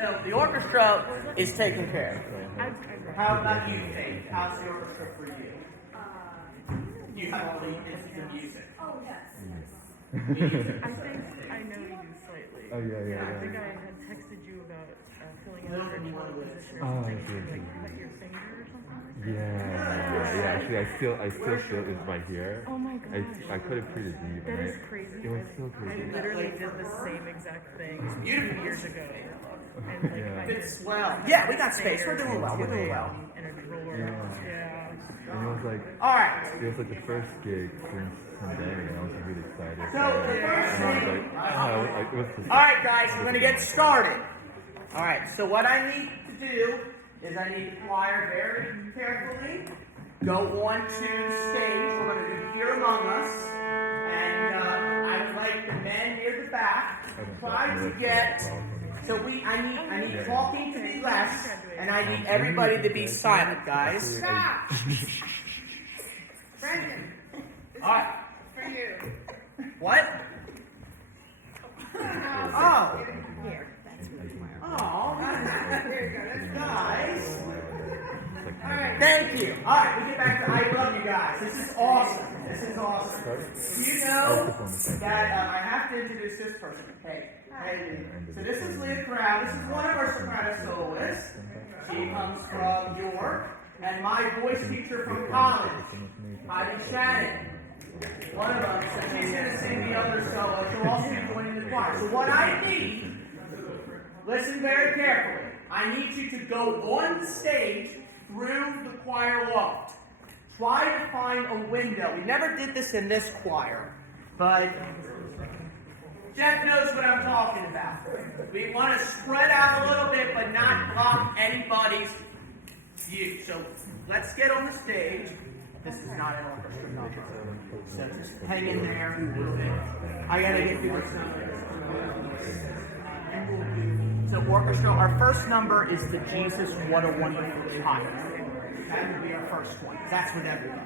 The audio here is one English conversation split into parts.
So the orchestra is taken care of. How about you, Faith? How's the orchestra for you? Do you have all the instruments of music? Oh, yes. I think I know you slightly. Oh, yeah. I think I had texted you about filling in Little for a bit trial more position Oh, or I something. see. Like cut your finger or something. Yeah. Actually, I still feel it right here. Oh my god. I cut it pretty deep. That and is crazy. It was so crazy. I literally did the same exact thing a Beautiful. few years ago. And like Yeah. I It's well. Yeah, we got space. We're doing well. We're doing well. And a drawer. Yeah. And it was like All right. the first gig since pandemic, and I was really excited. So the first And I was thing. like, it was just, All right, guys, we're gonna get started. All right. So what I need to do is I need to choir very carefully. Go on to stage. We're gonna do Here Among Us, and I would like the men near the back try to get. So I need talking to be less, and I need everybody to be silent, guys. Stop! Brenten, All right. for you. What? Oh. Here. Oh. There you go. That's Guys. all right. Thank you. All right, we get back to I love you guys. This is awesome. This is awesome. Do you know that I have to introduce this person? Hey. So this is Leah Crown. This is one of our soprano soloists. She comes from York. And my voice teacher from college, Heidi Shannon. One of them. So she's going to sing the other solo. She'll also be joining the choir. So what I need, listen very carefully. I need you to go on stage through the choir loft. Try to find a window. We never did this in this choir, but Jeff knows what I'm talking about. We want to spread out a little bit, but not block anybody's view. So let's get on the stage. This is not an orchestra number, so just hang in there a little bit. I gotta get through this number. So orchestra, our first number is the Jesus, What a Wonderful Child. That would be our first one. That's with everybody.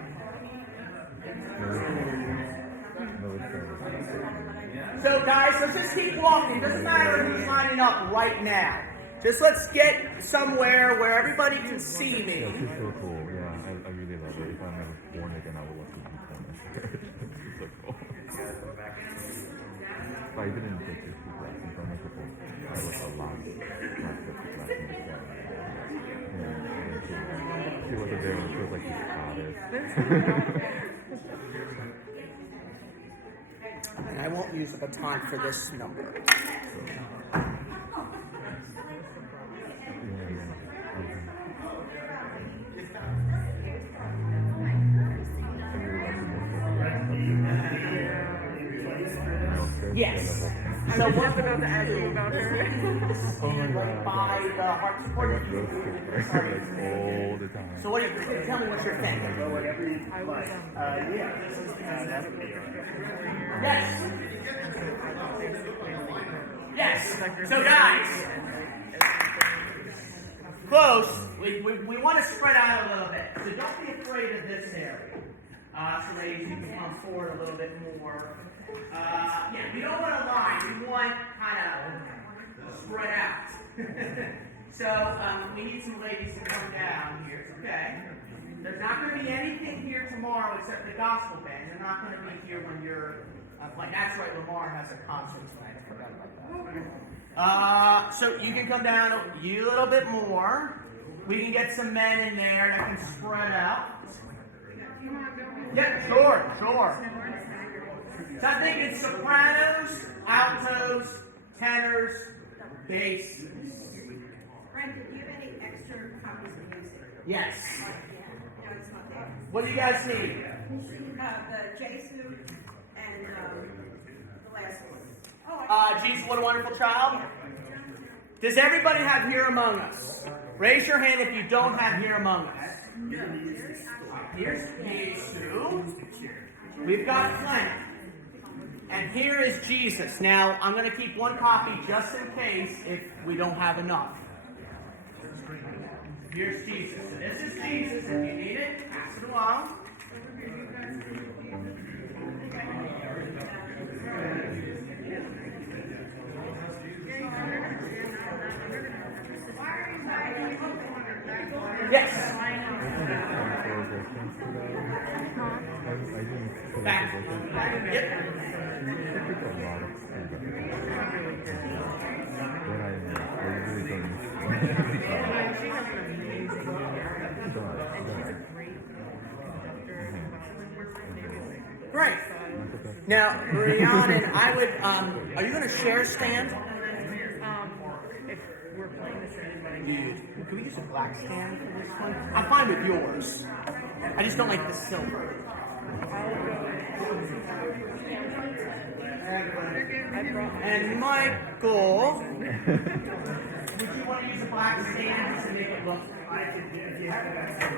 So guys, let's just keep walking. Doesn't matter who's lining up right now. Just let's get somewhere where everybody can see me. Yeah, it's so cool. Yeah, I really love it. If I'm ever born again, I would love to become it. It's so cool. But I didn't take this class in front of people. I was a lot of class in the choir. Yeah, she wasn't there when she was like this goddess. And I won't use the baton for this number. Yes. So I'm what just about to ask you about her. stand right by the heart I support. got roast like all the time. So what do you tell me what you're thinking? I was Yes. Yes. So guys, close. We want to spread out a little bit. So don't be afraid of this area. So ladies, you can come forward a little bit more. Yeah, we don't want to line. We want kind of spread out. So we need some ladies to come down here. Okay. There's not going to be anything here tomorrow except the gospel band. They're not going to be here when you're playing. That's right. Lamar has a concert tonight. I forgot about that. So you can come down a little bit more. We can get some men in there that can spread out. Yeah, sure. So I think it's sopranos, altos, tenors, bass. Brenten, do you have any extra copies of music? Yes. No, it's not there. What do you guys need? The Jesu and the last one. Oh, Jesus, What a Wonderful Child. Does everybody have Here Among Us? Raise your hand if you don't have Here Among Us. Here's Jesus. We've got plenty. And here is Jesus. Now, I'm going to keep one copy just in case if we don't have enough. Here's Jesus. So this is Jesus. If you need it, pass it along. Yes. Back. Yep. She has an amazing ear, and she's a great conductor and violinist. Great. Now, Rhiannon, I would, are you going to share a stand? If we're playing the same way. Can we use a black stand for this one? I'm fine with yours. I just don't like the silver. And Michael, would you want to use a black stand to make it look?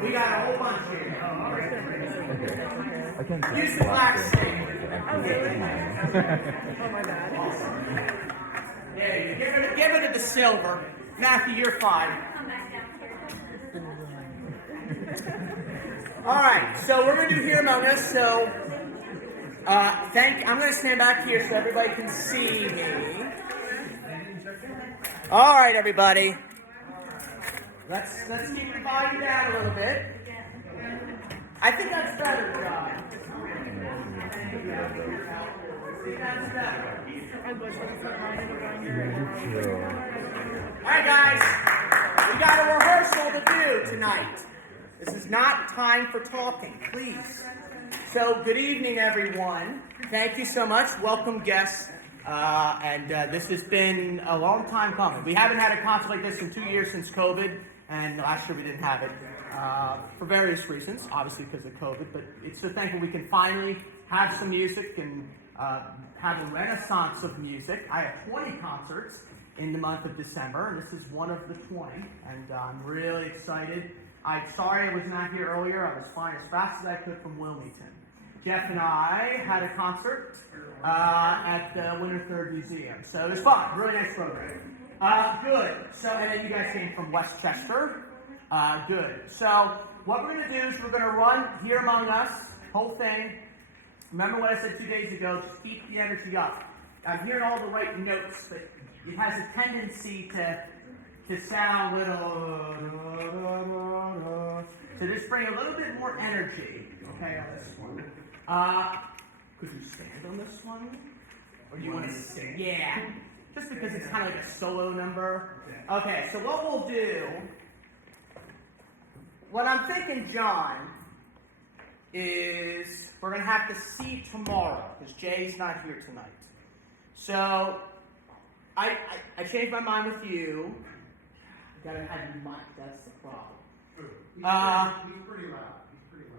We got a whole bunch here. I can't Use the black stand. Oh, really? Oh, my bad. There you go. Get rid of the silver. Matthew, you're fine. All right, so we're going to do Here Among Us. So, I'm going to stand back here so everybody can see me. All right, everybody. Let's keep the volume down a little bit. I think that's better, John. That's better. All right, guys. We got a rehearsal to do tonight. This is not time for talking, please. So, good evening, everyone. Thank you so much. Welcome, guests. This has been a long time coming. We haven't had a concert like this in 2 years since COVID, and last year we didn't have it for various reasons, obviously because of COVID, but it's so thankful we can finally have some music and have a renaissance of music. I have 20 concerts in the month of December, and this is one of the 20, and I'm really excited. I'm sorry I was not here earlier. I was flying as fast as I could from Wilmington. Jeff and I had a concert at the Winter Third Museum, so it was fun. Really nice program. Good. So, and then you guys came from Westchester. Good. So, what we're going to do is we're going to run Here Among Us, whole thing. Remember what I said 2 days ago, just keep the energy up. I'm hearing all the right notes, but it has a tendency to sound a little... So just bring a little bit more energy, okay, on this one. Could you stand on this one? Or do you want to sing? Yeah. Just because it's kind of like a solo number. Okay, so what we'll do... What I'm thinking, John, is we're going to have to see tomorrow, because Jay's not here tonight. So, I changed my mind with you. You gotta have your mic, that's the problem. He's pretty loud.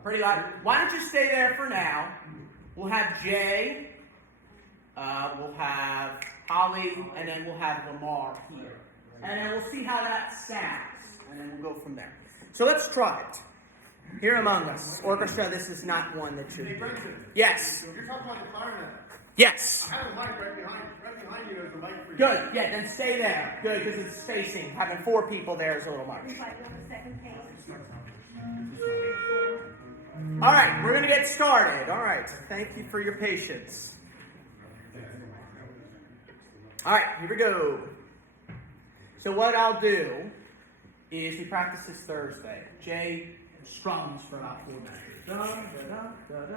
Pretty loud. Why don't you stay there for now? We'll have Jay, we'll have Holly, and then we'll have Lamar here. And then we'll see how that sounds, and then we'll go from there. So let's try it. Here Among Us. Orchestra, this is not one that should... Hey, Brenten. Yes. You're talking about the clarinet. Yes. I have a mic right behind you. There's a mic for you. Good. Yeah, then stay there. Good, because it's spacing. Having 4 people there is a little much. All right, we're going to get started. All right. Thank you for your patience. All right, here we go. So what I'll do is we practice this Thursday. Jay strums for about 4 minutes. Da, da, da, da,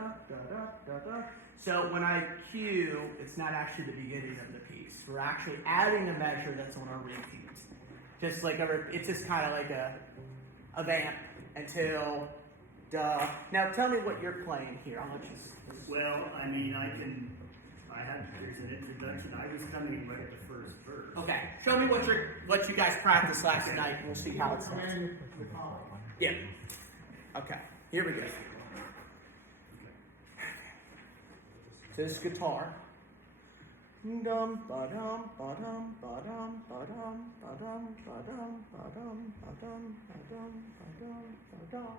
da, da, da. So when I cue, it's not actually the beginning of the piece. We're actually adding a measure that's on a repeat. Just like it's just kind of like a vamp until duh. Now tell me what you're playing here. I'll let you. Well, I mean, there's an introduction. I was coming right at the first verse. Okay. Show me what you guys practiced last night, and we'll see how it sounds. Yeah. Okay. Here we go. So this is guitar. Dum ba dum ba dum ba dum ba dum ba dum ba dum ba dum ba dum ba dum ba dum ba dum.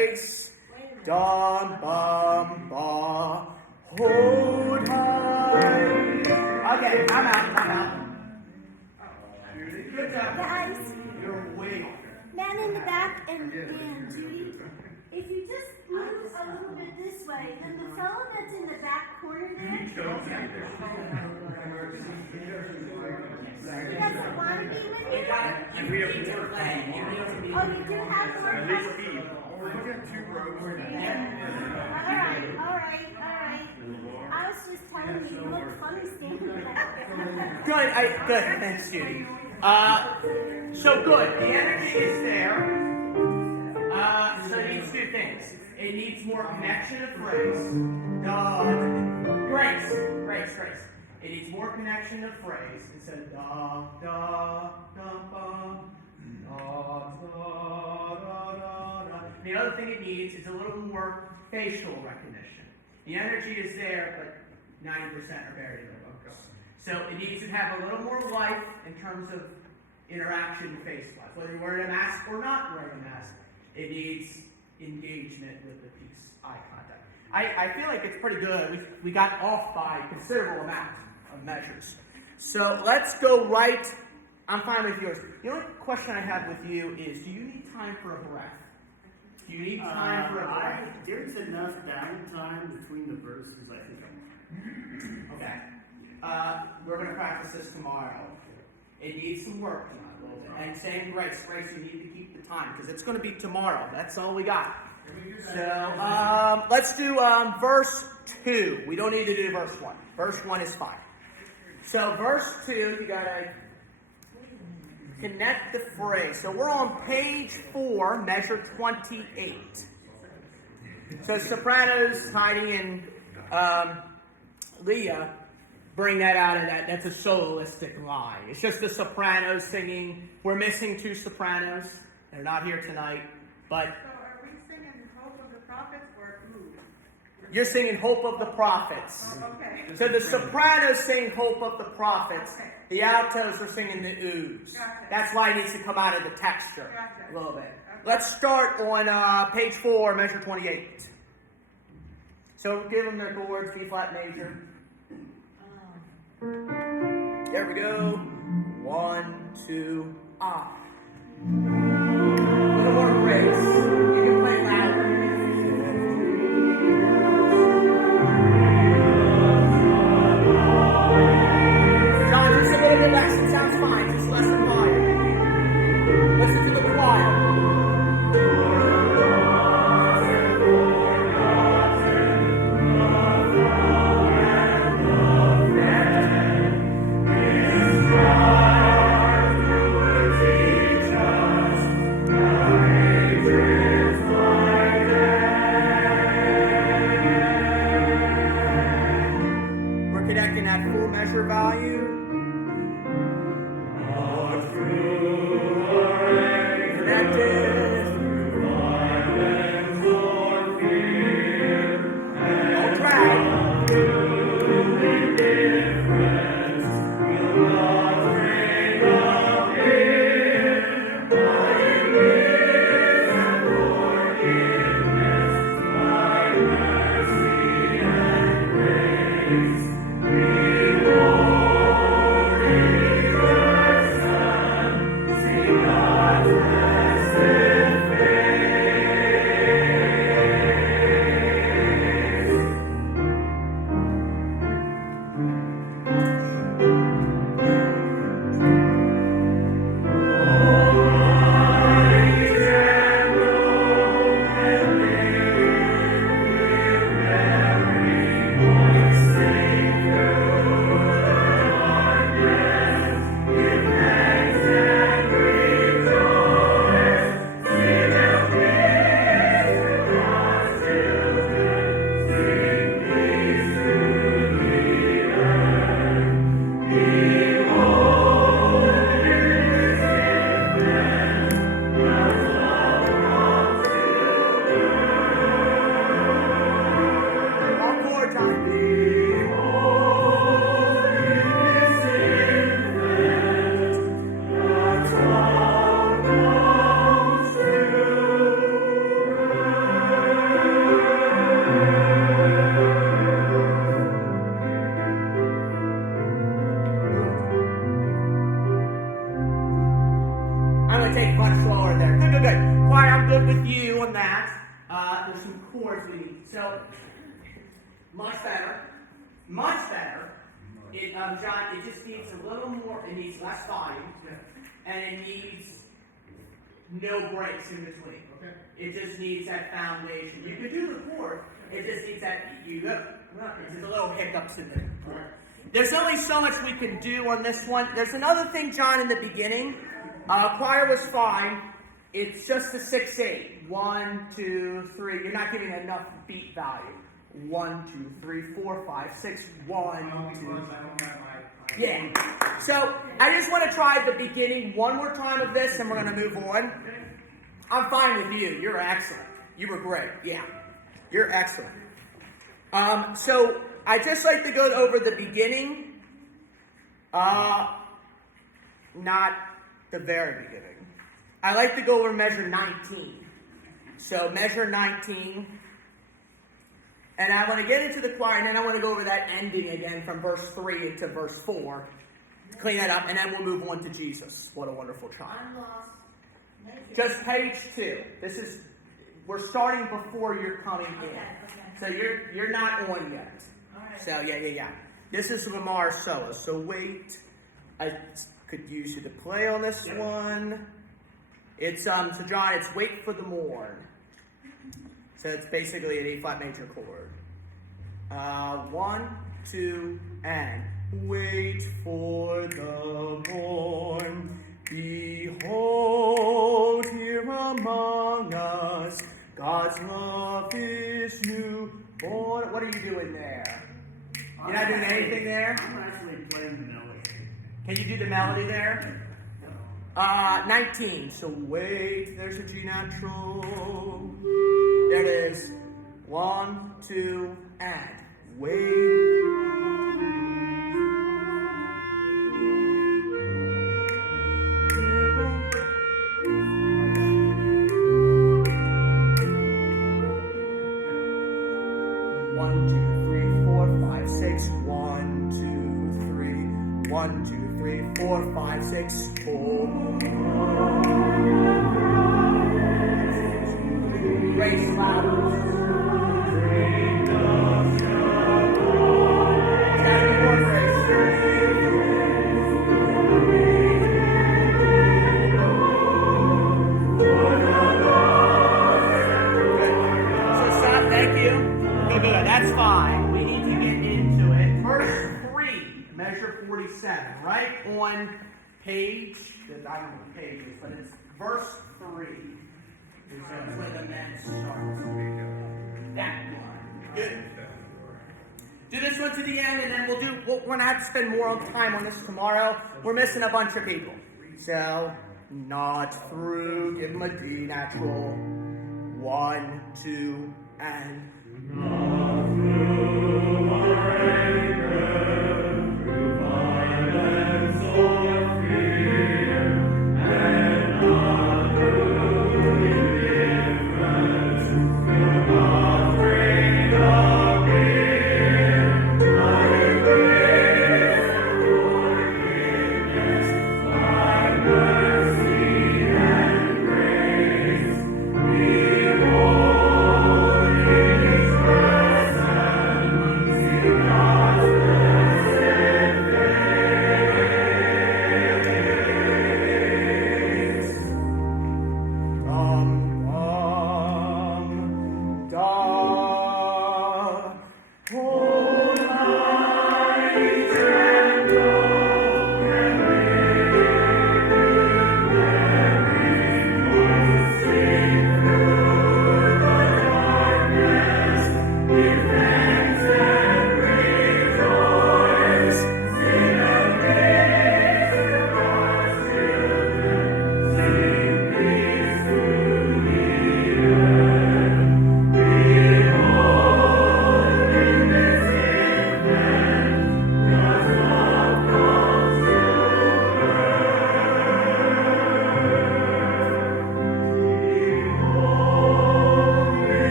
grace. Dum bum ba. Hold high. Okay, I'm out. Good job. Guys, You're way off. man in the back and Judy, if you just move a little bit this way, then the fellow that's in the back corner there, he doesn't want to be with you? Oh, you do have more? All right. I was just telling you, you look funny standing back there. Good. Thanks, Judy. So good. The energy is there. So it needs two things. It needs more connection of phrase. Grace. It needs more connection of phrase. Instead of da, da, da, ba, da, da. The other thing it needs is a little more facial recognition. The energy is there, but 90% are buried in the vocals. So it needs to have a little more life in terms of interaction face-wise. Whether you're wearing a mask or not wearing a mask, it needs engagement with the piece, eye contact. I feel like it's pretty good. We got off by a considerable amount of measures. So let's go right. I'm fine with yours. The only question I have with you is, do you need time for a breath? Do you need time for a breath? There's enough downtime between the verses, I think Okay. We're going to practice this tomorrow. It needs some work a little bit. And same grace, you need to keep the time because it's going to be tomorrow. That's all we got. So let's do verse 2. We don't need to do verse 1. Verse 1 is fine. So verse 2, you got to connect the phrase. So we're on page 4, measure 28. So sopranos, Heidi and Leah, bring that out of that. That's a soloistic line. It's just the sopranos singing. We're missing 2 sopranos. They're not here tonight. But So are we singing Hope of the Prophets or who? you're singing Hope of the Prophets. Oh, okay. So the sopranos sing Hope of the Prophets. Okay. The altos are singing the ooze. Gotcha. That's why it needs to come out of the texture Gotcha. a little bit. Okay. Let's start on page 4, measure 28. So give them their chords, B flat major. There we go. 1, 2, ah. Little more grace. You can play louder. John, just a little bit less. It sounds fine. Just less than higher. Listen to the choir. We're connecting that full measure value. Connected. Don't drag. Encore time. would take much slower there. Good, good, good. Choir, I'm good with you on that. There's some chords we need. So, much better. Much better. John, it just needs a little more, it needs less volume, and it needs no breaks in between. Okay. It just needs that foundation. You can do the chord, it just needs that, there's a little hiccups in there. There's only so much we can do on this one. There's another thing, John, in the beginning. Choir was fine. It's just a 6/8. 1, 2, 3. You're not giving enough beat value. 1, 2, 3, 4, 5, 6. 1, 2. Yeah. So I just want to try the beginning one more time of this, and we're going to move on. I'm fine with you. You're excellent. You were great. Yeah. You're excellent. So I just like to go over the beginning, not the very beginning. I like to go over measure 19. So measure 19. And I want to get into the choir, and then I want to go over that ending again from verse 3 into verse 4. Clean that up, and then we'll move on to Jesus. What a wonderful child. I'm lost. Just page 2. We're starting before you're coming in. Okay. So you're not on yet. All right. So yeah. This is Lamar Sola. So wait. I could use you to play on this one. It's so John, it's Wait for the Morn. So it's basically an E flat major chord. 1, 2, and wait for the morn. Behold, here among us, God's love is new. Born. What are you doing there? You're not doing anything there? I'm actually playing the melody. Can you do the melody there? 19. So wait, there's a G natural. There it is. 1, 2, and wait. 1, 2, 3, 4, 5, 6. 1, 2, 3. 1, 2, 3, 4, 5, 6. 4. Grace flowers. That's fine. We need to get into it. Verse 3, measure 47, right on page, I don't know what page it is, but it's verse 3. That's where the men starts. That one. Good. Do this one to the end, and then we're going to have to spend more time on this tomorrow. We're missing a bunch of people. So, not through, give them a D natural. 1, 2, and not through our anger, through violence or fear, and not through indifference, through offering of fear, by grace and forgiveness, by mercy and grace, behold.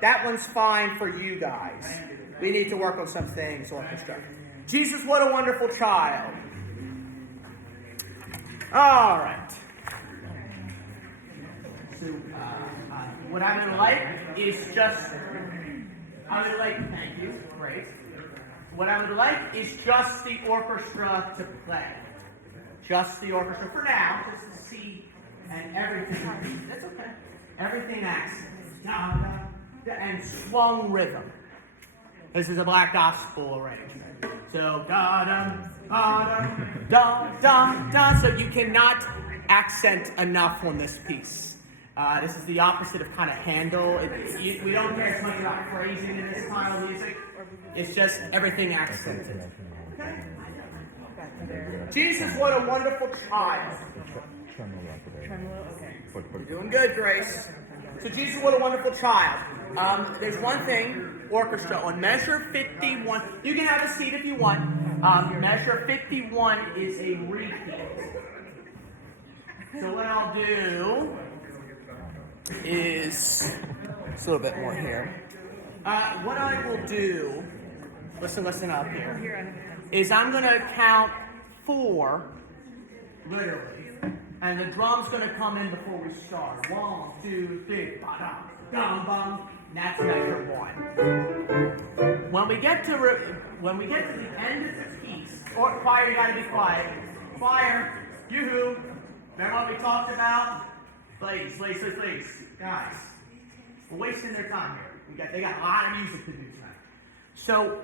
that one's fine for you guys. We need to work on some things, orchestra. Jesus, what a wonderful child. All right. So, what I would like is just, thank you, great. What I would like is just the orchestra to play. Just the orchestra for now, just to see, and everything, that's okay. Everything accents, and swung rhythm. This is a Black Gospel arrangement. So, da-da, so you cannot accent enough on this piece. This is the opposite of kind of Handel. We don't care as much about phrasing in this style of music. It's just everything accented. Okay? Jesus, what a wonderful child. You're doing good, Grace. So Jesus, what a wonderful child. There's one thing, orchestra, on measure 51, you can have a seat if you want. Measure 51 is a repeat. So what I'll do is, it's a little bit more here. What I will do, listen up here, is I'm going to count 4, literally, and the drum's going to come in before we start. 1, 2, 3, ba-dum, and that's measure 1. When we get to the end of the piece, or choir, you got to be quiet. Choir, yoo-hoo. Remember what we talked about? Please. Guys, we're wasting their time here. They got a lot of music to do tonight. So,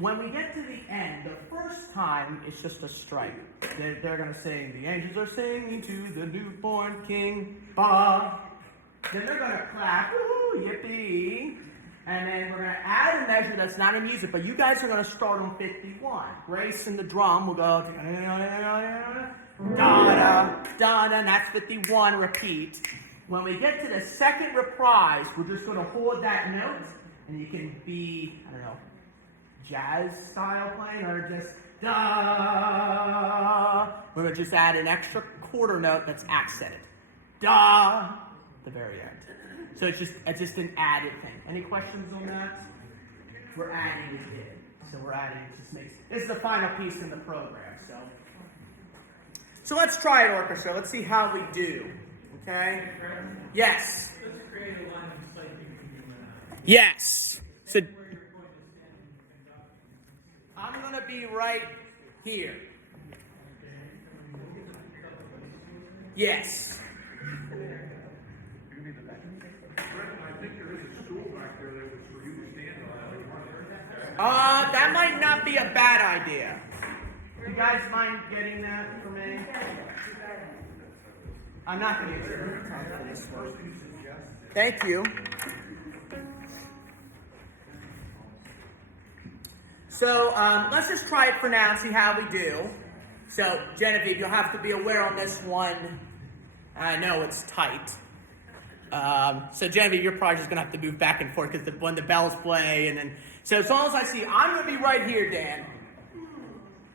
when we get to the end, the first time, it's just a strike. They're going to sing, the angels are singing to the newborn king, ba. Then they're going to clap, woo, yippee. And then we're going to add a measure that's not in music, but you guys are going to start on 51. Grace and the drum will go, da-da, and that's 51, repeat. When we get to the second reprise, we're just going to hold that note, and you can be, jazz style playing, or just da. We're going to just add an extra quarter note that's accented. Da, at the very end. So it's just an added thing. Any questions on that? We're adding it. So we're adding, it just makes, this is the final piece in the program, so let's try it, orchestra. Let's see how we do. Okay? Yes. Let's create a line of sight. Yes. So I'm going to be right here. Yes. That might not be a bad idea. You guys mind getting that for me? I'm not going to get time for this one. Thank you. So let's just try it for now and see how we do. So Genevieve, you'll have to be aware on this one. I know it's tight. So Genevieve, you're probably just going to have to move back and forth because when the bells play and then. So as long as I see, I'm going to be right here, Dan.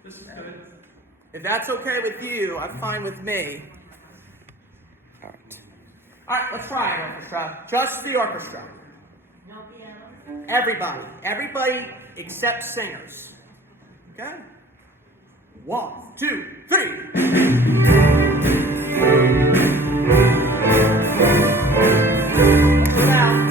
This is good. If that's okay with you, I'm fine with me. All right, let's try it, orchestra. Just the orchestra. No piano. Everybody except singers. Okay? 1, 2, 3. Now.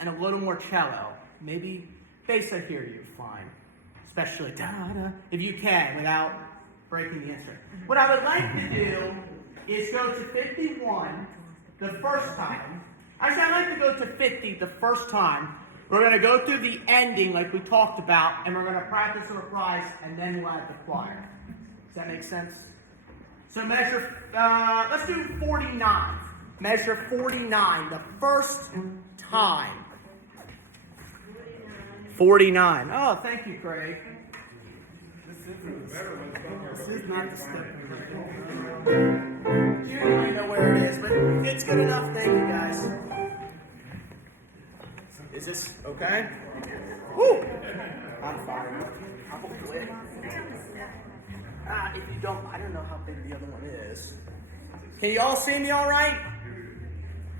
And a little more cello. Maybe bass, I hear you fine. Especially da-da, if you can, without breaking the instrument. What I would like to do is go to 51 the first time. Actually, I'd like to go to 50 the first time. We're going to go through the ending like we talked about, and we're going to practice the reprise, and then we'll add the choir. Does that make sense? So measure, let's do 49. Measure 49 the first time. 49. Oh, thank you, Craig. This is not the step. You might know where it is, but it's good enough. Thank you, guys. Is this okay? Woo! I'm fine. I'll quit. If you don't, I don't know how big the other one is. Can you all see me all right?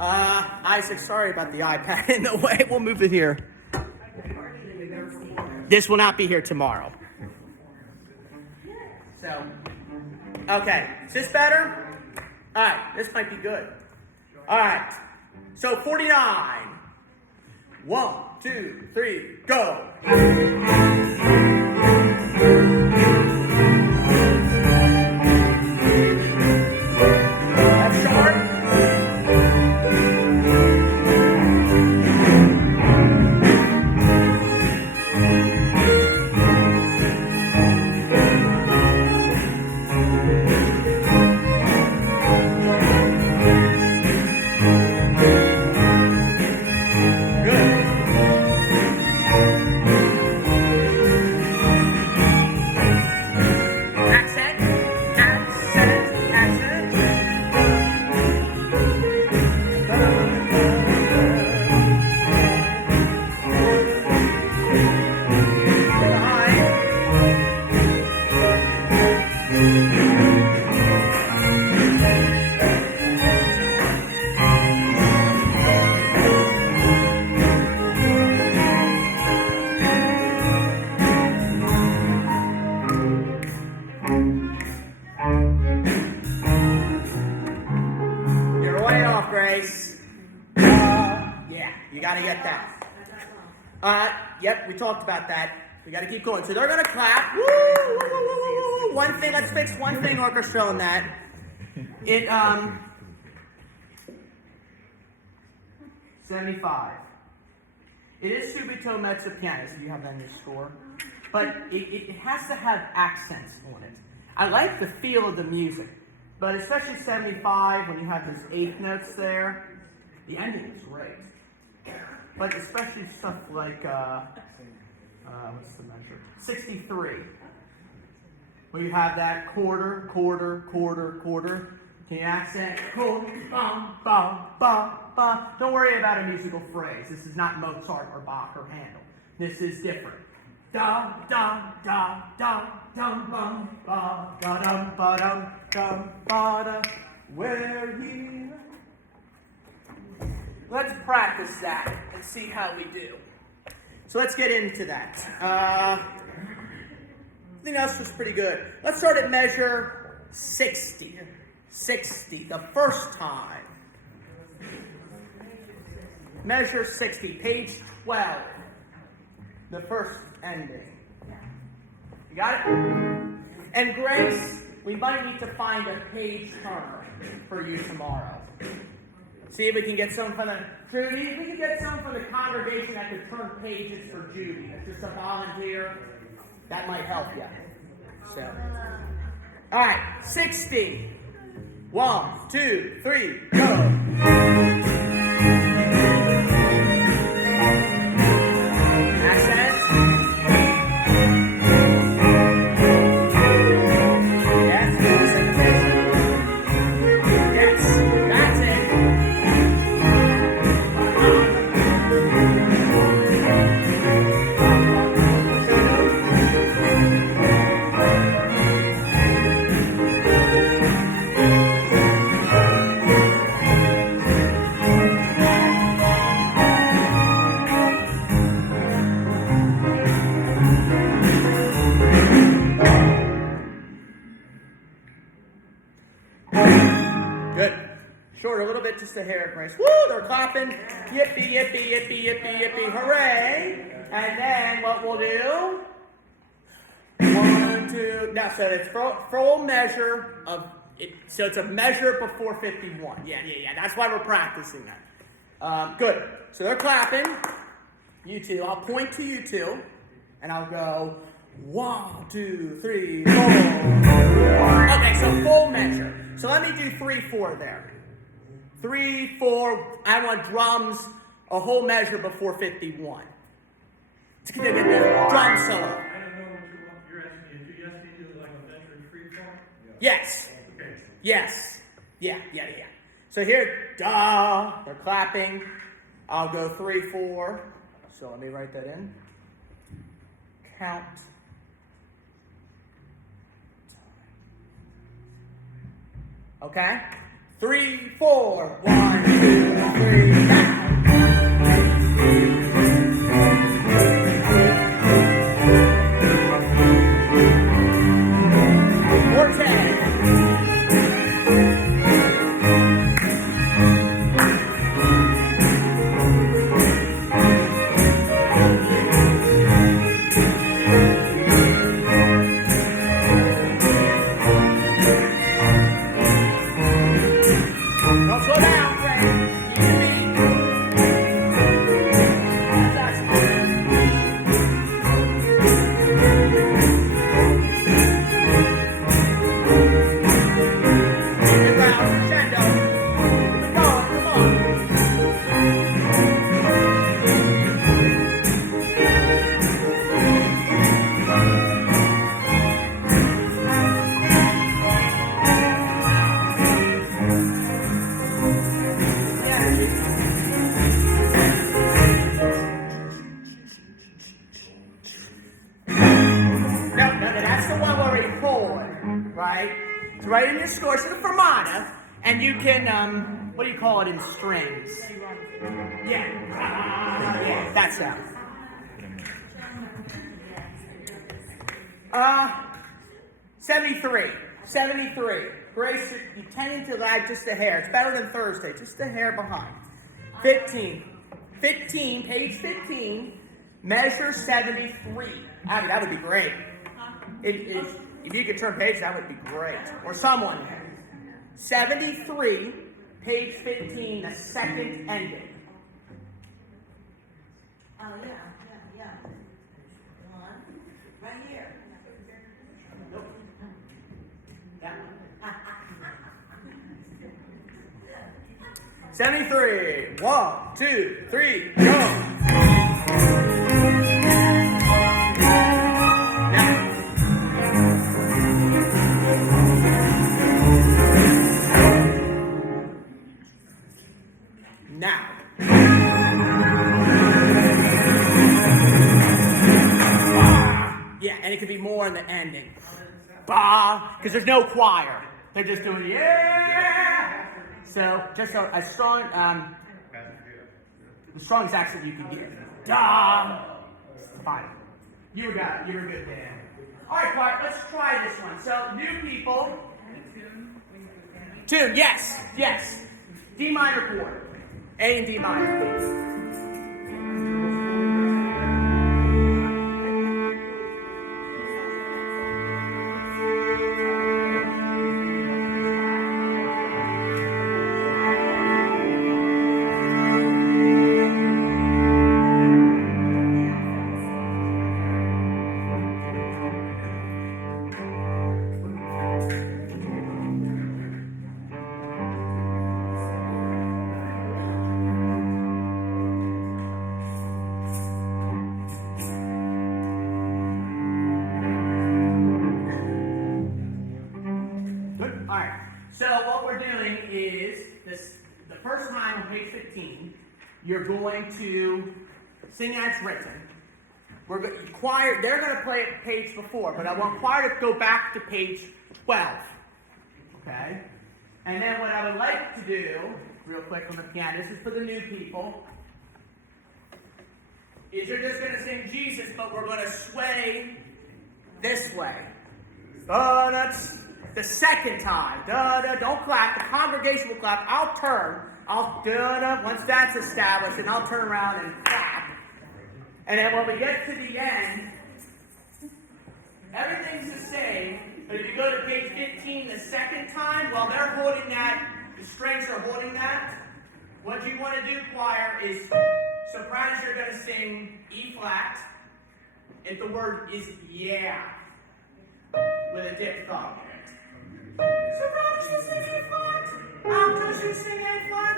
Isaac, sorry about the iPad in the way. We'll move it here. This will not be here tomorrow. So, okay. Is this better? All right. This might be good. All right. So, 49. 1, 2, 3, go. That's short. Yep, we talked about that. We got to keep going. So they're going to clap. Woo, woo, woo, woo, woo. One thing, let's fix one thing, orchestra, on that. It, 75. It is subito mezzo piano, so you have that in your score. But it has to have accents on it. I like the feel of the music, but especially 75, when you have those eighth notes there, the ending is great. But especially stuff like, what's the measure? 63. Where you have that quarter, quarter, quarter, quarter. Can you accent? Don't worry about a musical phrase. This is not Mozart or Bach or Handel. This is different. Da da da da dum bum ba da dum ba dum ba da. Where he. Let's practice that and see how we do. So let's get into that. I think that's just pretty good. Let's start at measure 60. 60, the first time. Measure 60, page 12. The first ending. You got it? And Grace, we might need to find a page turner for you tomorrow. See if we can get someone from the Judy. If we can get someone from the congregation that could turn pages for Judy. That's just a volunteer. That might help you. So, all right, 60. 1, 2, 3, go. Just a hair, Grace. Woo! They're clapping. Yippee, yippee, yippee, yippee, yippee, hooray! And then what we'll do? 1, 2. No, so it's full measure of it. So it's a measure before 51. Yeah. That's why we're practicing that. Good. So they're clapping. You two. I'll point to you two, and I'll go 1, 2, 3, 4. Okay, so full measure. So let me do 3, 4 there. 3, 4. I want drums a whole measure before 51. Drum solo. I don't know what you're asking me. Do you ask me to do like a measure free fall? Yes. Okay. Yes. Yeah. So here, da, they're clapping. I'll go 3, 4. So let me write that in. Count. Okay? 3, 4. 1, 2, 3, now. Don't slow down, Frank. You and me. Get round, crescendo. Come on. No, that's the one where we pull it, right? It's right in your score. It's a fermata, and you can, what do you call it in strings? Yeah, that sound. 73. Grace, you tending to lag just a hair. It's better than Thursday, just a hair behind. 15, page 15, measure 73. Abby, that would be great. If you could turn page, that would be great. Or someone. 73, page 15, the second ending. Oh, yeah. One, right here. Nope. That one. 73. 1, 2, 3, go. Now. Yeah, and it could be more in the ending. Bah, because there's no choir. They're just doing yeah. So just a strong, the strongest accent you can get. Da. Fine. You were good, Dan. All right, choir. Let's try this one. So new people. Tune. Yes. D minor chord. A and D minor, please. So what we're doing is the first time on page 15, you're going to sing as written. Choir, they're going to play it page before, but I want choir to go back to page 12. Okay? And then what I would like to do, real quick on the piano, this is for the new people, is you're just going to sing Jesus, but we're going to sway this way. That's the second time. Don't clap. The congregation will clap. I'll turn. Once that's established, and I'll turn around and clap. And then when we get to the end, Everything's the same, but if you go to page 15 the second time, while they're holding that, the strings are holding that, what you want to do, choir, is sopranos are going to sing E flat, if the word is yeah, with a diphthong in it. Sopranos should sing A flat, alto should sing A flat,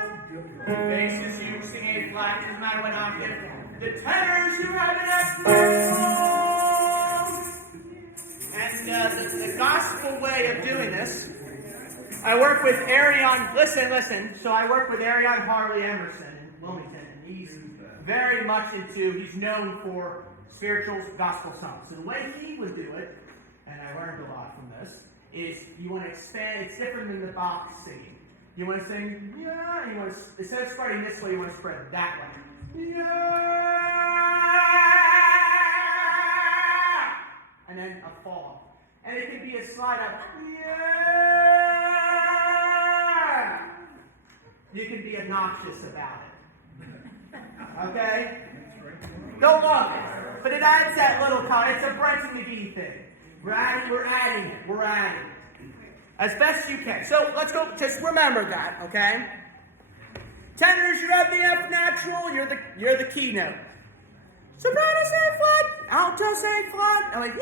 basses you sing A flat, doesn't matter what octave. The tenors you have an F and the gospel way of doing this, I work with Arion, listen, so I work with Arion Harley Emerson in Wilmington, and he's very much he's known for spiritual gospel songs. So the way he would do it, and I learned a lot from this, is you want to expand, it's different than the box singing. You want to sing, yeah, you want to, instead of spreading this way, you want to spread that way. Yeah! And then a fall. And it could be a slide up. Yeah! You can be obnoxious about it. Okay? Don't love it. But it adds that little it's a Brenten Megee thing. We're adding it. As best you can. So let's go, just remember that, okay? Tenors, you have the F natural, you're the keynote. Sopranos A flat, altos A flat, and like E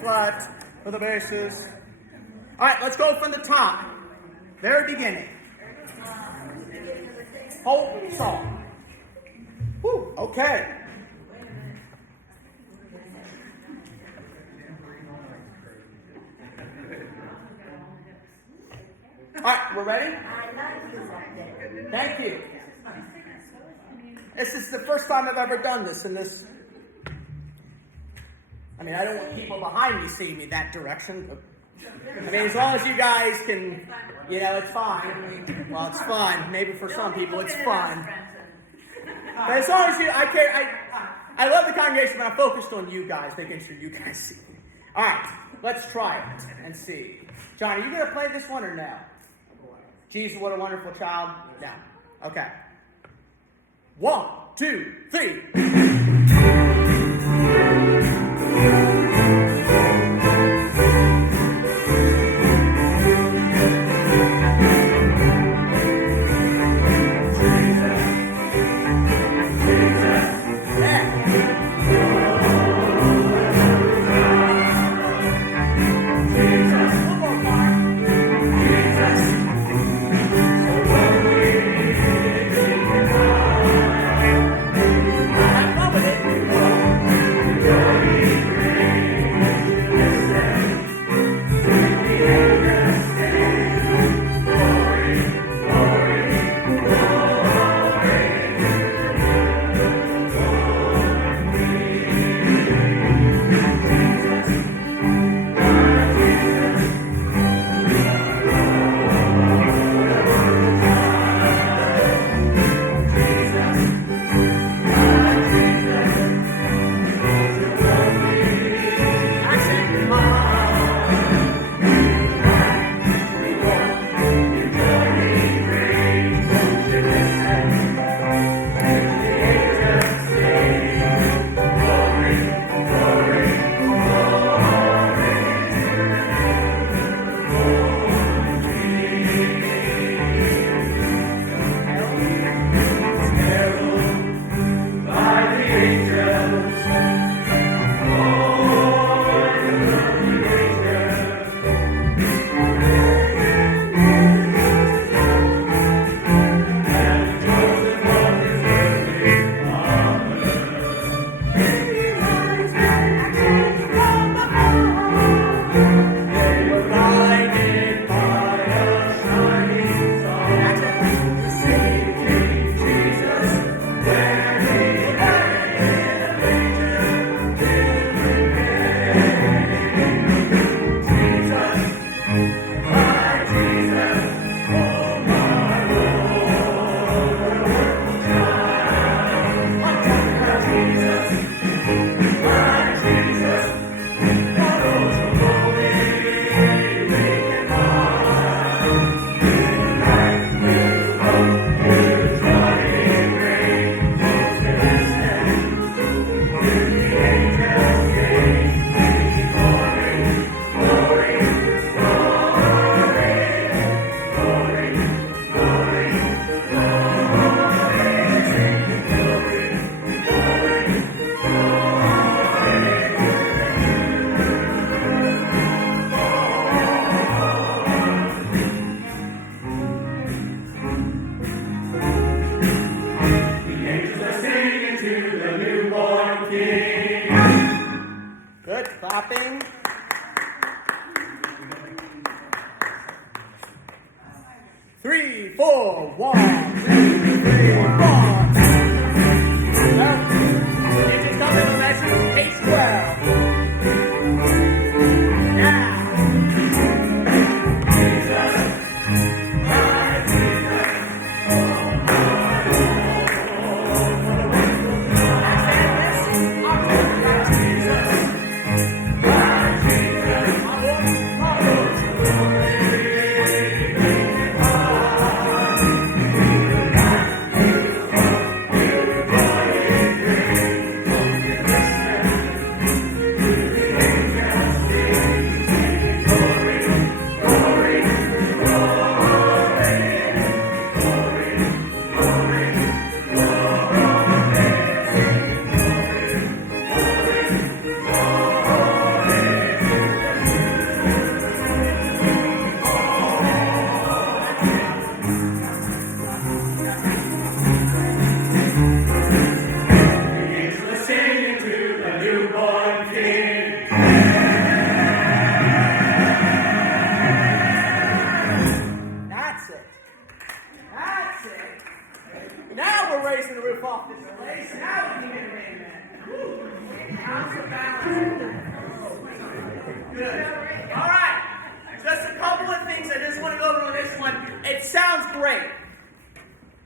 flat for the basses. Alright, let's go from the top. Very beginning. Whole song. Woo, okay. Alright, we're ready? Thank you. This is the first time I've ever done this in this. I mean, I don't want people behind me seeing me that direction. I mean, as long as you guys can, it's fine. Well, it's fun. Maybe for some people it's fun. But as long as I love the congregation, but I'm focused on you guys, making sure you guys see me. All right, let's try it and see. John, are you going to play this one or no? Jesus, what a wonderful child. No. Okay. 1, 2, 3. 3, 4. 1, 2, 3, 4. Well, you just come to the lesson, page 12. Now.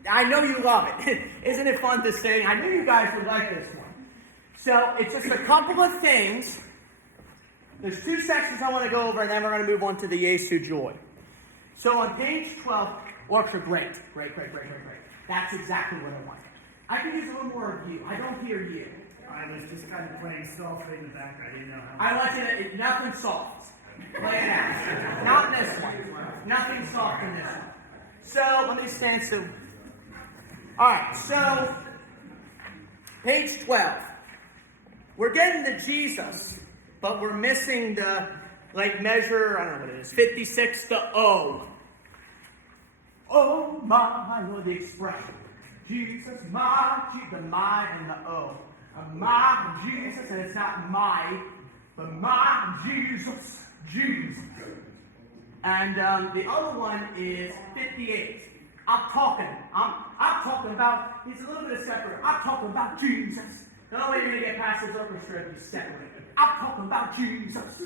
I know you love it. Isn't it fun to sing? I knew you guys would like this one. So it's just a couple of things. There's 2 sections I want to go over, and then we're going to move on to the Yesu Joy. So on page 12, works are great. Great. That's exactly what I want. I can use a little more of you. I don't hear you. I was just kind of playing softly in the background. I didn't know how. I want you to, nothing soft. Play it out. Not in this one. Nothing soft in this one. So let me stand still. Alright, so page 12. We're getting to Jesus, but we're missing the measure, I don't know what it is, 56 to O. Oh my, I know the expression. Jesus, my, the my and the O. My Jesus, and it's not my, but my Jesus, Jesus. And the other one is 58. I'm talking about, he's a little bit separate. I'm talking about Jesus. The only way you're going to get past this orchestra if you separate. I'm talking about Jesus.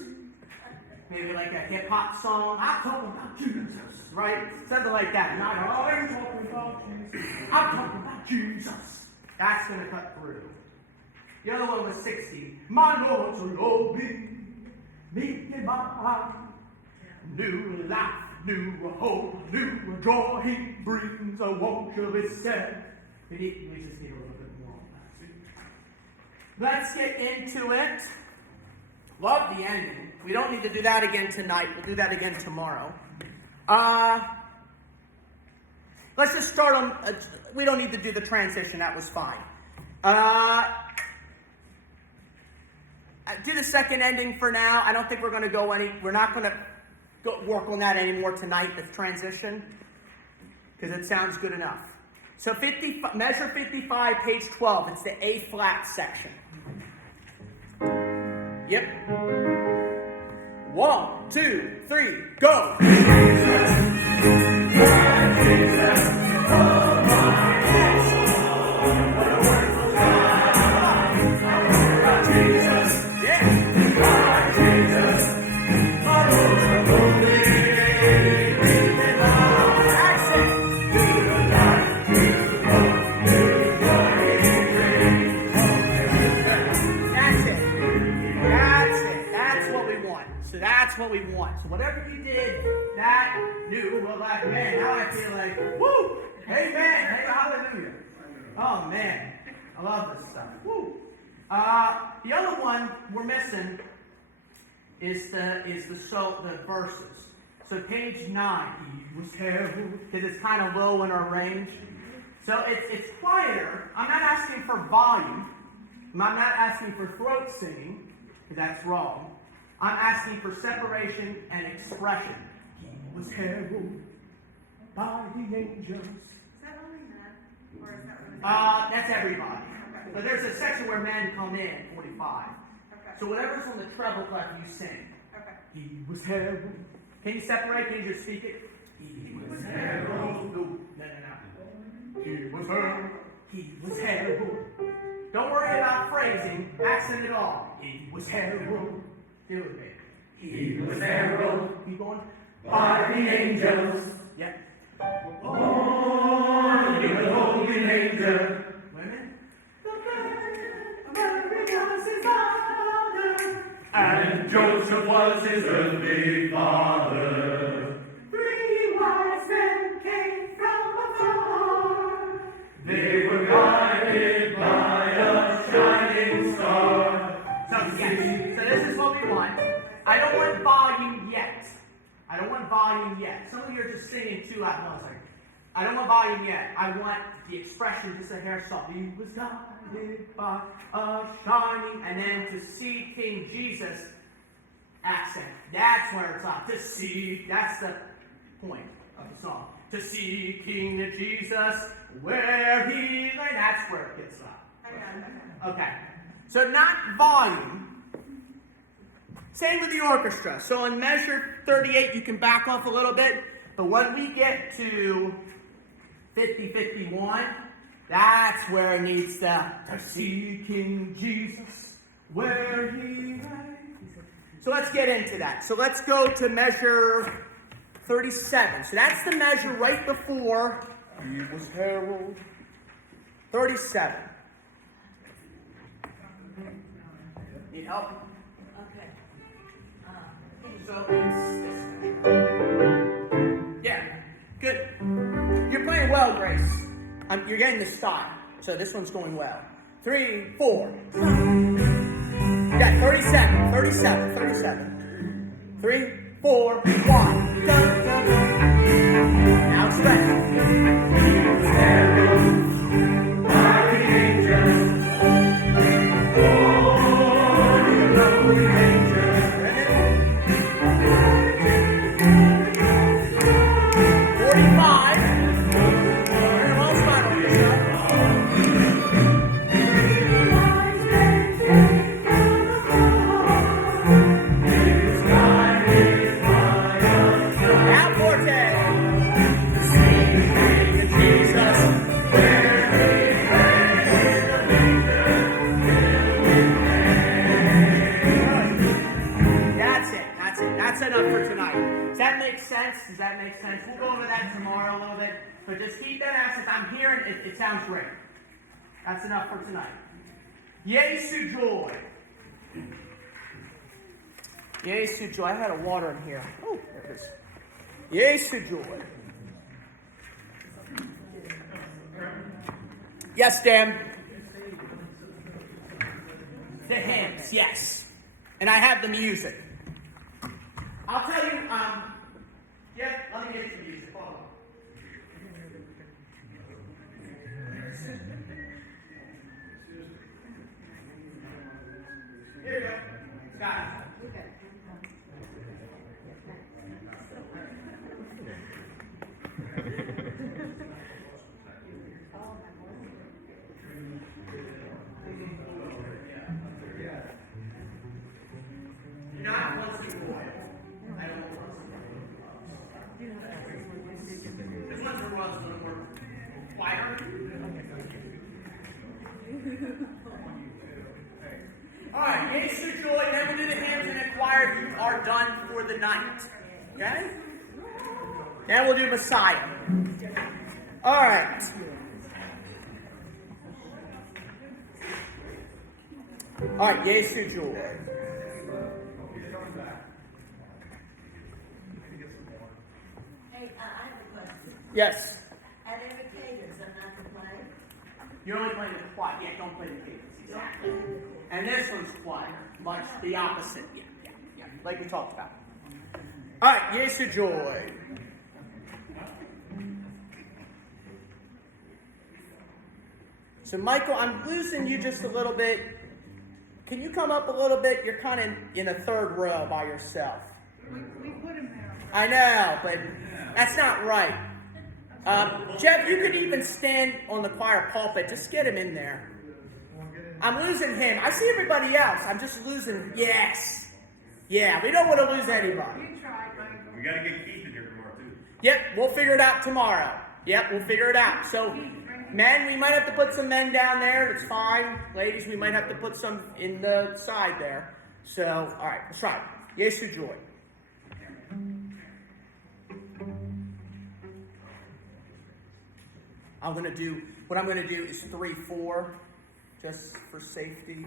Maybe like a hip-hop song. I'm talking about Jesus, right? Something like that. Not, I'm talking about Jesus. I'm talking about Jesus. That's going to cut through. The other one was 60. My Lord, so Lord be, me and my heart. New life, new hope, new joy he brings. I won't you be sad. We just need a little bit more on that. Let's get into it. Love the ending. We don't need to do that again tonight. We'll do that again tomorrow. Let's just start on. We don't need to do the transition. That was fine. Do the second ending for now. I don't think we're going to go any. We're not going to work on that anymore tonight. The transition, because it sounds good enough. So measure 55, page 12. It's the A flat section. Yep. 1, 2, 3, go. What we want. So whatever you did, that new, well, like, man, now I feel like, woo, amen, hey, hallelujah. Oh, man, I love this stuff. Woo. The other one we're missing is the verses. So page 9, he was terrible, because it's kind of low in our range. So it's quieter. I'm not asking for volume. I'm not asking for throat singing, because that's wrong. I'm asking for separation and expression. He was heralded by the angels. Is that only men? Or is that really that's everybody. Okay. But there's a section where men come in, 45. Okay. So whatever's on the treble clef, you sing. Okay. He was heralded. Can you separate? Can you just speak it? He was heralded sing it all. He was heralded. Do it with me. He was heralded. Keep going. By the angels. Yep. Oh, you holy angel. Women. And Joseph was his earthly father. 3 wise men came from afar. They were guided by a shining star. So this is what we want. I don't want volume yet. I don't want volume yet. Some of you are just singing too loud. No, sorry. I don't want volume yet. I want the expression, just a hair song. He was guided by a shining, and then to see King Jesus accent. That's where it's at. To see, that's the point of the song. To see King Jesus where he lay. That's where it gets up. Okay. So not volume. Same with the orchestra. So in measure 38, you can back off a little bit. But when we get to 50-51, that's where it needs to see King Jesus where he lay. So let's get into that. So let's go to measure 37. So that's the measure right before he was heralded. 37. Need help? Okay. So it's this. Yeah, good. You're playing well, Grace. You're getting the style. So this one's going well. 3, 4. Yeah, 37, 37, 37. 3, 4, 1. Dun, dun, dun. Now it's Does that make sense? We'll go over that tomorrow a little bit. But just keep that accent. I'm hearing it. It sounds great. That's enough for tonight. Jesu joy. Jesu joy. I had a water in here. Oh, there it is. Jesu joy. Yes, Dan. The hymns, yes. And I have the music. I'll tell you, yeah, let me get you the music. Hold on. Here you go. Got it. You're not once in a while. I don't want once in a while. This one's for once when we're quieter. Alright, Jesu joy, then we'll do the hymns and the choir. You are done for the night. Okay? Then we'll do Messiah. Alright. Alright, Jesu joy. Hey, I have a question. Yes. At every cadence, I'm not to play? You're only playing the quiet. Yeah, don't play the cadence. Exactly. And this one's quiet. Much the opposite. Yeah. Like we talked about. Alright, Jesu joy. So Michael, I'm losing you just a little bit. Can you come up a little bit? You're kind of in a third row by yourself. We put him there. I know, but that's not right. Jeff, you could even stand on the choir pulpit. Just get him in there. I'm losing him. I see everybody else. I'm just losing. Yes. Yeah, we don't want to lose anybody. You tried, Michael. We gotta get Keith in here tomorrow too. Yep, we'll figure it out tomorrow. Yep, we'll figure it out. So Men, we might have to put some men down there. It's fine. Ladies, we might have to put some in the side there. So, all right, let's try it. Yesu joy. What I'm going to do is 3-4, just for safety.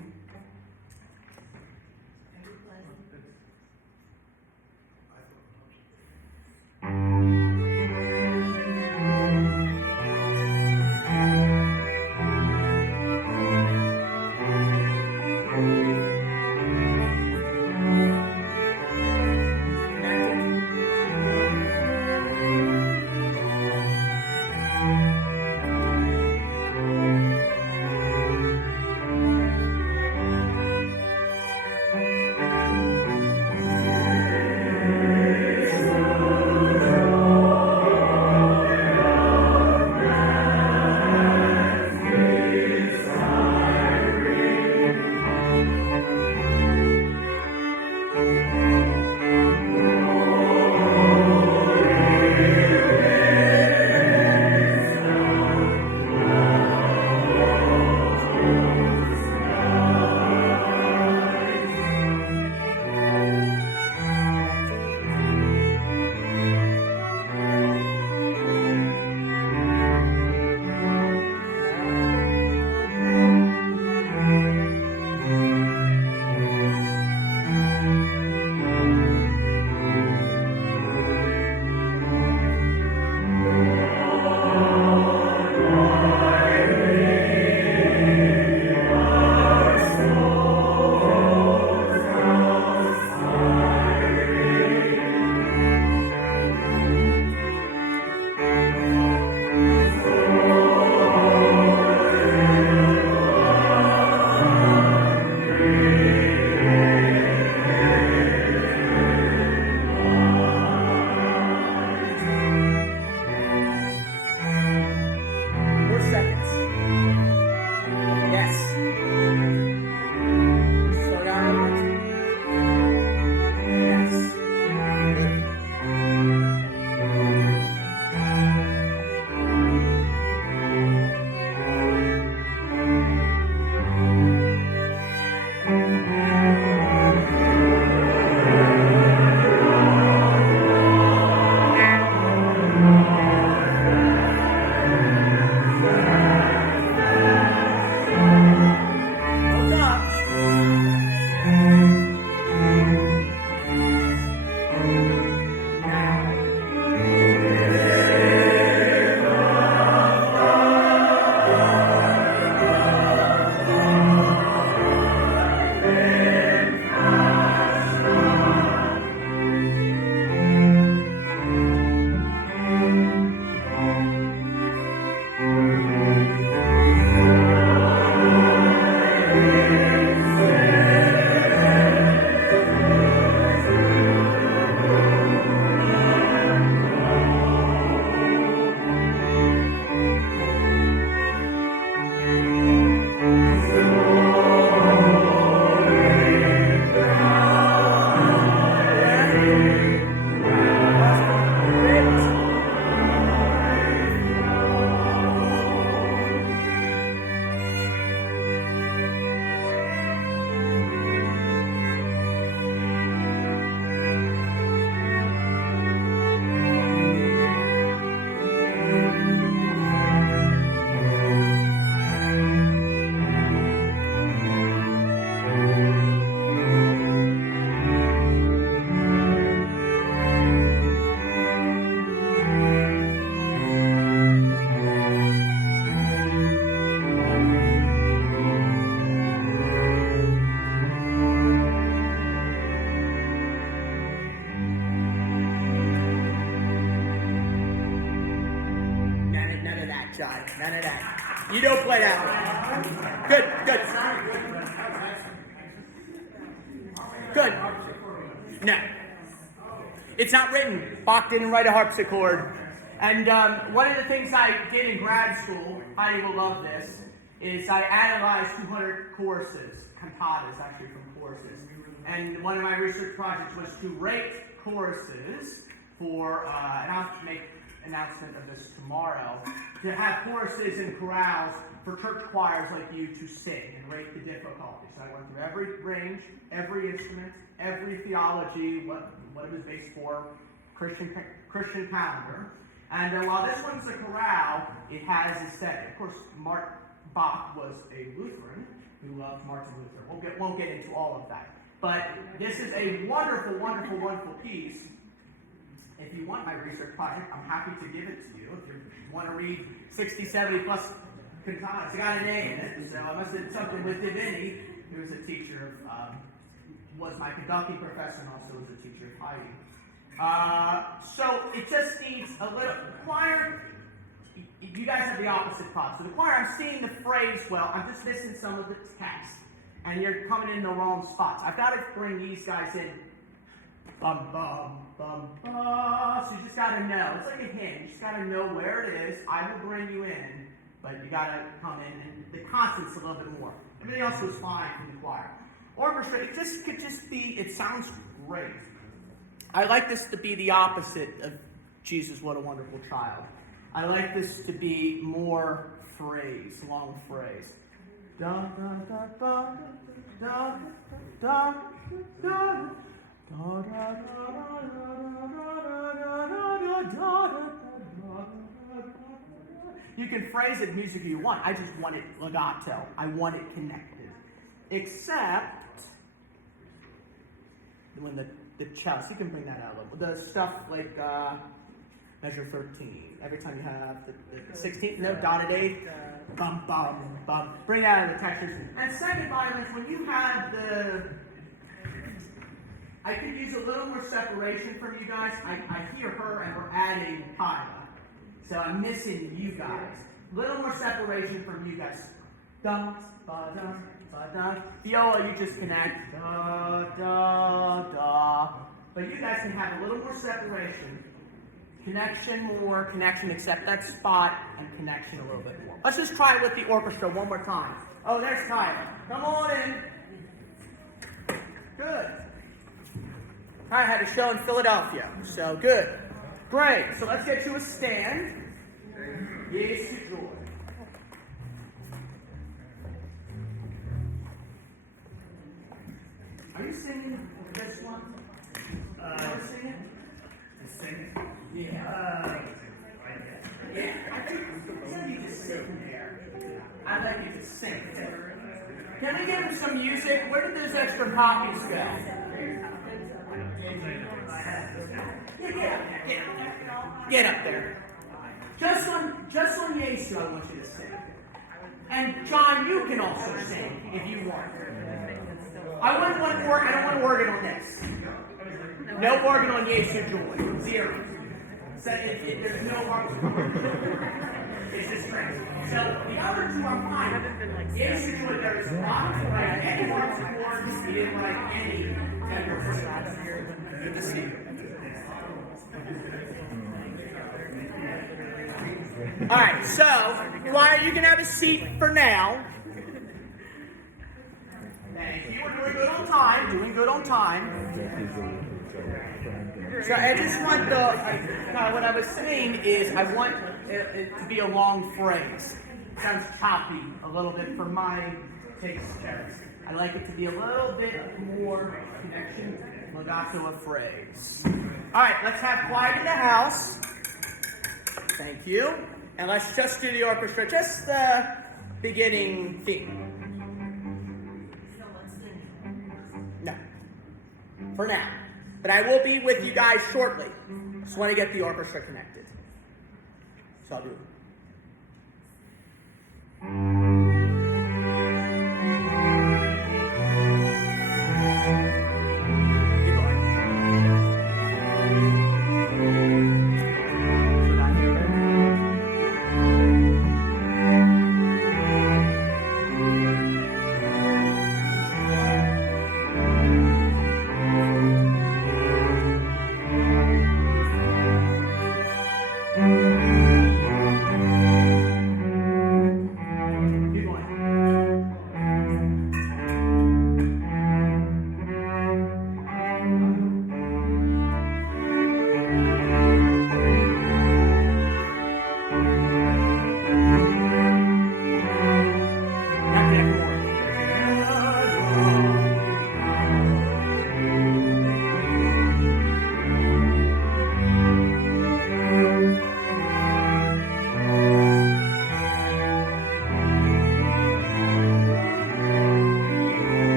None of that. You don't play that one. Good, good. Good. No. It's not written. Bach didn't write a harpsichord. And one of the things I did in grad school, Heidi will love this, is I analyzed 200 choruses, cantatas actually from choruses. And one of my research projects was to rate choruses for, and I'll make announcement of this tomorrow, to have choruses and chorales for church choirs like you to sing and rate the difficulty. So I went through every range, every instrument, every theology, what it was based for, Christian calendar. And while this one's a chorale, it has a setting. Of course, Mark Bach was a Lutheran who loved Martin Luther. Won't get into all of that. But this is a wonderful, wonderful, wonderful piece. If you want my research project, I'm happy to give it to you. If you want to read 60, 70 plus cantatas, I got an A in it, so I must have did something with divinity. He was a teacher of, was my conducting professor and also was a teacher of Heidi. So it just needs a little choir. You guys have the opposite part. So the choir, I'm seeing the phrase well. I'm just missing some of the text, and you're coming in the wrong spots. I've got to bring these guys in. Bum bum bum bum. So you just got to know. It's like a hymn. You just got to know where it is. I will bring you in, but you got to come in, and the constant's a little bit more. Everything else was fine from the choir. Orchestra. It just could just be. It sounds great. I like this to be the opposite of Jesus, what a wonderful child. I like this to be more phrase, long phrase. Da da da da da da da da. You can phrase it music you want. I just want it legato. I want it connected. Except when the cello, you can bring that out a little. The stuff like measure 13. Every time you have the 16th note, dotted eighth, bum, bum, bum. Bring out the textures. And second violins, when you have I could use a little more separation from you guys. I hear her and we're adding Kyla. So I'm missing you guys. A little more separation from you guys. Dum, ba, dum, ba, dum. Viola, you just connect. Da, da, da. But you guys can have a little more separation. Connection, except that spot, and connection a little bit more. Let's just try it with the orchestra one more time. Oh, there's Tyler. Come on in. Good. I had a show in Philadelphia, so good. Great. So let's get you a stand. Yes, joy. Are you singing this one? You sing it? Sing. Yeah. Yeah. I think you just sitting there. I'd like you to sing. Can we give him some music? Where did those extra copies go? Get up there. Just on Yesu, I want you to sing. And John, you can also sing if you want. I don't want organ on this. No organ on Yesu Joy. Zero. So there's no organ. It's just strings. So the other two are fine. Yesu Joy, there is not to write any parts of words. He didn't write any tenor. Good to see you. All right, so choir, you can have a seat for now. Thank you. We're doing good on time. So I just want what I was saying is I want it to be a long phrase. It sounds choppy a little bit for my taste. I like it to be a little bit more connection, legato of phrase. All right, let's have quiet in the house. Thank you. And let's just do the orchestra, just the beginning theme. No. For now. But I will be with you guys shortly. Just want to get the orchestra connected. So I'll do it.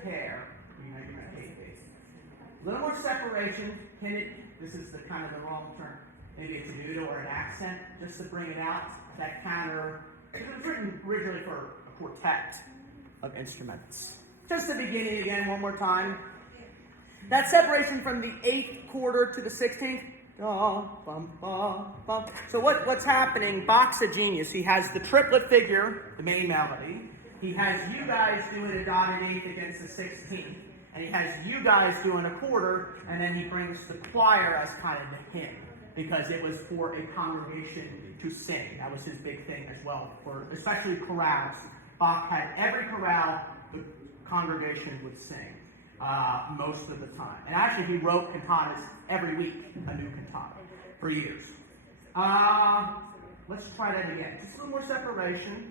hair. You know, you're going to hate these. A little more separation. This is the kind of the wrong term. Maybe it's a tenuto or an accent, just to bring it out. That counter. It was written originally for a quartet of instruments. Just the beginning again, one more time. That separation from the 8th quarter to the 16th. Da, bum, ba, bum. So what's happening? Bach's a genius. He has the triplet figure, the main melody. He has you guys doing a dotted 8th against the 16th. And he has you guys doing a quarter, and then he brings the choir as kind of the hymn, because it was for a congregation to sing. That was his big thing as well, for especially chorales. Bach had every chorale the congregation would sing most of the time. And actually, he wrote cantatas every week, a new cantata, for years. Let's try that again. Just a little more separation.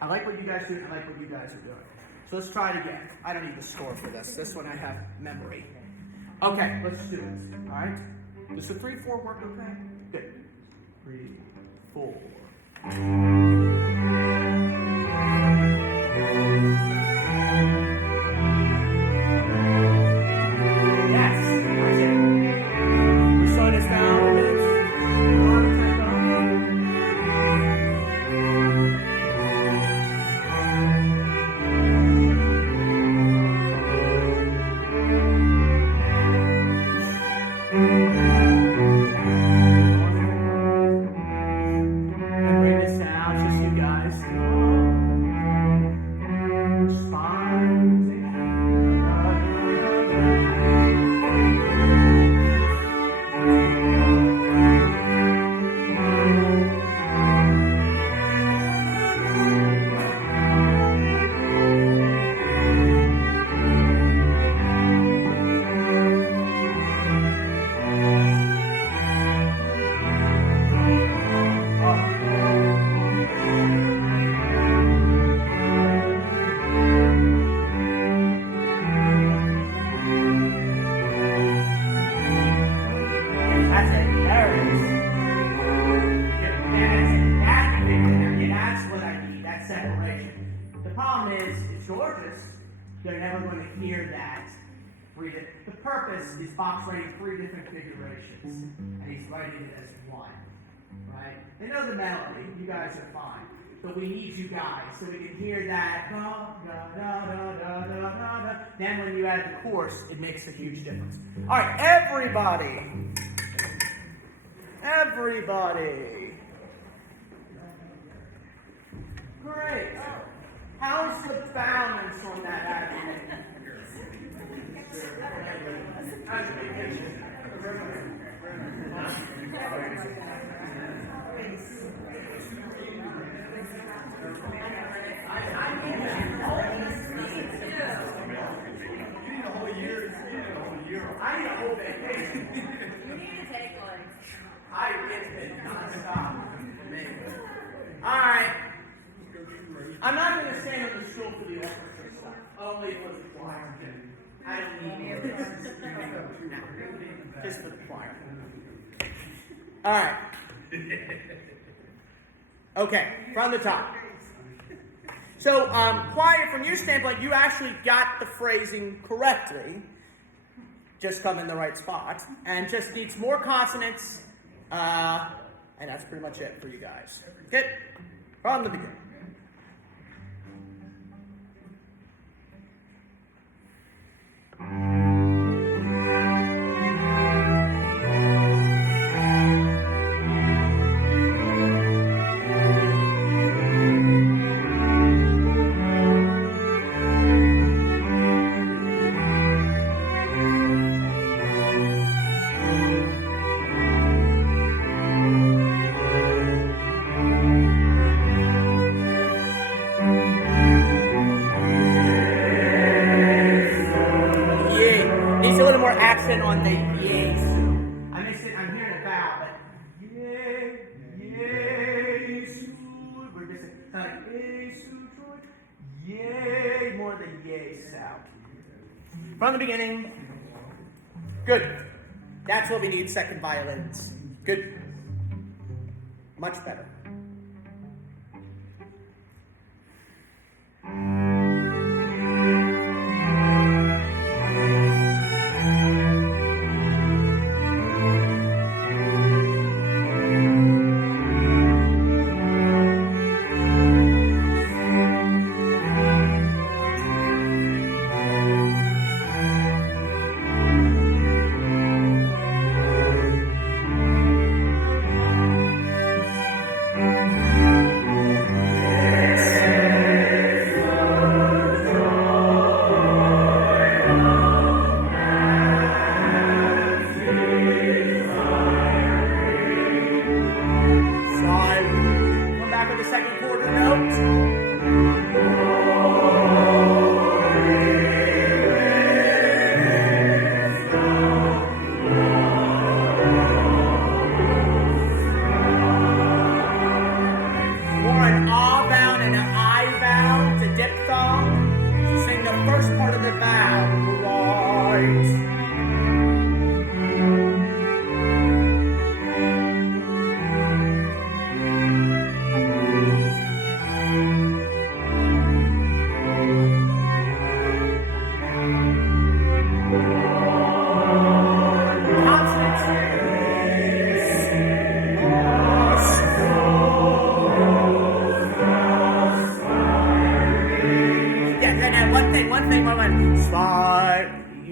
I like what you guys do, and I like what you guys are doing. So let's try it again. I don't need the score for this. This one I have memory. Okay, let's do it. All right? Does the 3-4 work okay? Good. 3, 4. Yes, that's it. We're slowing this down a bit. Is Bach's writing 3 different configurations, and he's writing it as one, right? They know the melody. You guys are fine, but we need you guys so we can hear that. Da, da, da, da, da, da, da. Then when you add the chorus, it makes a huge difference. All right, everybody. Great. How's the balance on that argument? I need a whole vacation. You need to take one. It's been non-stop. Alright. I'm not going to stand on the stool for the orchestra stuff. Only for the choir. I don't need it. Just for the choir. Alright. Okay, from the top. So, choir, from your standpoint, you actually got the phrasing correctly. Just come in the right spot. And just needs more consonants. And that's pretty much it for you guys. Good? From the beginning. On the yes. I missed it. I'm hearing a vowel, but yes. We're missing like yay, more than yay sound. From the beginning. Good. That's what we need. Second violins. Good. Much better.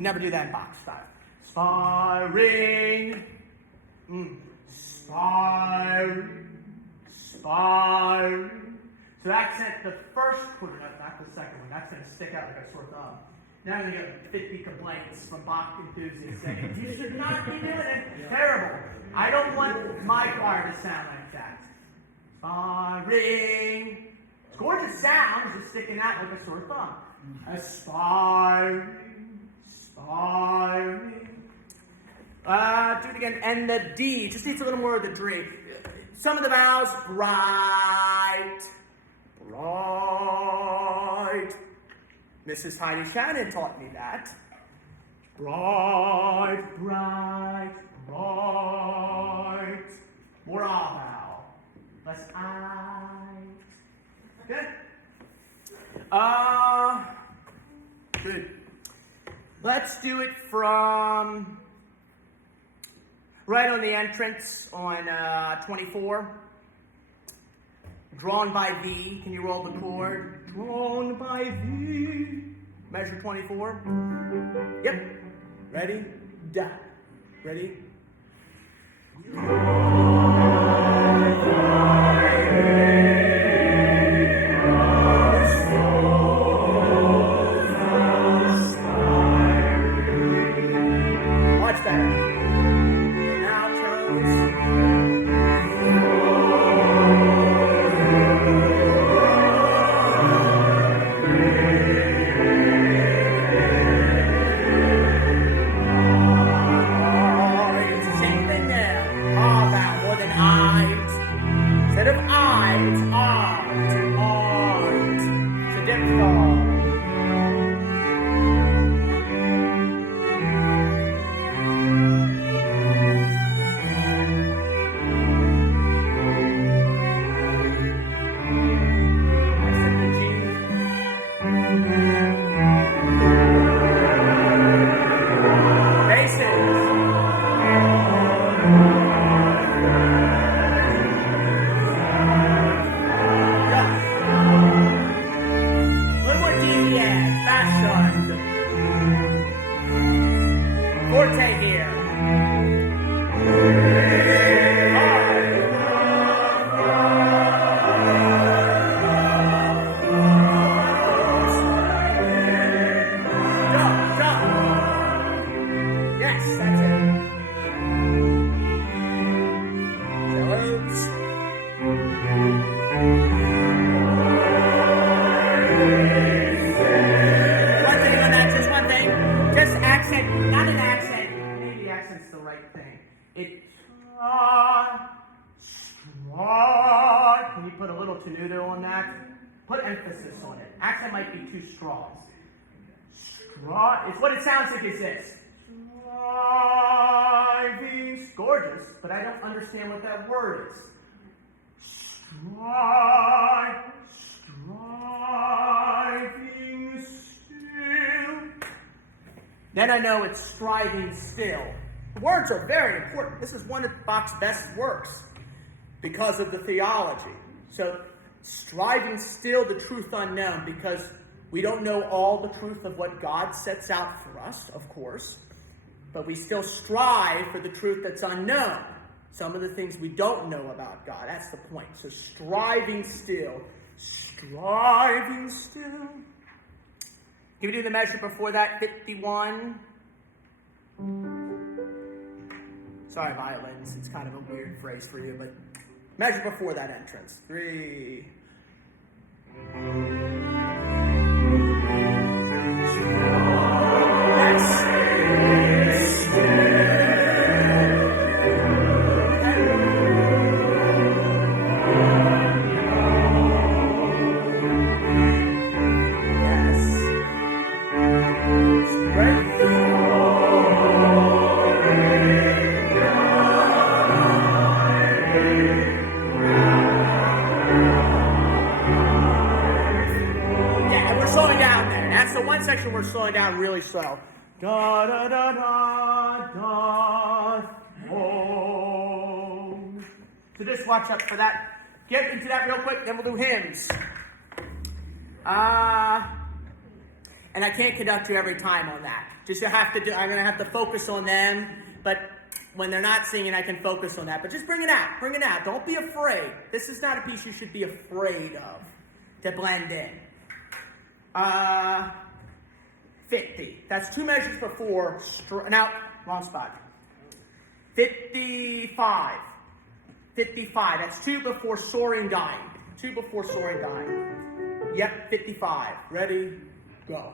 never do that in box style. Sparring. Sparring. So accent the first quarter note, not the second one. That's going to stick out like a sore thumb. Now I'm going to get 50 complaints from Bach enthusiasts saying, you should not be doing it. It's terrible. I don't want my choir to sound like that. Sparring. It's gorgeous sound, it's just sticking out like a sore thumb. Aspiring. Do it again. And the D just needs a little more of the D. Some of the vowels, bright. Mrs. Heidi Shannon taught me that. Bright. More ah vowel. Less I. Good. Good. Let's do it from right on the entrance on 24. Drawn by V. Can you roll the chord? Drawn by V. Measure 24. Yep. Ready? Da. Ready? Much better. Now toes. Put emphasis on it. Accent might be too strong. It's what it sounds like is this. Striving. Gorgeous, but I don't understand what that word is. Striving still. Then I know it's striving still. The words are very important. This is one of Bach's best works because of the theology. So, striving still the truth unknown, because we don't know all the truth of what God sets out for us, of course, but we still strive for the truth that's unknown. Some of the things we don't know about God. That's the point. So striving still. Can we do the measure before that? 51. Sorry, violins. It's kind of a weird phrase for you, but measure before that entrance. 3. Yes. Section we're slowing down really slow. Da da da da da. Oh. So just watch up for that. Get into that real quick, then we'll do hymns. and I can't conduct you every time on that. Just I'm going to have to focus on them, but when they're not singing, I can focus on that. But just bring it out. Bring it out. Don't be afraid. This is not a piece you should be afraid of to blend in. 50. That's 2 measures before. Now, wrong spot. 55. 55. That's 2 before soaring dying. 2 before soaring dying. Yep, 55. Ready? Go.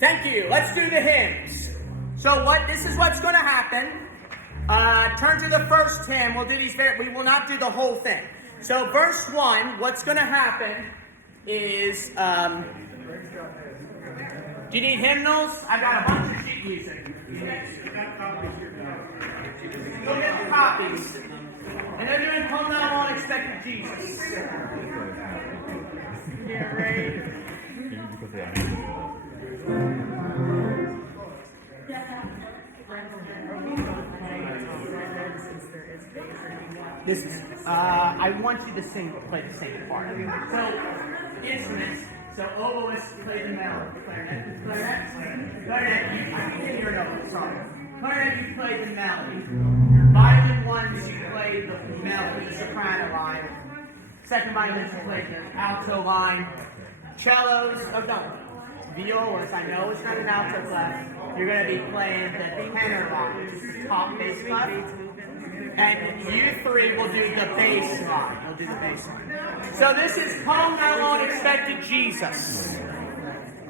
Thank you. Let's do the hymns. So this is what's going to happen. Turn to the first hymn. We'll do these. We will not do the whole thing. So verse 1. What's going to happen is. Do you need hymnals? I got a bunch of sheet music. Go get the copies. And they're doing "Come Thou Unexpected Jesus." Yeah, right. This is, I want you to play the same part. So, instruments. So, oboists play the melody. Clarinet, I can hear it over, sorry. Clarinet, you play the melody. Violin ones, you play the melody, the soprano line. Second violins, you play the alto line. Cellos, violas, I know it's not an alto class. You're going to be playing the tenor line, which is the top bass line. And you three will do the bass line. We'll do the bass line. So this is "Come Thou Unexpected Jesus."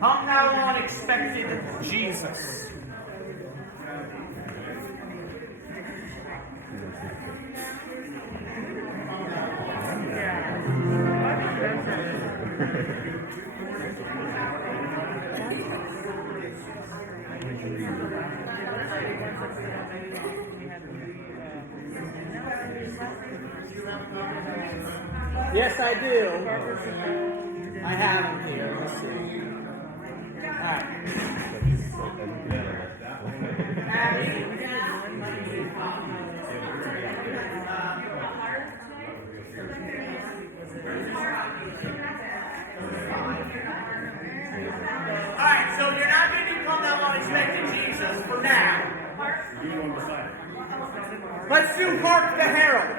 Come Thou Unexpected Jesus. Yes, I do. I have them here. Let's see. All right. All right, so you're not going to become that unexpected Jesus for now. Let's do "Hark the Herald."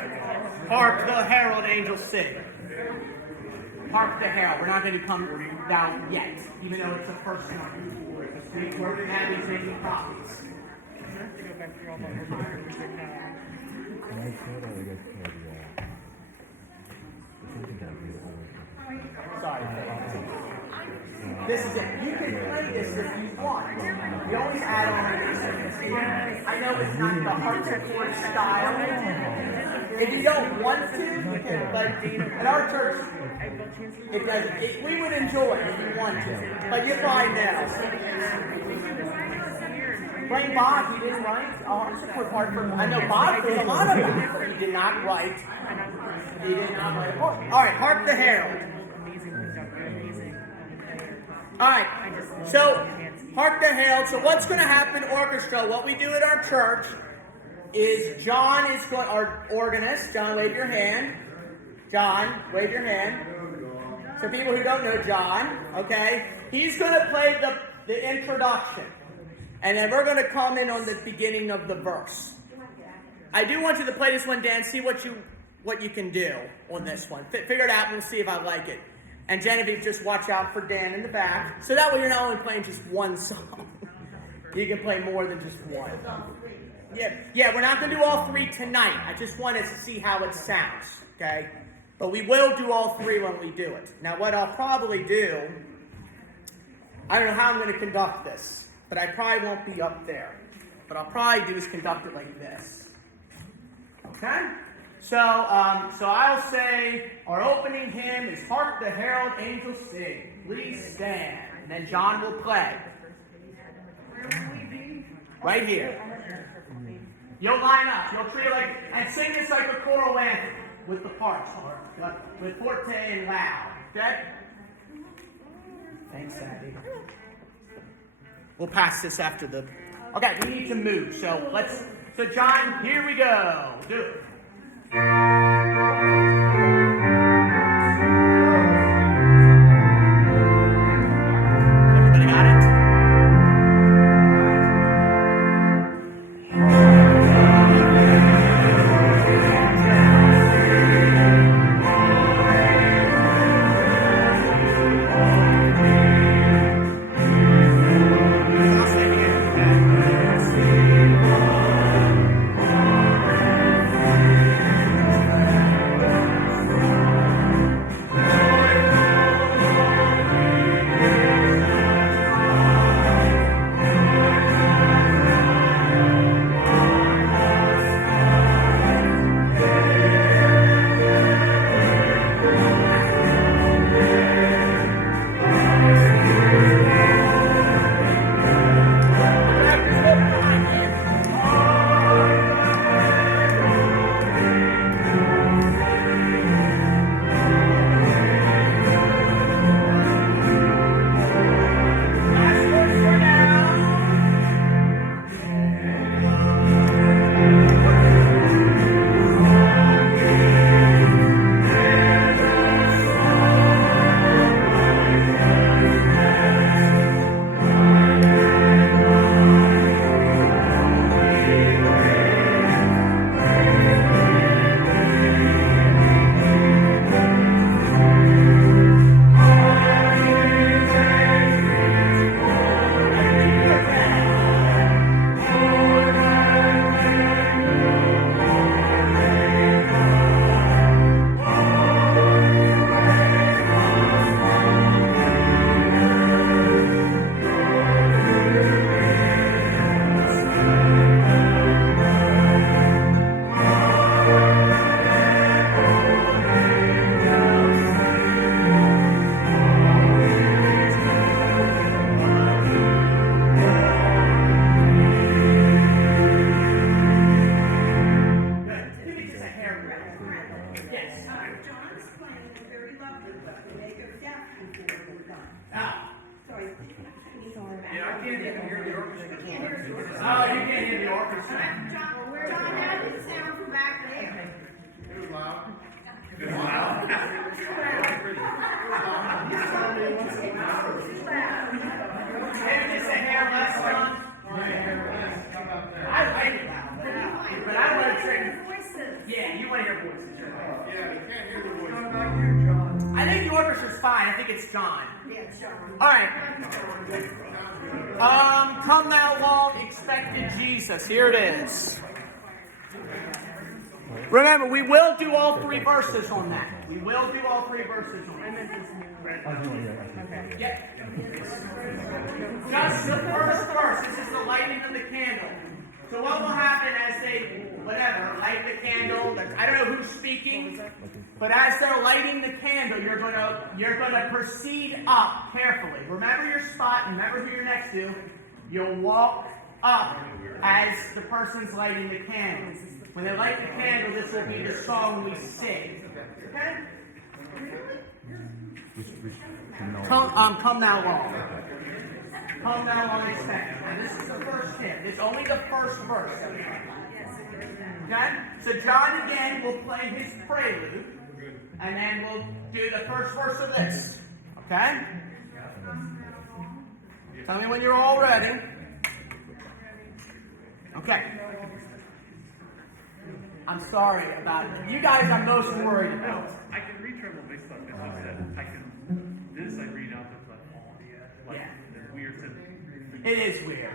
Hark the herald angels sing. Hark the herald. We're not going to come down yet, even though it's the first one. We're going to have these making copies. Sorry. This is it. You can play this if you want. You always add on instruments here. I know it's not the harpsichord style. If you don't want to, you can. But at our church, it doesn't. We would enjoy it if you want to. But you're fine now. Playing Bach, you didn't write. Harpsichord part for. I know Bach. There's a lot of Bach. He did not write. He did not write. All right, "Hark the Herald." All right, so "Hark the Herald." So what's going to happen, orchestra? What we do at our church is John is going, our organist. John, wave your hand. John, wave your hand. For people who don't know John, okay, he's going to play the introduction, and then we're going to come in on the beginning of the verse. I do want you to play this one, Dan. See what you can do on this one. Figure it out, and we'll see if I like it. And Genevieve, just watch out for Dan in the back. So that way you're not only playing just one song. You can play more than just one. Yeah, we're not going to do all three tonight. I just want to see how it sounds, okay? But we will do all three when we do it. Now, what I'll probably do, I don't know how I'm going to conduct this, but I probably won't be up there. What I'll probably do is conduct it like this. Okay? So I'll say, our opening hymn is Hark the Herald Angels Sing. Please stand. And then John will play. Right here. You'll line up. You'll treat like, and sing this like a choral anthem with the parts, with forte and loud. Okay? Thanks, Sandy. We'll pass this after the. Okay, we need to move. So John, here we go. Do it. Everybody got it? Come thou long expected Jesus. Here it is. Remember, we will do all three verses on that. We will do all three verses on that. Yeah. Just the first verse. This is the lighting of the candle. So what will happen as they, light the candle? I don't know who's speaking, but as they're lighting the candle, you're gonna proceed up carefully. Remember your spot. And remember who you're next to. You'll walk up as the person's lighting the candle. When they light the candle, this will be the song we sing. Okay? Come thou long. Come thou long expected. Now this is the first hymn. It's only the first verse. Okay? So John again will play his prelude, and then we'll do the first verse of this. Okay? Tell me when you're all ready. Okay. I'm sorry about it. You guys I'm most worried about. I can read treble bass stuff. It's just that I can, this I read out the like the weird stuff. It is weird.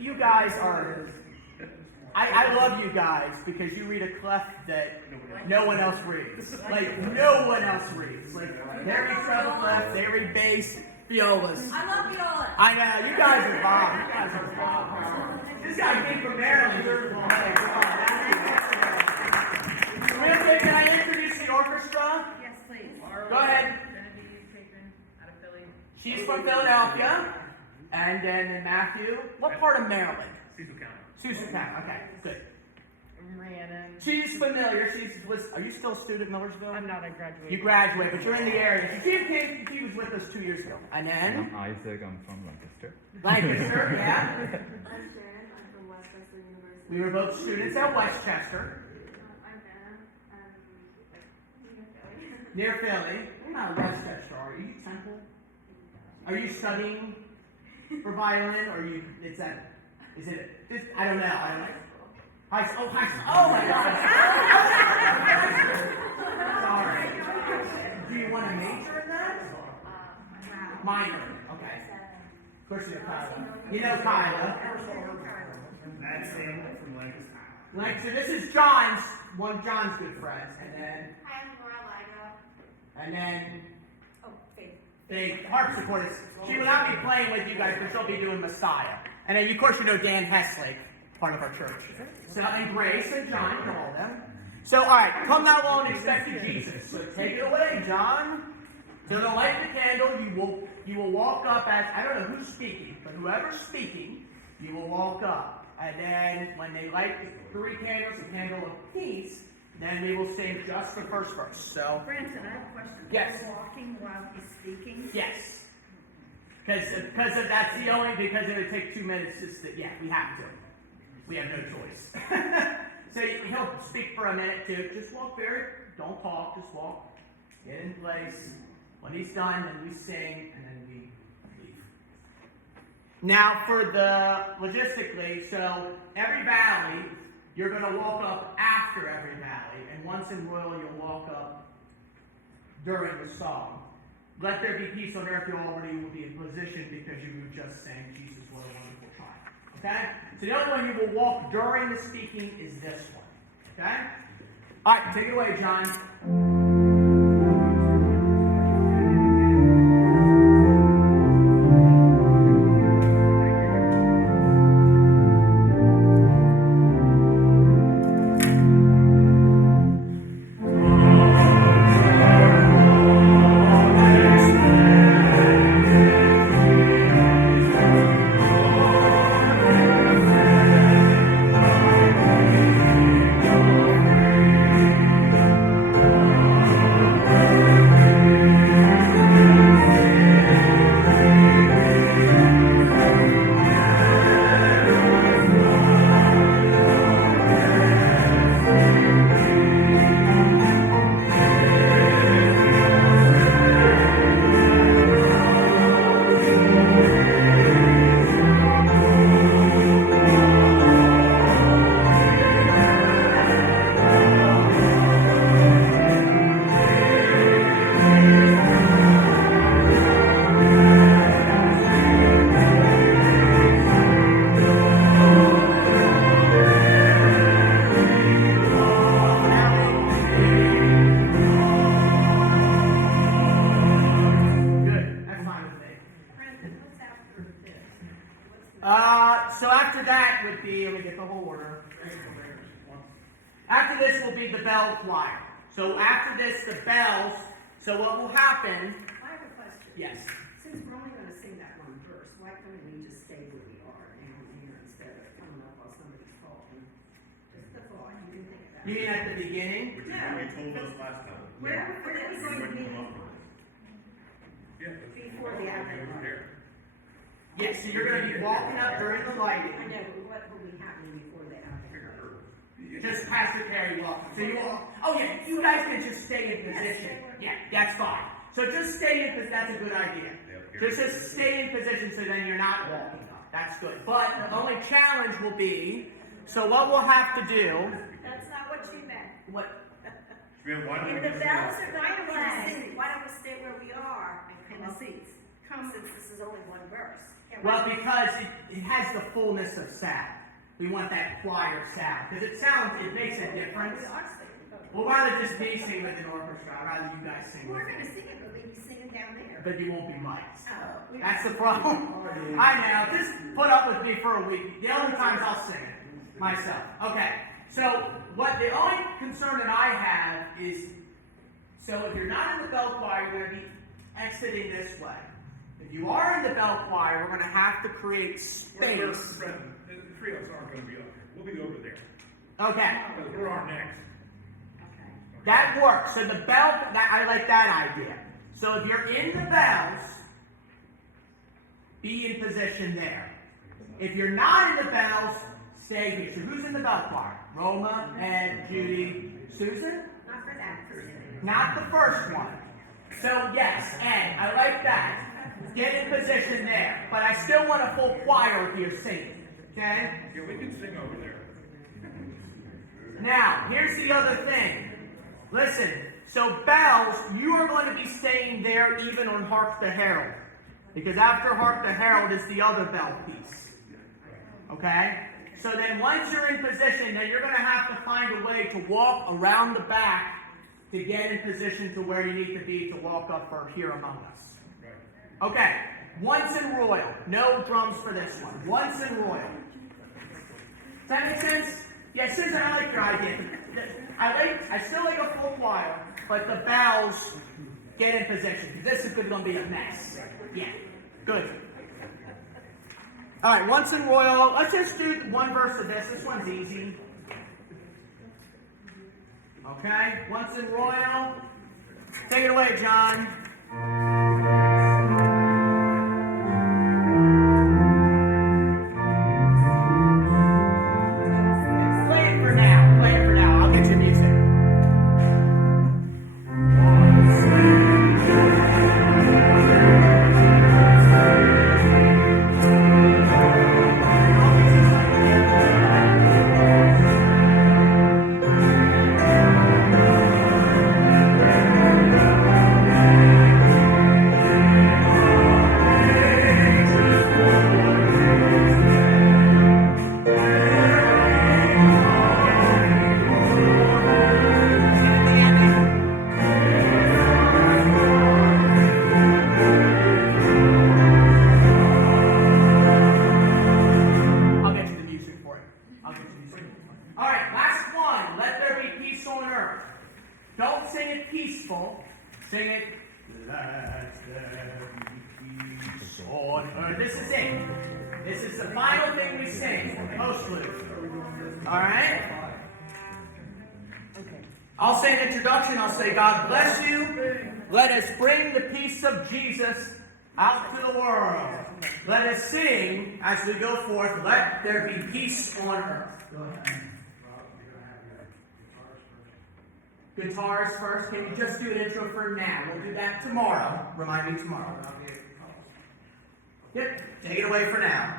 You guys are. I love you guys because you read a clef that no one else reads. Like no one else reads. Like they read treble clef, they read bass, violas. I love viola. I know you guys are bomb. You guys are bomb. This guy came from Maryland. Real quick, can I introduce the orchestra? Yes, please. Go ahead. Genevieve Chapin out of Philly. She's from Philadelphia. And then Matthew. What part of Maryland? Cecil County. Susan County. Okay, good. Rhiannon. She's familiar. Are you still a student in Millersville? I'm not. I graduated. You graduated, but you're in the area. She was with us 2 years ago. And then? I'm Isaac, I'm from Lancaster. Lancaster, yeah. I'm Sharon. I'm from Westchester University. We were both students at Westchester. I'm Anna. I'm Near Philly. You're not Westchester, are you? Temple? Are you studying for violin, or is it this? I don't know. High school. Oh my gosh. Sorry. Do you want to major in that? Minor. Okay. Of course you know Kyla. You know Kyla. Matt Stanley from Lancaster. Lancaster. This is John's, one of John's good friends. And then Oh, Faith. the harpsichordist. She will not be playing with you guys, but she'll be doing Messiah. And then, of course, you know Dan Heslake, part of our church. So, and Grace and John, you know all them. So, all right, come thou Lord and expected Jesus. So take it away, John. To the light the candle, you will walk up as, I don't know who's speaking, but whoever's speaking, you will walk up. And then when they light the 3 candles, a candle of peace, then we will sing just the first verse. So, Brenten, I have a question. Yes. Walking while he's speaking. yes. Because that's the only, because it would take 2 minutes, we have to. We have no choice. So he'll speak for a minute too. Just walk don't talk, just walk. Get in place. When he's done, then we sing, and then we leave. Now for the logistically, so every valley, you're going to walk up after every valley, and once in Royal, you'll walk up during the song. Let there be peace on earth, you already will be in position because you just sang Jesus, what a wonderful child. Okay? So the only one you will walk during the speaking is this one. Okay? All right, take it away, John. So after that would be, let me get the whole order. After this will be the bell choir. So after this, the bells. So what will happen? I have a question. Yes. Since we're only going to sing that one verse, why couldn't we just stay where we are down here instead of coming up while somebody's talking? Just the thought. You didn't think of that. You mean at the beginning? Which is what you told us last time. Where are we going to be Yeah. before the after? Yes, so you're going to be walking up during the lighting. I know, but what will be happening before the after? Just Pastor Terry walking. So you all, oh yeah, you guys can just stay in position. Yeah, that's fine. So just stay in, because that's a good idea. Just stay in position so then you're not walking up. That's good. But the only challenge will be, so what we'll have to do. That's not what what you meant. What? And the bells are going to play. Why don't we stay where we are in the seats? Since this is only one verse. Well, because it has the fullness of sound. We want that choir sound. Because it makes a difference. We are singing. We'll rather just me sing with an orchestra. I'd rather you guys sing We're with going to me. sing it, but we'll be singing down there. But you won't be mic'd. Oh. That's the problem. I know. Just put up with me for a week. The other times I'll sing it myself. Okay. So the only concern that I have is, so if you're not in the bell choir, you're going to be exiting this way. If you are in the bell choir, we're going to have to create space. The trios aren't going to be up here. We'll be over there. Okay. Because we're our next. That works. So the bell, I like that idea. So if you're in the bells, be in position there. If you're not in the bells, stay here. So who's in the bell choir? Roma, Ed, Judy, Susan? Not for that. Not the first one. So yes, Ed, I like that. Get in position there. But I still want a full choir here singing. Okay? Yeah, we can sing over there. Now, here's the other thing. Listen, so bells, you are going to be staying there even on Hark the Herald. Because after Hark the Herald is the other bell piece. Okay? So then once you're in position, then you're going to have to find a way to walk around the back to get in position to where you need to be to walk up for Here Among Us. Okay, once in royal. No drums for this one. Once in royal. Does that make sense? Yeah, Susan, I like your idea. I still like a full choir, but the bells get in position. This is going to be a mess. Yeah, good. All right, once in royal. Let's just do one verse of this. This one's easy. Okay, once in royal. Take it away, John. Play it for now. Play it for now. I'll get you music. I'll say an introduction. I'll say, God bless you. Let us bring the peace of Jesus out to the world. Let us sing as we go forth. Let there be peace on earth. Guitars first. Can you just do an intro for now? We'll do that tomorrow. Remind me tomorrow. Yep. Take it away for now.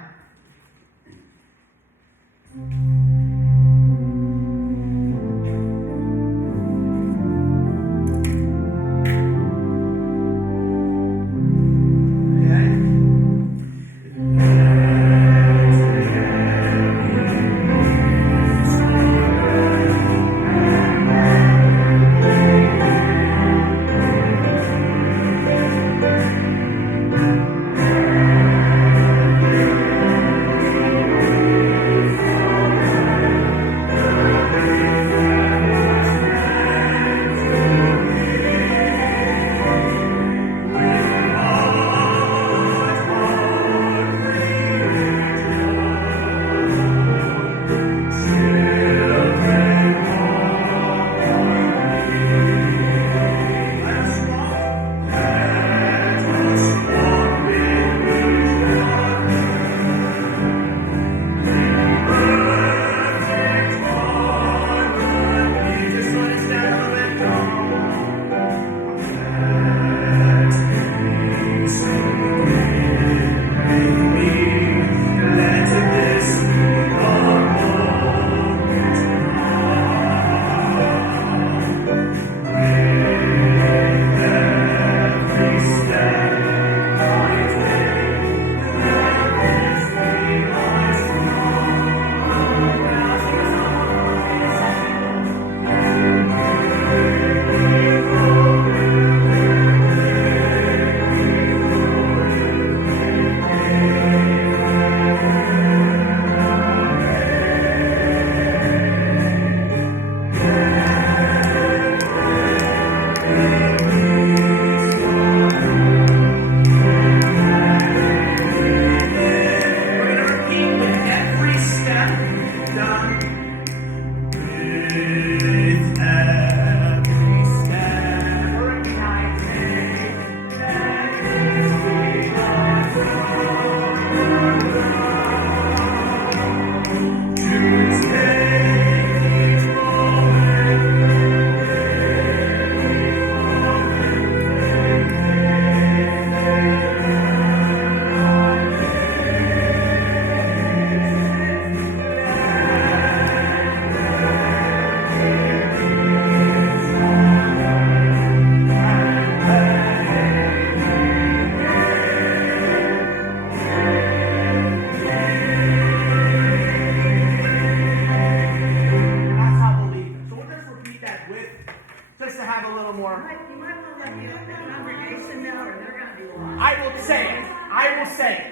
You might want to let the congregation know, or they're gonna be lost. I will say it. I will say it.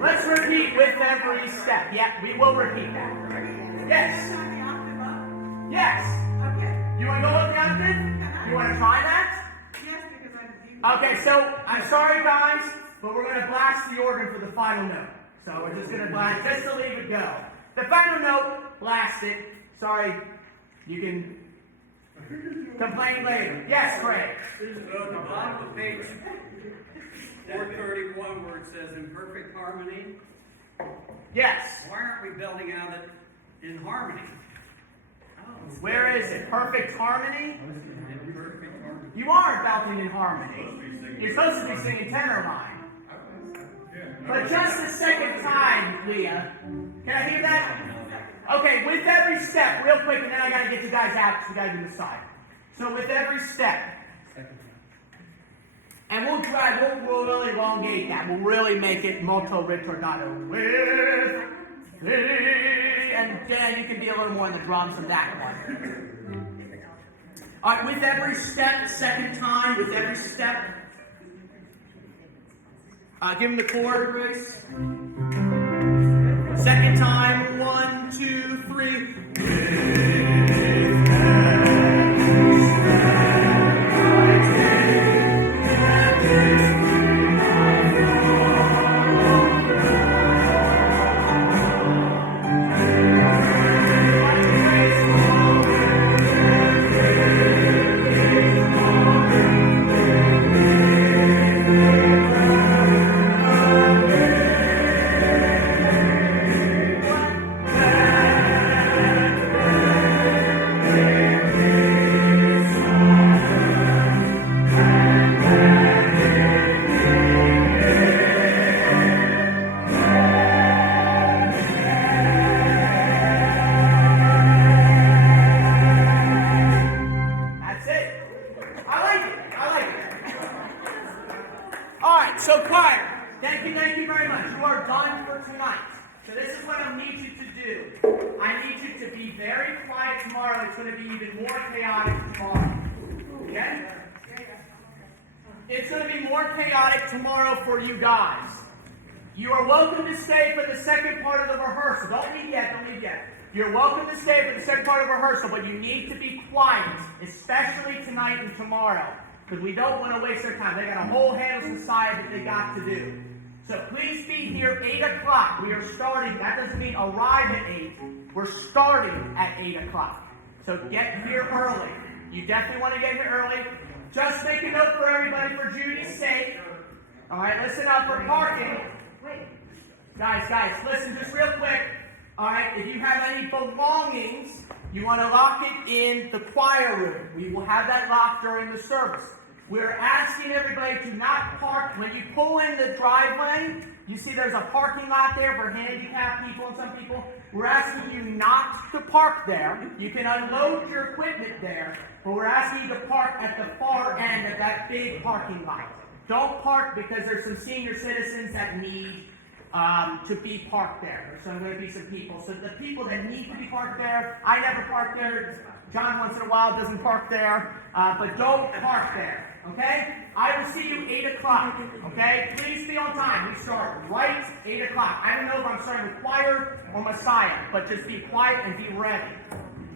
Let's repeat with every step. Yeah, we will repeat that. Yes. Yes. Okay. You want to go with the octave? You want to try that? Yes, because I'm. Okay, so I'm sorry, guys, but we're going to blast the organ for the final note. So we're just going to blast just to leave it go. The final note, blast it. Sorry, you can complain later. Yes, Craig. This is at the bottom of page 431 where it says in perfect harmony. Yes. Why aren't we building out it in harmony? Where is it? Perfect harmony? In perfect harmony. You are belting in harmony. You're supposed to be singing tenor line. But just the second time, Leah. Can I hear that? Okay, with every step, real quick, and then I got to get you guys out because we got to do the side. So with every step, and we'll really elongate that. We'll really make it molto ritornato. And Dan, you can be a little more on the drums than that one. All right, with every step, second time, with every step. Give him the chord, Grace. Second time, 1, 2, 3. It's going to be more chaotic tomorrow for you guys. You are welcome to stay for the second part of the rehearsal. Don't leave yet, don't leave yet. You're welcome to stay for the second part of the rehearsal, but you need to be quiet, especially tonight and tomorrow, because we don't want to waste their time. They got a whole handle society that they got to do. So please be here 8 o'clock. We are starting. That doesn't mean arrive at 8. We're starting at 8 o'clock. So get here early. You definitely want to get here early. Just make a note for everybody for Judy's sake. All right, listen up for parking. Guys, listen just real quick. All right, if you have any belongings, you want to lock it in the choir room. We will have that locked during the service. We're asking everybody to not park. When you pull in the driveway, you see there's a parking lot there for handicapped people and some people. We're asking you not to park there. You can unload your equipment there, but we're asking you to park at the far end of that big parking lot. Don't park because there's some senior citizens that need to be parked there. So going to be some people. So the people that need to be parked there, I never park there. John once in a while doesn't park there, but don't park there. Okay? I will see you 8 o'clock. Okay? Please be on time. We start right 8 o'clock. I don't know if I'm starting with choir or Messiah, but just be quiet and be ready.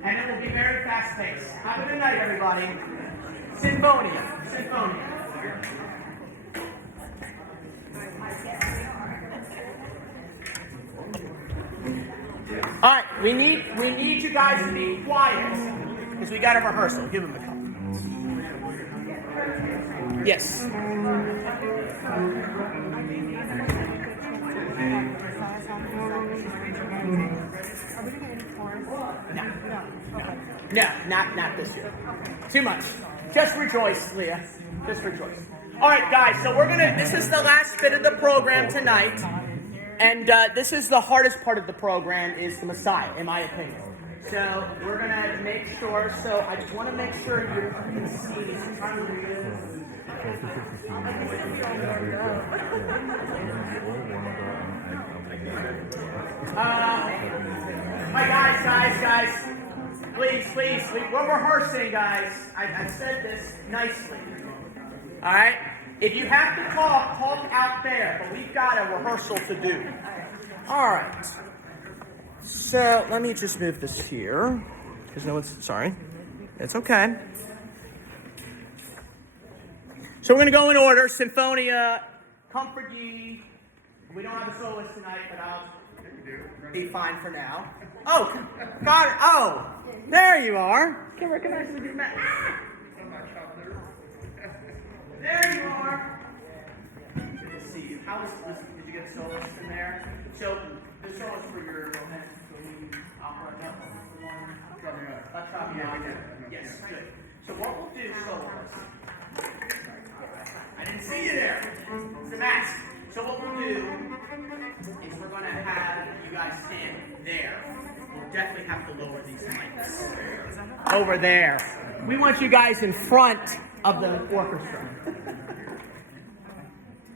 And it will be very fast paced. Have a good night, everybody. Sinfonia. All right, we need you guys to be quiet because we got a rehearsal. Give them a couple. Yes. No, not this year. Too much. Just rejoice, Leah. Just rejoice. All right, guys. So this is the last bit of the program tonight. And this is the hardest part of the program is the Messiah, in my opinion. So we're going to make sure. So I just want to make sure you can see. My guys. Please, we're rehearsing, guys. I said this nicely. All right? If you have to talk out there, but we've got a rehearsal to do. All right. So let me just move this here, because no one's, sorry. It's okay. So we're going to go in order. Symphonia, Comfort Ye. We don't have a soloist tonight, but I'll be fine for now. Oh, got it. Oh, there you are. Can't recognize me. There you are. Good to see you. How was, did you get a soloist in there? So, the soloist for your opera, let's copy out. Yes, good. So what we'll do, soloist. I didn't see you there. It's a mask. So what we'll do is we're going to have you guys stand there. We'll definitely have to lower these mics. Over there. We want you guys in front of the orchestra.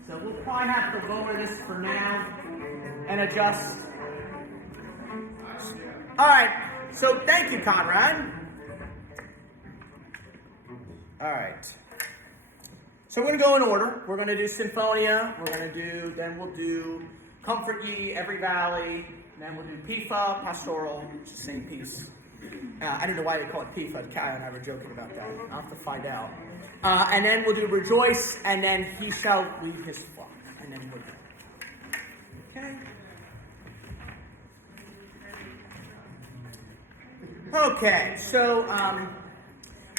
So we'll probably have to lower this for now and adjust. All right. So thank you, Conrad. All right. So we're going to go in order. We're going to do Symphonia. Then we'll do Comfort Ye, Every Valley. Then we'll do PIFA, Pastoral. It's the same piece. I don't know why they call it PIFA. Kai and I were joking about that. I'll have to find out. And then we'll do Rejoice, and then He Shall Lead His Flock. And then we're done. Okay. Okay, so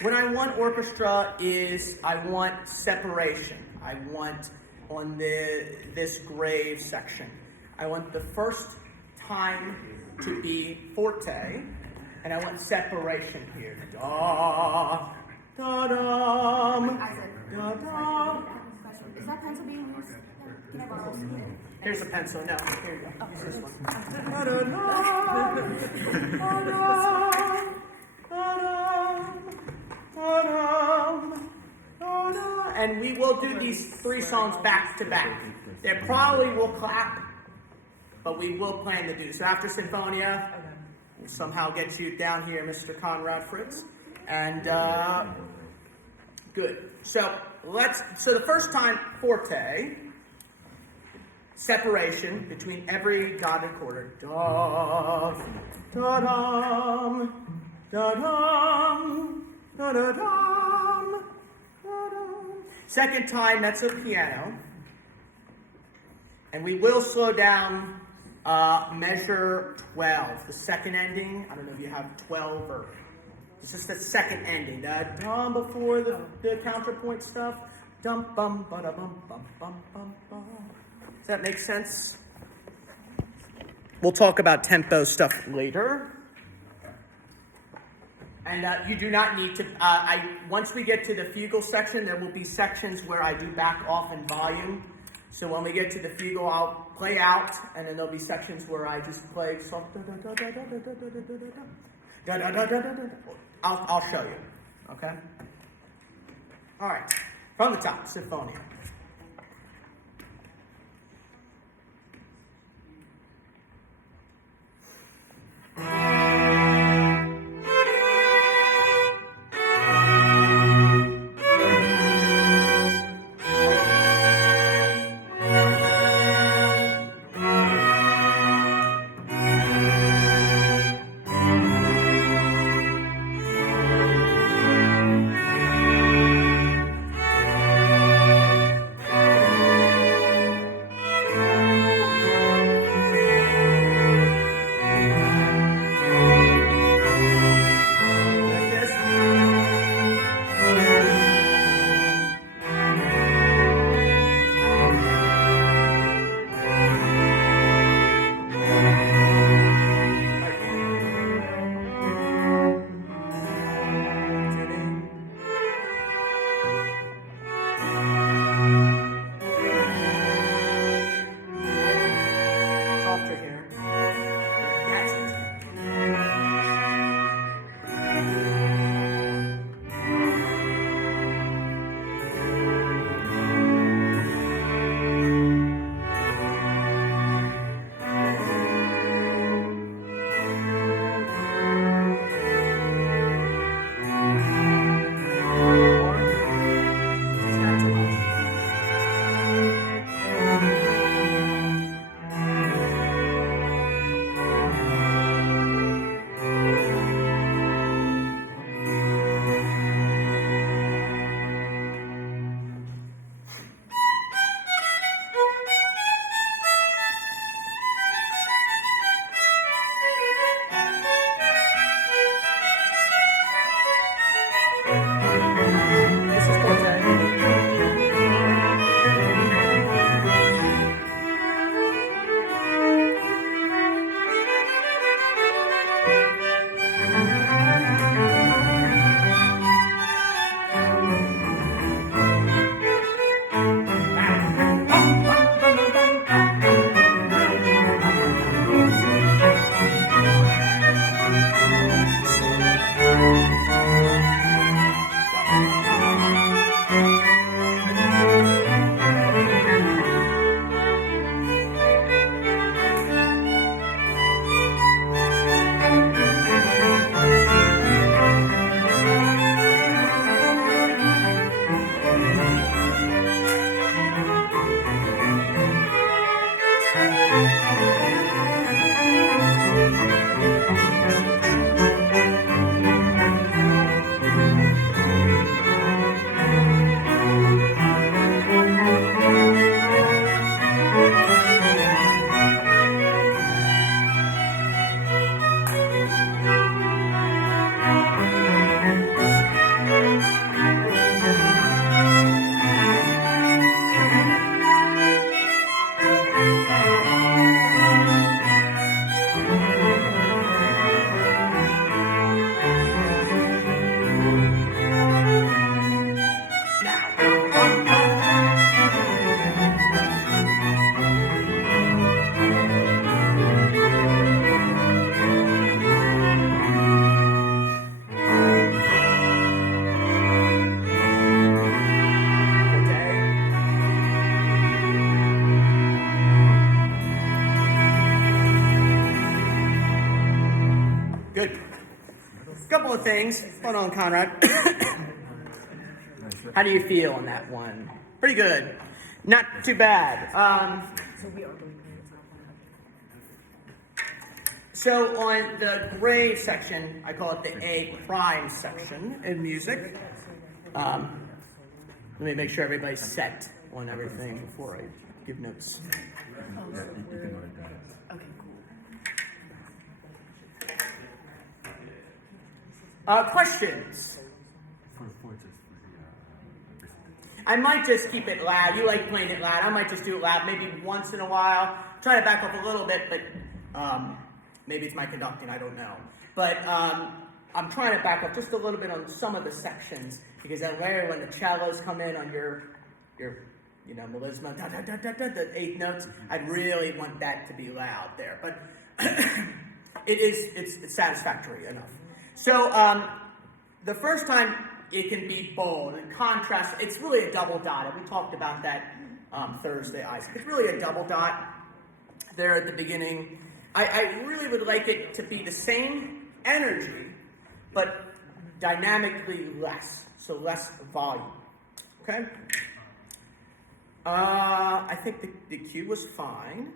what I want orchestra is I want separation. I want on this grave section. I want the first time to be forte, and I want separation here. Da da dum, da da. Is that pencil being used? Can I borrow some? Here's a pencil. No, here you go. Use this one. Da da da, da da, da da. And we will do these three songs back to back. They probably will clap, but we will plan to do so. After Symphonia, we'll somehow get you down here, Mr. Conrad Fritz. And good. So the first time, forte, separation between every God and quarter. Da da dum, da dum, da da dum, da dum. Second time, that's a piano. And we will slow down measure 12, the second ending. I don't know if you have 12 or... This is the second ending. The dum before the counterpoint stuff. Dum bum ba da bum bum bum bum bum. Does that make sense? We'll talk about tempo stuff later. And you do not need to... once we get to the fugal section, there will be sections where I do back off in volume. So when we get to the fugal, I'll play out, and then there'll be sections where I just play soft. I'll show you. Okay? All right. From the top, Symphonia. Good. Couple of things. Hold on, Conrad. How do you feel on that one? Pretty good. Not too bad. So on the grade section, I call it the A prime section in music. Let me make sure everybody's set on everything before I give notes. Questions? I might just keep it loud. You like playing it loud. I might just do it loud maybe once in a while. Try to back up a little bit, but maybe it's my conducting. I don't know. But I'm trying to back up just a little bit on some of the sections because that way when the cellos come in on your melisma, the eighth notes, I really want that to be loud there. But it's satisfactory enough. So the first time it can be bold and contrast. It's really a double dot, and we talked about that Thursday, Isaac. It's really a double dot there at the beginning. I really would like it to be the same energy, but dynamically less, so less volume. Okay? I think the cue was fine.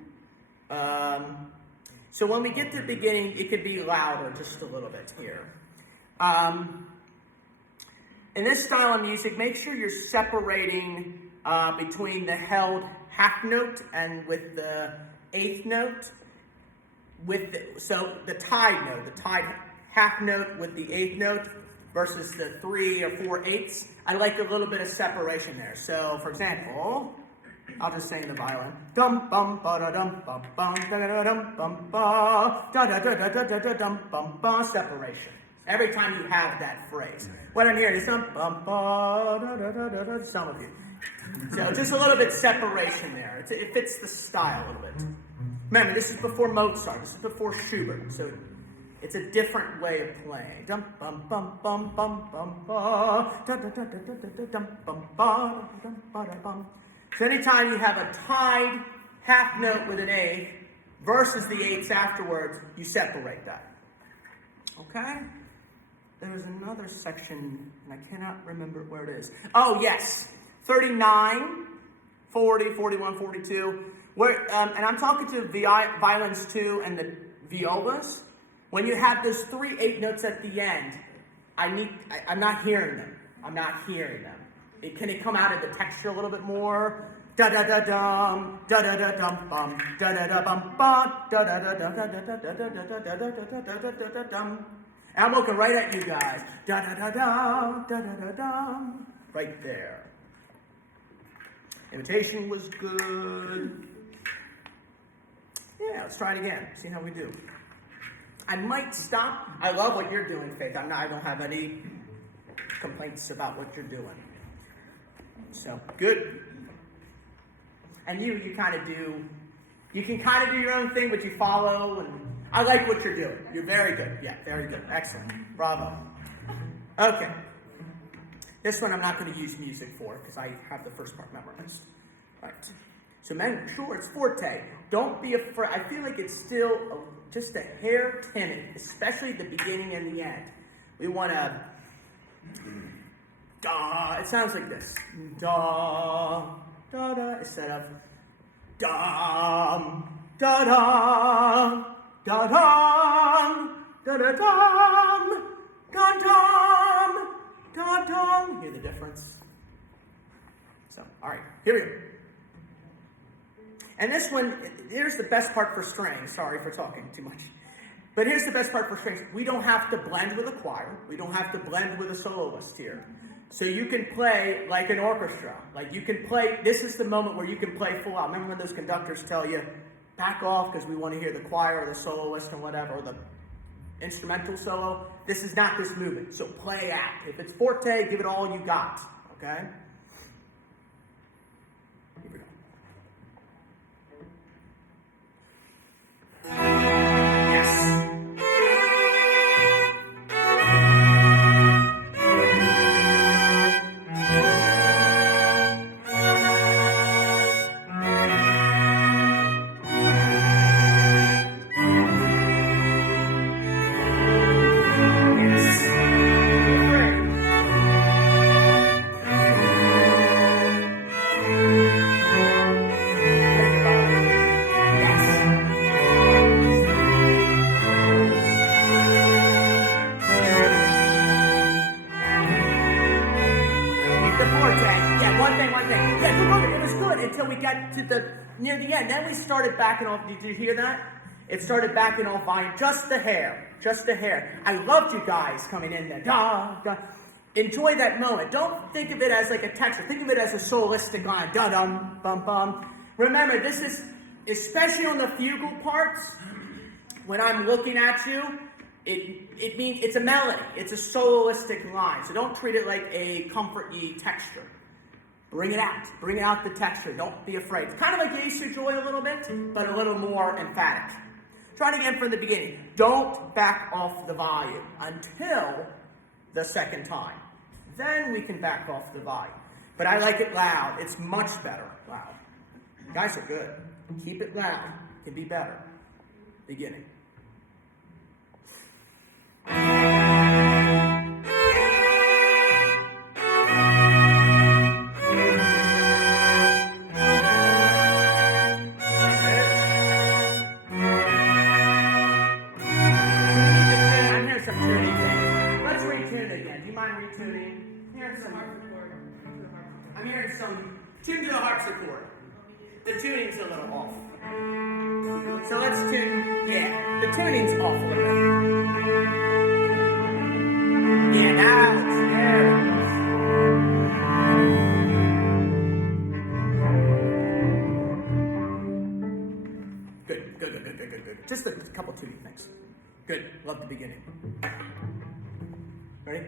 So when we get to the beginning, it could be louder just a little bit here. In this style of music, make sure you're separating between the held half note and with the eighth note. So the tied note, the tied half note with the eighth note versus the 3 or 4/8. I like a little bit of separation there. So, for example, I'll just sing the violin. Dum bum ba da dum bum bum da da dum bum ba da da da da da da dum bum ba. Separation. Every time you have that phrase. What I'm hearing is dum bum ba da da da da da. Some of you. So just a little bit separation there. It fits the style a little bit. Remember, this is before Mozart. This is before Schubert. So it's a different way of playing. Dum bum bum bum bum bum ba da da da da da da dum bum ba da dum ba da bum. So anytime you have a tied half note with an eighth versus the eighths afterwards, you separate that. Okay? There's another section, and I cannot remember where it is. Oh, yes. 39, 40, 41, 42. Where, and I'm talking to the violins too and the violas. When you have those 3 8 notes at the end, I'm not hearing them. I'm not hearing them. Can it come out of the texture a little bit more? Da da da dum, da da da dum bum, da da da bum ba, da da da da da da da da da da da da da da dum. And I'm looking right at you guys. Da da da da da da da dum. Right there. Imitation was good. Yeah, let's try it again. See how we do. I might stop. I love what you're doing, Faith. I don't have any complaints about what you're doing. So, good. And you kind of do, you can kind of do your own thing, but you follow, and I like what you're doing. You're very good. Yeah, very good. Excellent. Bravo. Okay. This one I'm not going to use music for, because I have the first part memorized. Right. So, make sure it's forte. Don't be afraid. I feel like it's still just a hair timid, especially the beginning and the end. We want to, da. It sounds like this. Da, da, da, instead of dum, da, da, da, dum, da, da, dum, da, dum, da, dum. Hear the difference? So, all right, here we go. And this one, here's the best part for strings. Sorry for talking too much. But here's the best part for strings. We don't have to blend with a choir. We don't have to blend with a soloist here. So you can play like an orchestra. Like you can play, this is the moment where you can play full out. Remember when those conductors tell you, back off because we want to hear the choir or the soloist or whatever, or the instrumental solo. This is not this movement. So play out. If it's forte, give it all you got. Okay? thing. Yeah, it was good until we got to near the end. Then we started backing off. Did you hear that? It started backing off volume, just a hair. I loved you guys coming in there. Da, da. Enjoy that moment. Don't think of it as like a texture. Think of it as a solistic line. Da dum bum bum. Remember, this is especially on the fugal parts. When I'm looking at you, it means it's a melody. It's a soloistic line. So don't treat it like a comfort-y texture. Bring it out. Bring out the texture. Don't be afraid. It's kind of like Yesu Joy a little bit, but a little more emphatic. Try it again from the beginning. Don't back off the volume until the second time. Then we can back off the volume. But I like it loud. It's much better loud. You guys are good. Keep it loud. It can be better. Beginning. I'm hearing some tune to the harpsichord. The tuning's a little off. So let's tune. Yeah, the tuning's off a little bit. Yeah, now it's there. Good. Just a couple tuning things. Good. Love the beginning. Ready?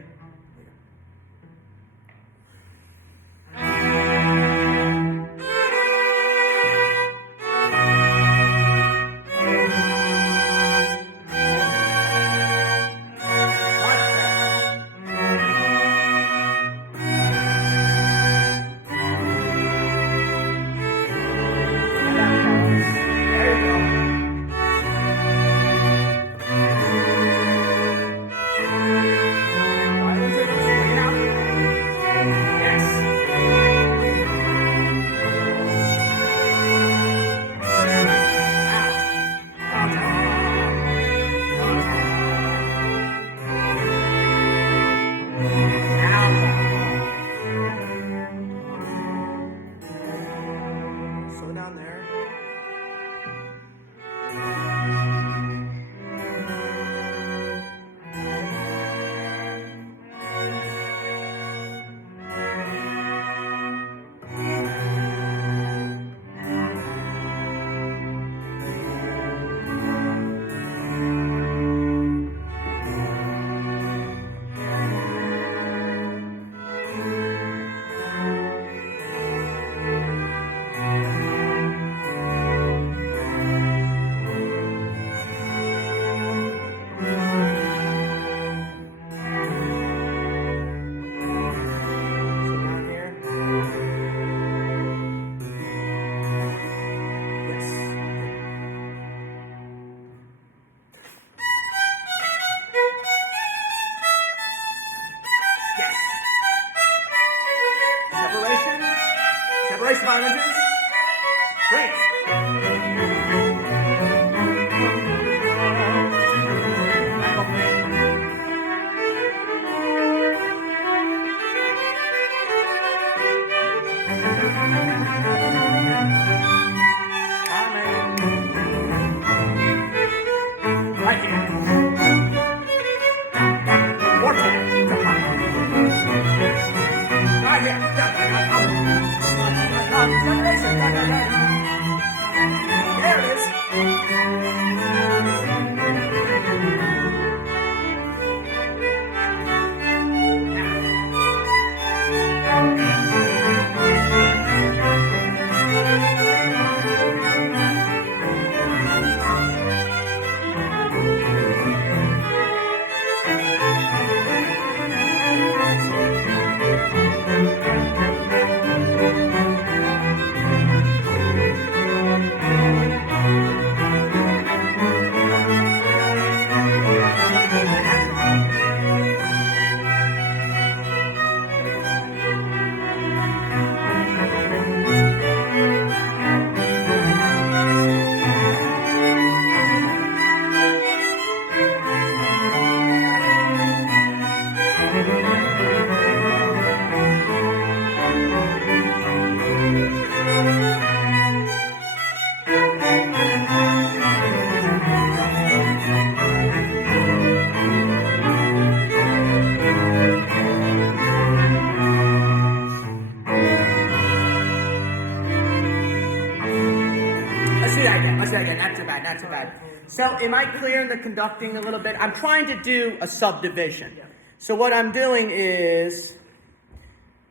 let's say again. Not too bad, not too bad. So, am I clear in the conducting a little bit? I'm trying to do a subdivision. So, what I'm doing is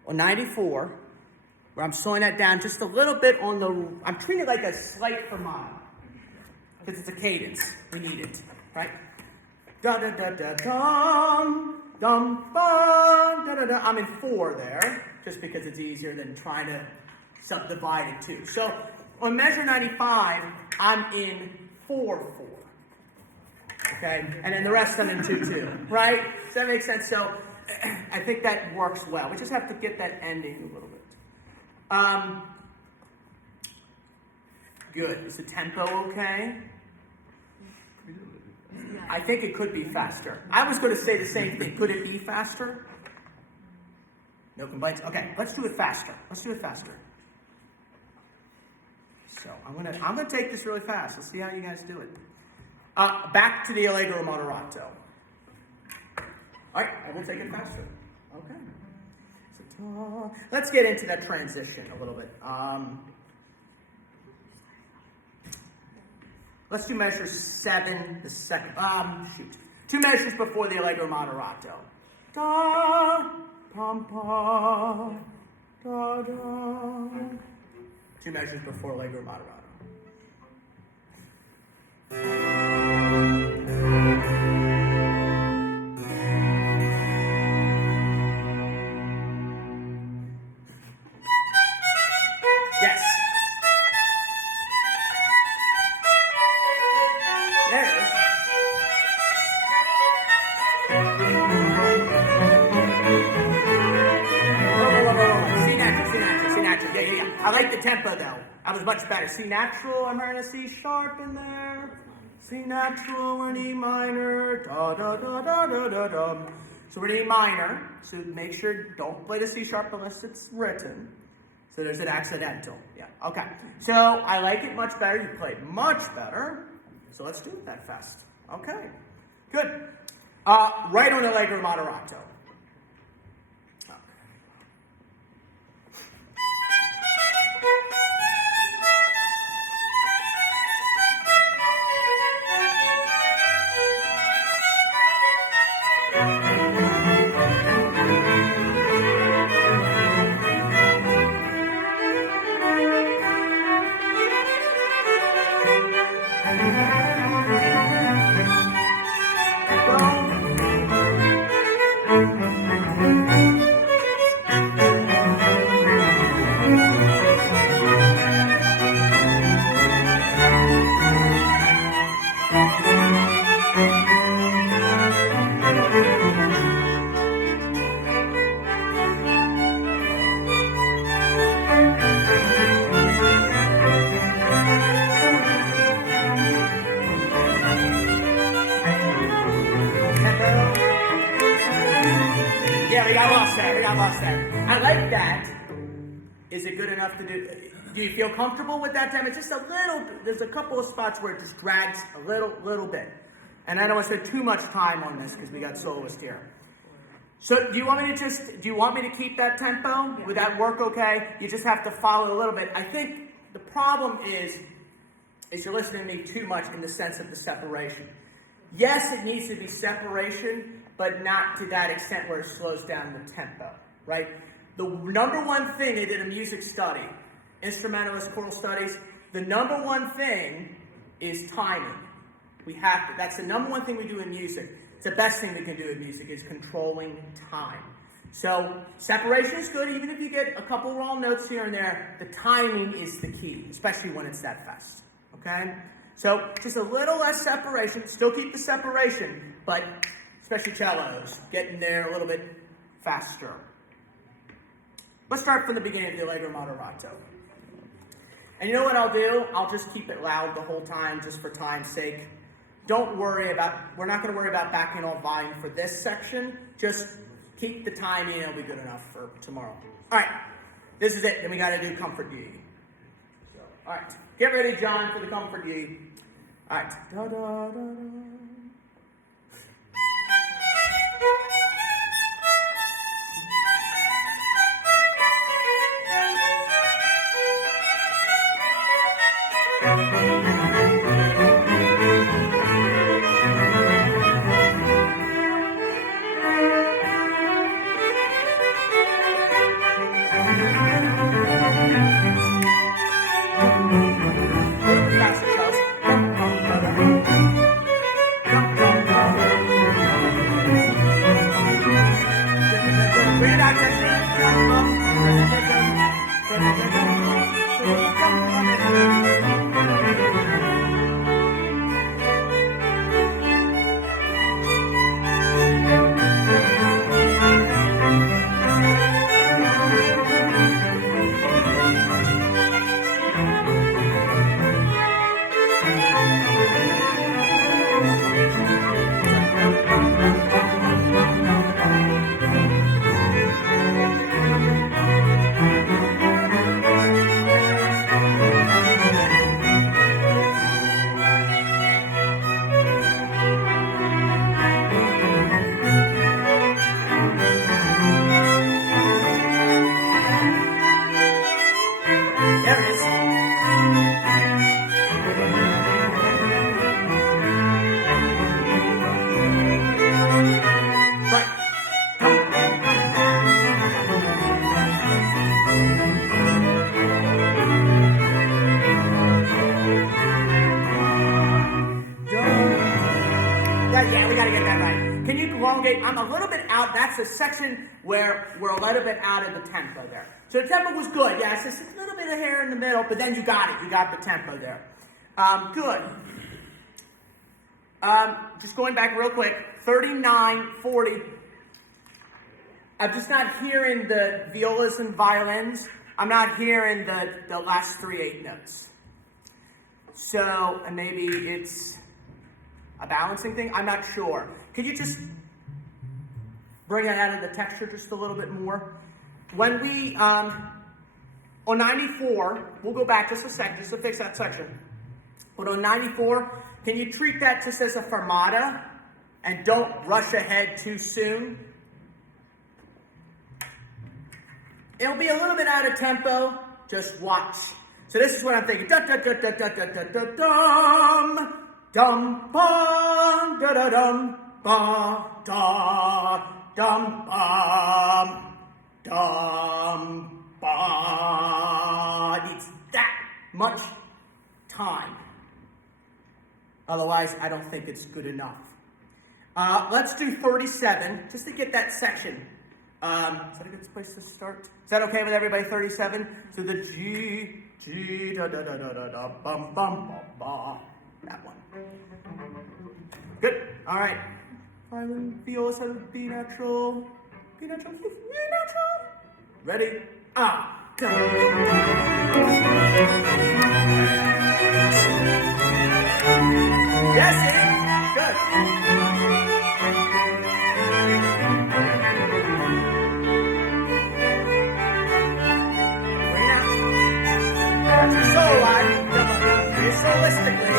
on 94, where I'm slowing that down just a little bit on the. I'm treating it like a slight fermata because it's a cadence. We need it, right? Da da da da dum dum ba da da da. I'm in 4 there, just because it's easier than trying to subdivide it too. So on measure 95, I'm in 4/4. Okay, and then the rest I'm in 2/2. Right? Does that make sense? So I think that works well. We just have to get that ending a little bit. Good. Is the tempo okay? I think it could be faster. I was going to say the same thing. Could it be faster? No complaints? Okay, let's do it faster. Let's do it faster. So I'm gonna take this really fast. Let's see how you guys do it. Back to the allegro moderato. All right, I will take it faster. Okay. So, let's get into that transition a little bit. Let's do measure 7, the second. 2 measures before the allegro moderato. Da, pom, pom, da, da. 2 measures before allegro moderato. Yes. There it is. C natural. Yeah. I like the tempo though. That was much better. C natural, I'm hearing a C sharp in there. C natural and E minor. Da da da da da da da. So we're in E minor. So make sure don't play the C sharp unless it's written. So there's an accidental. Yeah. Okay. So I like it much better. You played much better. So let's do it that fast. Okay. Good. Right on allegro moderato. Yeah, we got lost there. I like that. Is it good enough to do? Do you feel comfortable with that time? It's just a little bit. There's a couple of spots where it just drags a little bit. And I don't want to spend too much time on this because we got soloist here. So do you want me to keep that tempo? Would that work okay? You just have to follow a little bit. I think the problem is you're listening to me too much in the sense of the separation. Yes, it needs to be separation, but not to that extent where it slows down the tempo, right? The number one thing they did in music study, instrumentalist choral studies, the number one thing is timing. We have to. That's the number one thing we do in music. It's the best thing we can do in music is controlling time. So separation is good, even if you get a couple wrong notes here and there. The timing is the key, especially when it's that fast. Okay? So just a little less separation. Still keep the separation, but especially cellos, getting there a little bit faster. Let's start from the beginning of the allegro moderato. And you know what I'll do? I'll just keep it loud the whole time, just for time's sake. We're not going to worry about backing off volume for this section. Just keep the time in, it'll be good enough for tomorrow. All right, this is it. Then we got to do Comfort Ye. All right, get ready, John, for the Comfort Ye. All right. Da, da, da, da. There it is. Right. Yeah, we gotta get that right. Can you elongate? I'm a little bit out. That's the section where we're a little bit out of the tempo there. So the tempo was good. Yeah, it's just a little bit of hair in the middle, but then you got it. You got the tempo there. Good. Just going back real quick. 39, 40. I'm just not hearing the violas and violins. I'm not hearing the last 3/8 notes. So, and maybe it's a balancing thing? I'm not sure. Could you just bring it out of the texture just a little bit more? When we, on 94, we'll go back just a second just to fix that section. But on 94, can you treat that just as a fermata and don't rush ahead too soon? It'll be a little bit out of tempo. Just watch. So this is what I'm thinking. Da da da da da da da da dum. Dum ba da da dum ba da dum ba. Needs that much time. Otherwise, I don't think it's good enough. Let's do 37 just to get that section. Is that a good place to start? Is that okay with everybody? 37. So the G da da da da da da bum bum ba ba. That one. Good. All right. Violin, viola, set of B natural. B natural. B natural. Ready? Go. Yes, it. Good. Bring it out. That's your solo line. Very solistically.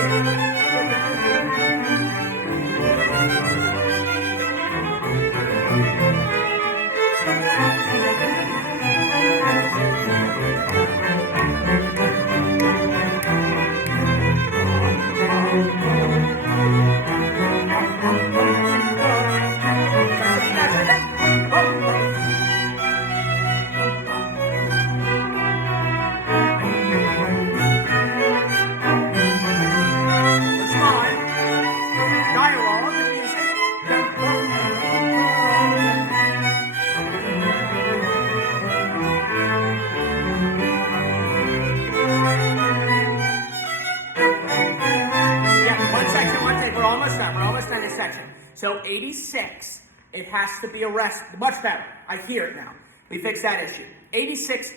So 86, it has to be arrested. Much better. I hear it now. We fixed that issue. 86,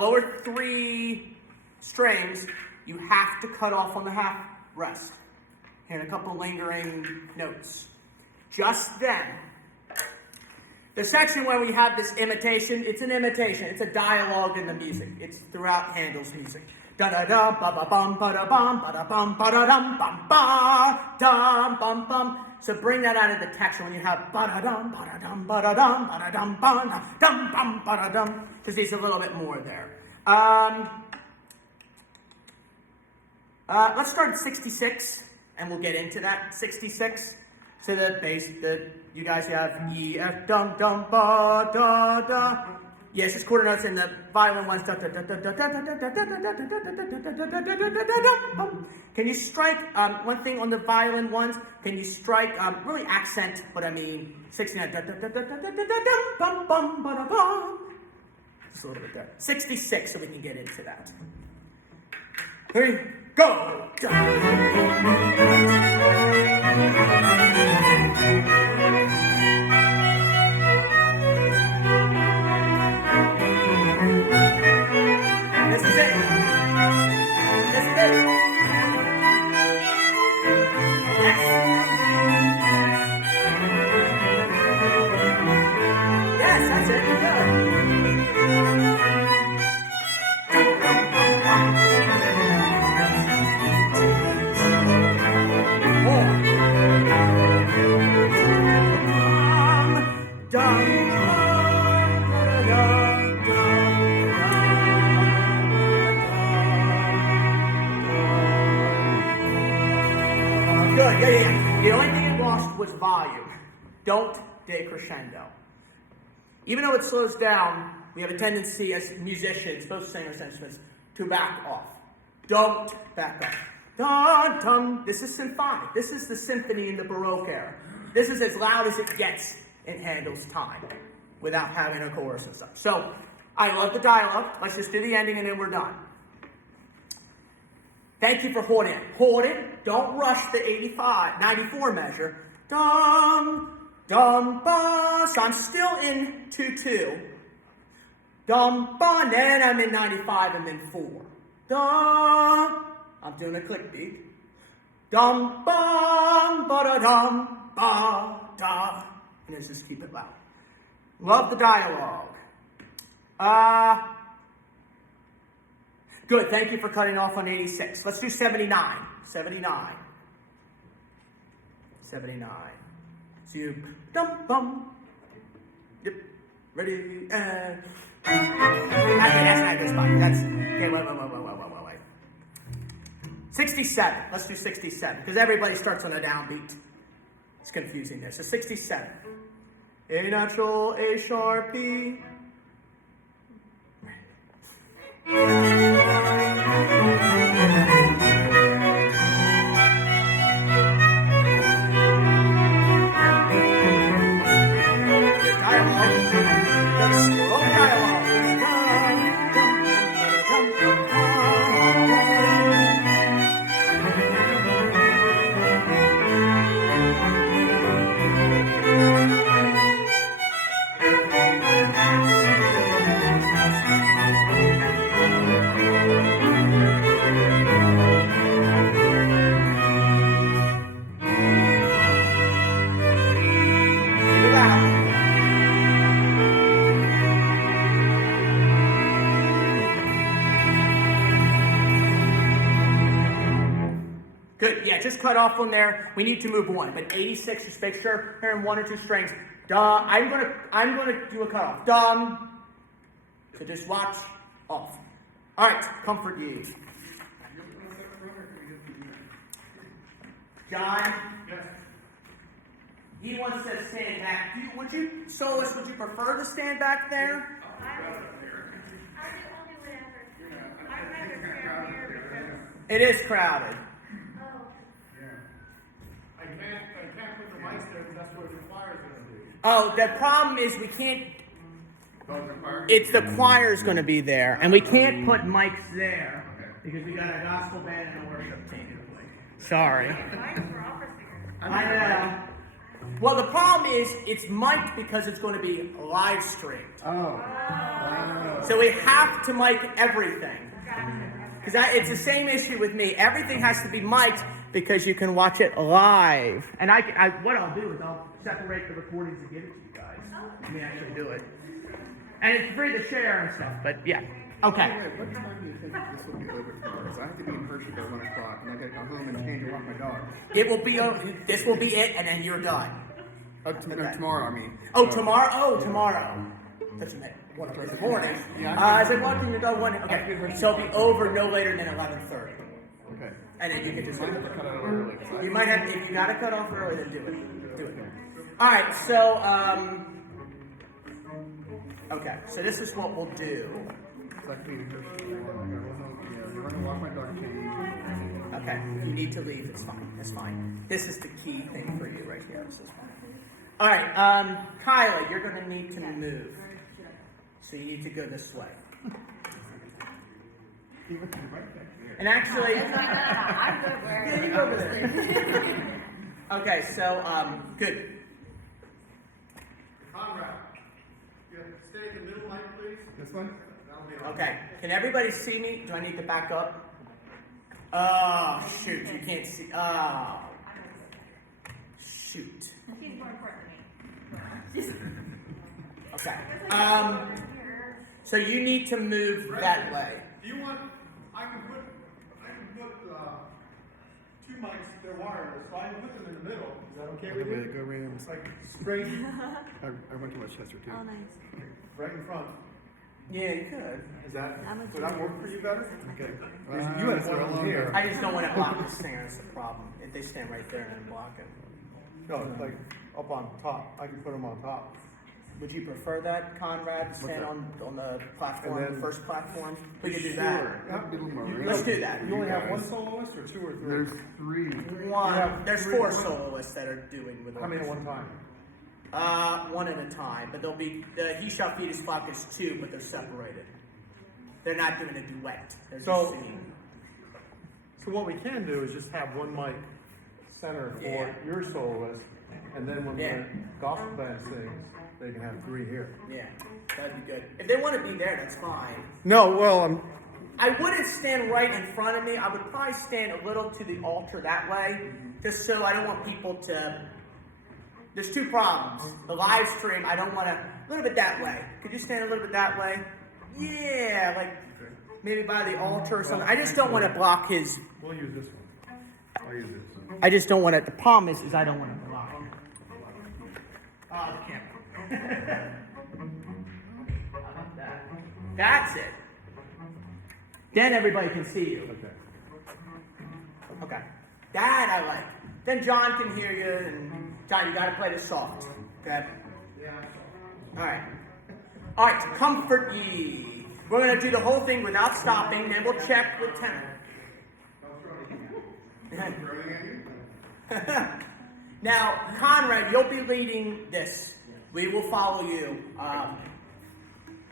lower 3 strings, you have to cut off on the half rest. And a couple lingering notes. Just then, the section where we have this imitation, it's an imitation. It's a dialogue in the music. It's throughout Handel's music. Da da da ba ba bum ba da bum ba da bum ba da dum bum ba dum bum bum. So bring that out of the texture when you have ba da dum ba da dum ba da dum ba da dum ba dum bum ba da dum, because there's a little bit more there. Let's start at 66, and we'll get into that. 66. So the bass, you guys have E F dum dum ba da da. Yes, it's quarter notes, and the violin ones. Can you strike one thing on the violin ones? Can you strike really accent what I mean? 69. Just a little bit there. 66, so we can get into that. 3, go. This is it. This is it. Yes. Yes, that's it. Good. More. Good. Yeah. The only thing it lost was volume. Don't decrescendo. Even though it slows down, we have a tendency as musicians, both singers and instruments, to back off. Don't back off. Dun, dun. This is symphonic. This is the symphony in the Baroque era. This is as loud as it gets in Handel's time, without having a chorus and stuff. So, I love the dialogue. Let's just do the ending and then we're done. Thank you for holding it. Hold it. Don't rush the 94 measure. Dum, dum, ba. So I'm still in 2-2. Dum, ba. And then I'm in 95 and then 4. Dum. I'm doing a click beat. Dum, bum, ba, da, dum, ba, da. And let's just keep it loud. Love the dialogue. Good, thank you for cutting off on 86. Let's do 79. 79. So you, dum, bum. Yep. Ready, and... Okay, that's not a good spot. That's, okay, wait. 67. Let's do 67, because everybody starts on a downbeat. It's confusing there. So 67. A natural, A sharp, B. Good, yeah, just cut off one there. We need to move one, but 86, just make sure you're in 1 or 2 strings. Duh, I'm gonna do a cutoff. Dum. So just watch off. All right, comfort ye. John. Yes. He wants to stand back. Would you prefer to stand back there? It is crowded. I can't put the mics there because that's where the choir's going to be. Oh, the problem is we can't. It's the choir's going to be there, and we can't put mics there because we got a gospel band and a worship team. Sorry. I know. Well, the problem is it's mic'd because it's going to be live streamed. So we have to mic everything. Because it's the same issue with me. Everything has to be mic'd because you can watch it live. And what I'll do is I'll separate the recordings and give it to you guys. Let me actually do it. And it's free to share and stuff, but yeah. Okay. What time do you think this will be over tomorrow? Because I have to be in Hershey by 1 o'clock, and I got to go home and change and walk my dog. It will be over. This will be it, and then you're done. No, tomorrow, I mean. Oh, tomorrow? Oh, tomorrow. That's 1 o'clock in the morning. I said walking your dog 1. Okay. So it'll be over no later than 11:30. Okay. And then you can just. I have to cut out early. You might have, if you got to cut off early, then do it. Do it. All right. So okay. So this is what we'll do. Okay, you need to leave, it's fine, that's fine. This is the key thing for you right here, this is fine. All right, Kyla, you're going to need to move. So you need to go this way. And actually, yeah, you go over there. Okay, so, good. Conrad, you stay in the middle line, please. This one? Okay, can everybody see me? Do I need to back up? Oh, shoot, you can't see. Oh. Shoot. He's more important than me. Okay. So you need to move that way. Do you want, I can put 2 mics, they're wireless, so I can put them in the middle. Is that okay with you? Go random. It's like straight, I went to Westchester too. Oh, nice. right in front. Yeah, you could. Would that work for you better? Okay. You had one of them here. I just don't want to block the singer. That's the problem. If they stand right there and then block it. No, like up on top. I can put them on top. Would you prefer that, Conrad, to stand on the platform, And then- first platform? We could do that. Sure. Let's do that. You only have one soloist or two or three? There's 3. One. There's 4 soloists that are doing with How many at one time? one at a time, but they'll be He Shall Feed His Flock is 2, but they're separated. They're not doing a duet. They're So- just singing. So what we can do is just have one mic center for Yeah. your soloist, and then when Yeah. the gospel band sings, they can have 3 here. Yeah, that'd be good. If they want to be there, that's fine. No, well, I wouldn't stand right in front of me. I would probably stand a little to the altar that way, just so I don't want people to. There's 2 problems. The live stream, I don't want to. A little bit that way. Could you stand a little bit that way? Yeah, like maybe by the altar or something. I just don't want to block his. we'll use this one. I'll use this one. I just don't want to. The problem is I don't want to block. Oh, the camera. How about that? That's it. Then everybody can see you. Okay. Okay. That I like. Then John can hear you, and John, you got to play this soft. Okay? Yeah. All right. All right. Comfort ye. We're going to do the whole thing without stopping, then we'll check the tenor. Now, Conrad, you'll be leading this. We will follow you.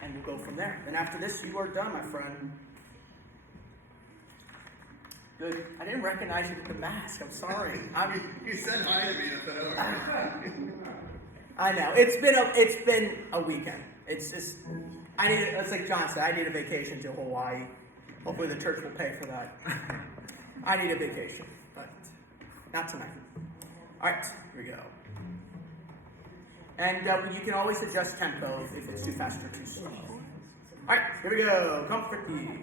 And we'll go from there. Then after this, you are done, my friend. Good. I didn't recognize you with the mask. I'm sorry. You said hi to me. I said, oh. I know. It's been a weekend. It's just it's like John said, I need a vacation to Hawaii. Hopefully the church will pay for that. I need a vacation, but not tonight. All right, here we go. And you can always adjust tempo if it's too fast or too slow. All right, here we go. Comfort ye.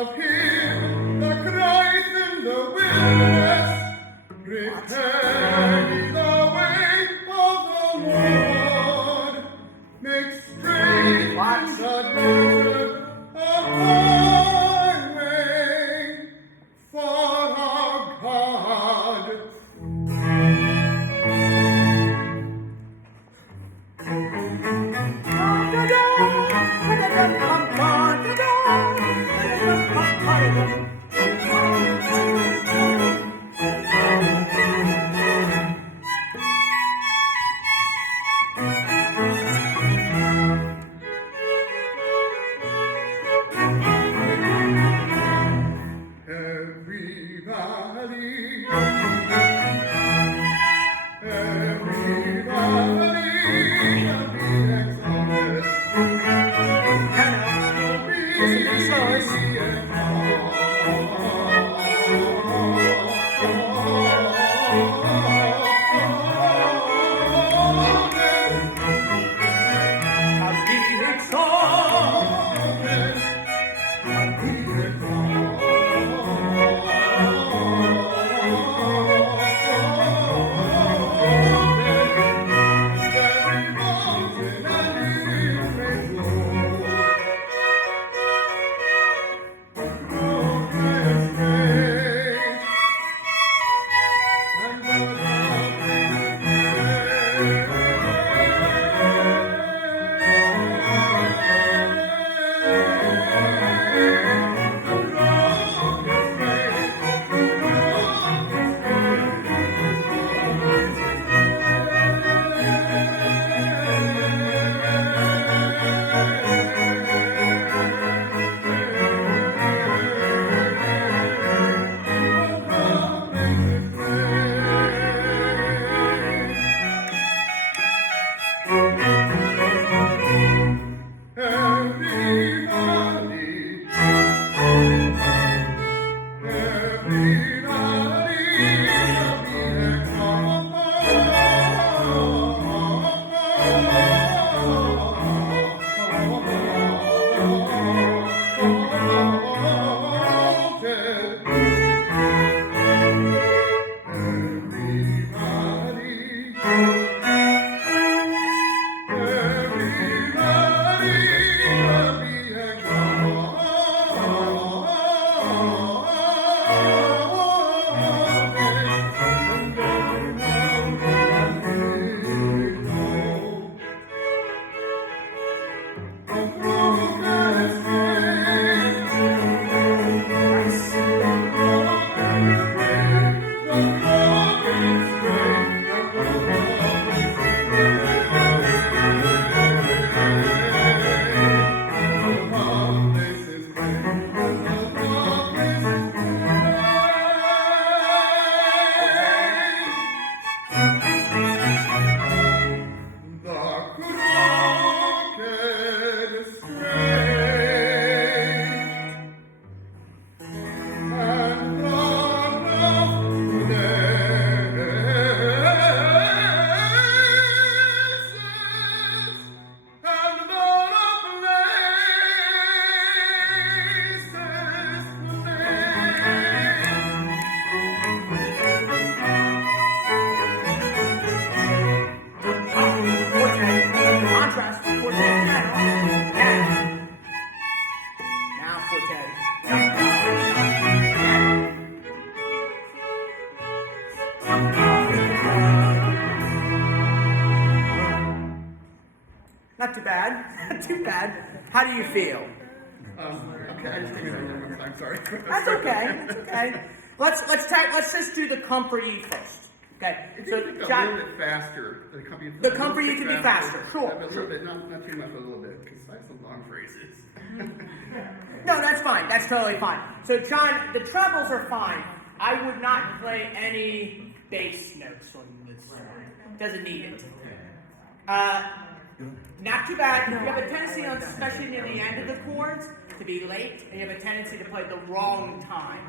of him that crieth in the wilderness, prepare ye the way of the Lord, make straight in the desert a highway for our God. Not too bad. Not too bad. How do you feel? Okay, I just figured it one time. Sorry. That's okay. That's okay. Let's just do the comfort you first. Okay. If So you think a John, little bit faster, the comfort you can be faster. Sure. A little bit, not too much, a little bit, because I have some long phrases. No, that's fine. That's totally fine. So John, the trebles are fine. I would not play any bass notes on this song. Doesn't need it. Not too bad. You have a tendency, especially near the end of the chords, to be late, and you have a tendency to play the wrong time.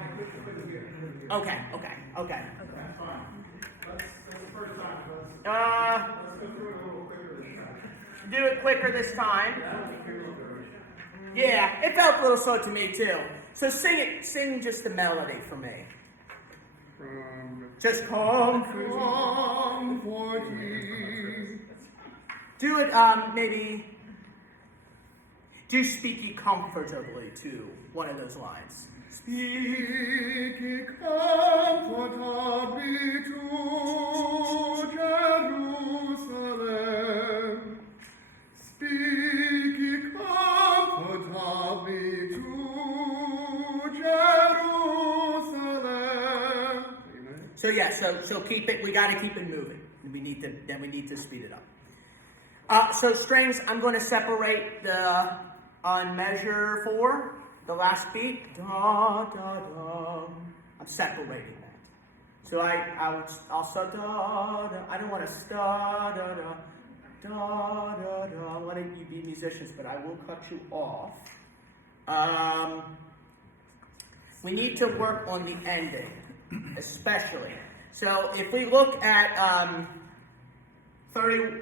Okay. Do it quicker this time. Yeah, it felt a little slow to me too. So sing just the melody for me. From Just comfort. Do it, maybe. Do speak ye comfortably to one of those lines. Speak ye comfortably to Jerusalem. Speak ye comfortably to Jerusalem. So yeah, so keep it. We got to keep it moving. We need to speed it up. So strings, I'm going to separate on measure 4, the last beat. Da da da. I'm separating that. So I'll start da da. I don't want to start da da da da da. I'm letting you be musicians, but I will cut you off. We need to work on the ending, especially. So if we look at 30.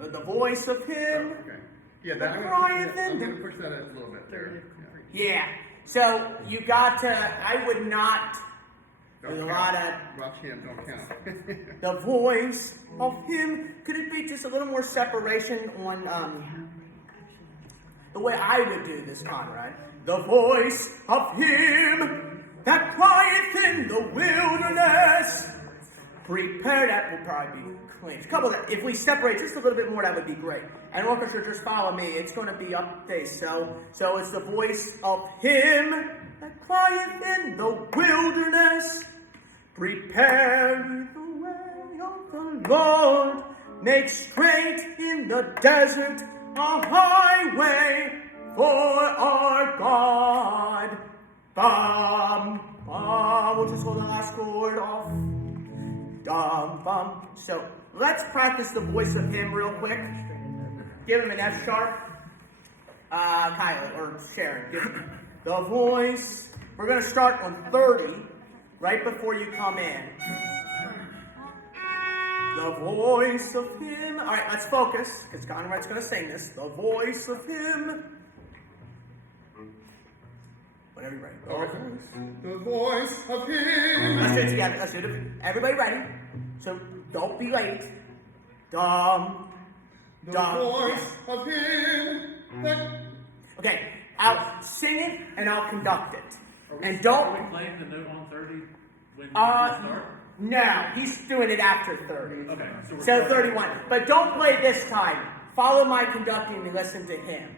The voice of him. Okay. Yeah, that I'm going to push that a little bit there. Yeah. So you got to. I would not. There's a lot of. Rock hand don't count. The voice of him. Could it be just a little more separation on the way I would do this, Conrad? The voice of him that crieth in the wilderness. Prepare, that will probably be clean. If we separate just a little bit more, that would be great. And orchestra, just follow me. It's going to be up there. So it's the voice of him that crieth in the wilderness. Prepare the way of the Lord. Make straight in the desert a highway for our God. Bum, bum. We'll just hold the last chord off. Dum, bum. So let's practice the voice of him real quick. Give him an F sharp. Kyle or Sharon, give him the voice. We're going to start on 30 right before you come in. The voice of him. All right, let's focus because Conrad's going to sing this. The voice of him. Whenever you're ready. The voice of him. Let's do it together. Let's do it. Everybody ready? So don't be late. Dum. The Dum. voice of him. Okay, I'll sing it and I'll conduct it. And Are don't. we playing the note on 30 when we start? No, he's doing it after 30. Okay, So 31. But don't play this time. Follow my conducting and listen to him.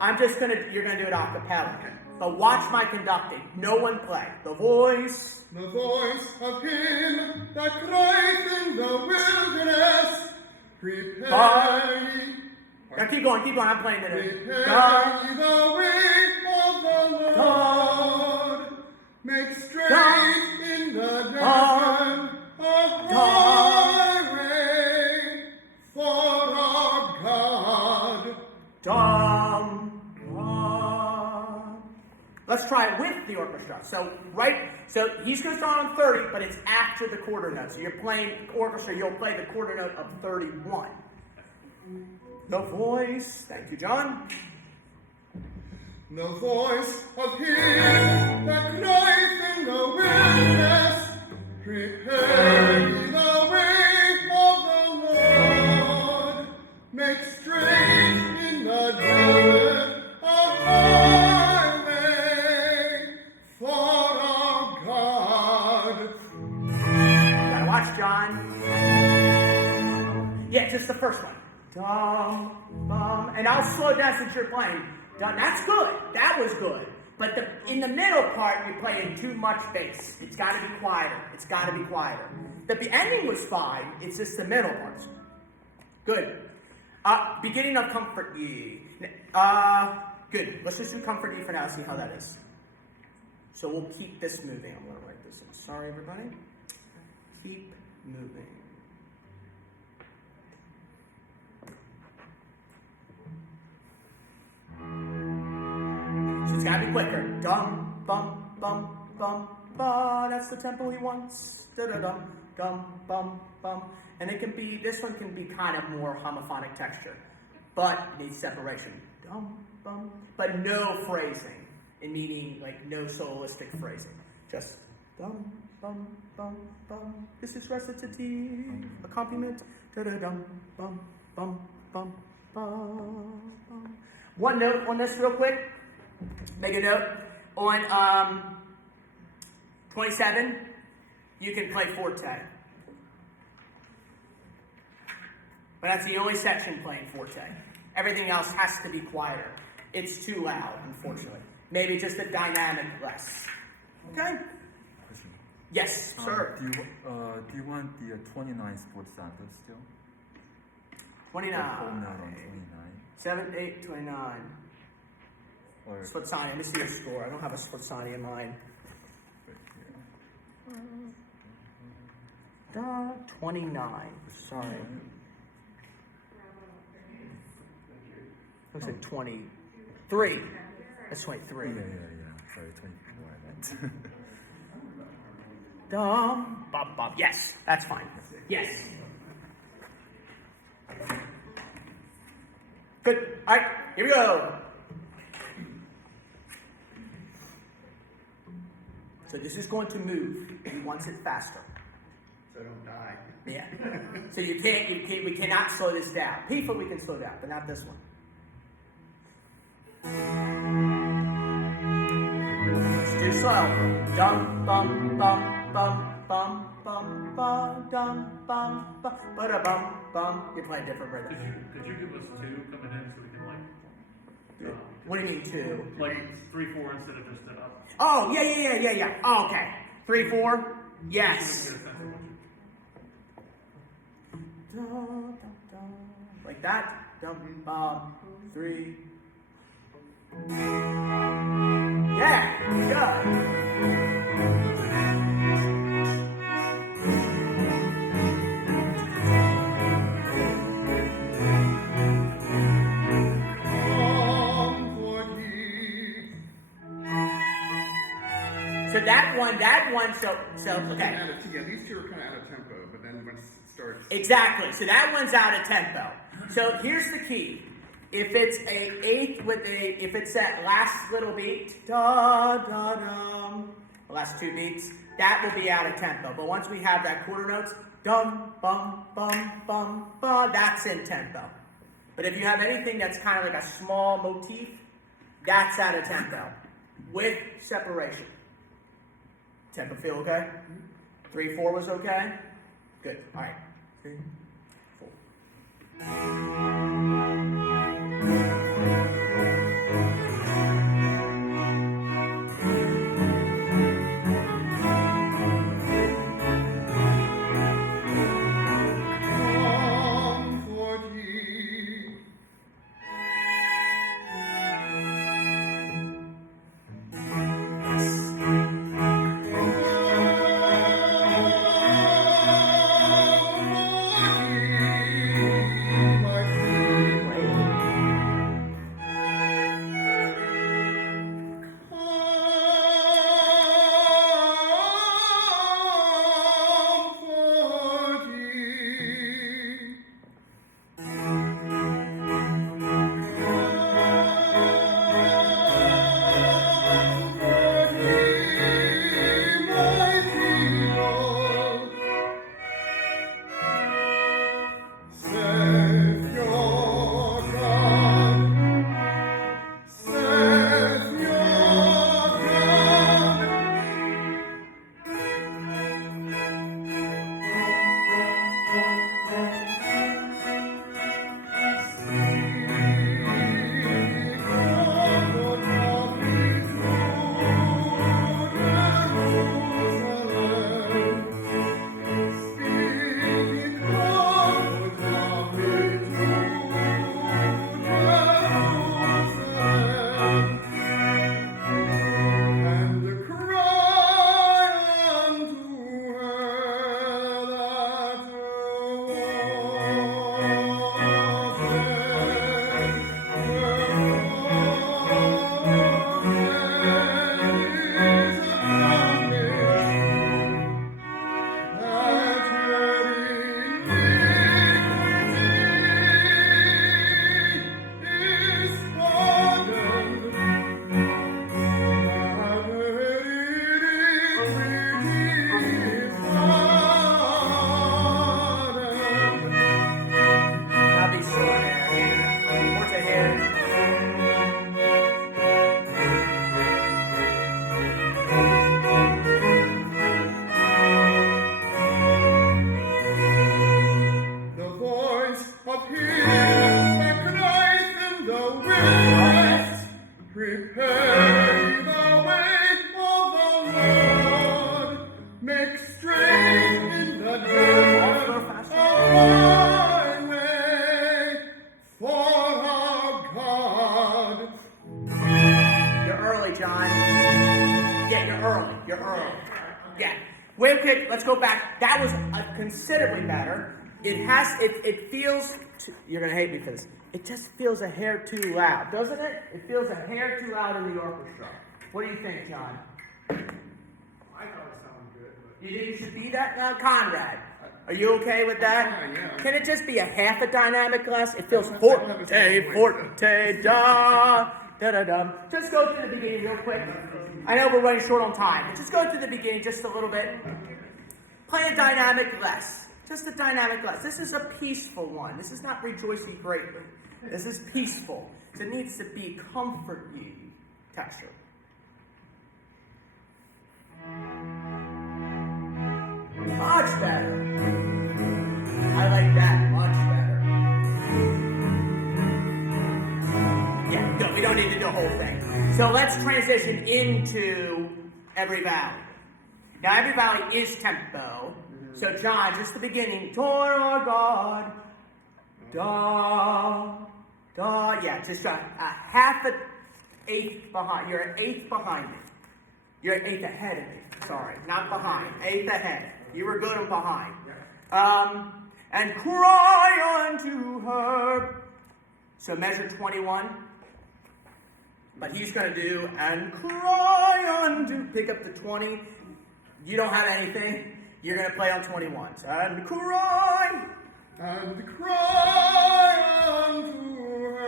You're gonna do it a cappella. But watch my conducting. No one play. The voice. The voice of him that cried in the wilderness. Prepare ye. Now keep going. I'm playing it. Prepare ye the way of the Lord. Make straight in the desert a highway for our God. Dum. Let's try it with the orchestra. So he's going to start on 30, but it's after the quarter note. So you're playing orchestra, you'll play the quarter note of 31. The voice, thank you, John. The voice of him that crieth in the wilderness, prepare ye the way of the Lord, make straight in the desert a highway for our God. Gotta watch, John. Yeah, just the first one. Dum, bum, and I'll slow down since you're playing. That's good. That was good. But in the middle part, you're playing too much bass. It's got to be quieter. The ending was fine. It's just the middle parts. Good. Beginning of Comfort Ye. Good. Let's just do Comfort Ye for now. See how that is. So we'll keep this moving. I'm going to write this in. Sorry, everybody. Keep moving. So it's got to be quicker. Dum, bum, bum, bum, ba. That's the tempo he wants. Da-da-dum, dum, bum, bum. And this one can be kind of more homophonic texture. but it needs separation. Dum, bum, but no phrasing, in meaning like no soloistic phrasing. Just dum, bum, bum, bum. This is recitative, accompaniment. Da da dum, bum, bum, bum, bum, bum. One note on this, real quick. Make a note on 27. You can play forte. But that's the only section playing forte. Everything else has to be quieter. It's too loud, unfortunately. Maybe just a dynamic less. Okay? Question. Yes, sir. Do you want the 29 sports sample still? 29. The whole note on 29. 7, 8, 29. Or Sforzani. Let me see your score. I don't have a Sforzani in mind. right here. 29. Sorry. Looks like 23. That's 23. Yeah. Sorry, 24 I meant. Dum, bum, bum. Yes, that's fine. Yes. Good. All right, here we go. So this is going to move. He wants it faster. So I don't die. Yeah. So we cannot slow this down. People we can slow down, but not this one. It's too slow. Dum, bum, bum, bum, bum, bum, bum, dum, bum, bum, ba bum, bum. You're playing different rhythm. Could you give us two coming in so we can like, What do you mean two? like 3, 4 instead of just an up? Oh, yeah. Oh, okay. 3, 4? Yes. Like that. Dum, bum, 3. Yeah, good. So that one, so okay. Yeah, these two are kind of out of tempo, but then once it starts. Exactly. So that one's out of tempo. So here's the key. If it's a eighth if it's that last little beat, da da dum, the last 2 beats, that will be out of tempo. But once we have that quarter notes, dum bum bum bum ba, that's in tempo. But if you have anything that's kind of like a small motif, that's out of tempo with separation. Tempo feel okay? 3, 4 was okay? Good. All right. 3, 4. My John. Yeah, you're early. You're early. Yeah. Wave kick, let's go back. That was considerably better. It feels, you're going to hate me for this. It just feels a hair too loud, doesn't it? It feels a hair too loud in the orchestra. What do you think, John? I thought it sounded good, but... You think it should be that now, Conrad? Are you okay with that? Fine, yeah. Can it just be a half a dynamic less? It feels forte, forte, da, da, da, da. Just go through the beginning real quick. I know we're running short on time, but just go through the beginning just a little bit. Play a dynamic less. Just a dynamic less. This is a peaceful one. This is not rejoicing greatly. This is peaceful. So it needs to be comfort you texture. Much better. I like that much better. Yeah, no, we don't need to do the whole thing. So let's transition into every valley. Now every valley is tempo. So John, just the beginning. Lord our God. Da, da. Yeah, just a half an eighth behind. You're an eighth behind me. You're an eighth ahead of me. Sorry, not behind. Eighth ahead. You were good and behind. And cry unto her. So measure 21. But he's going to do, and cry unto, pick up the 20. You don't have anything. You're going to play on 21. So, and cry unto her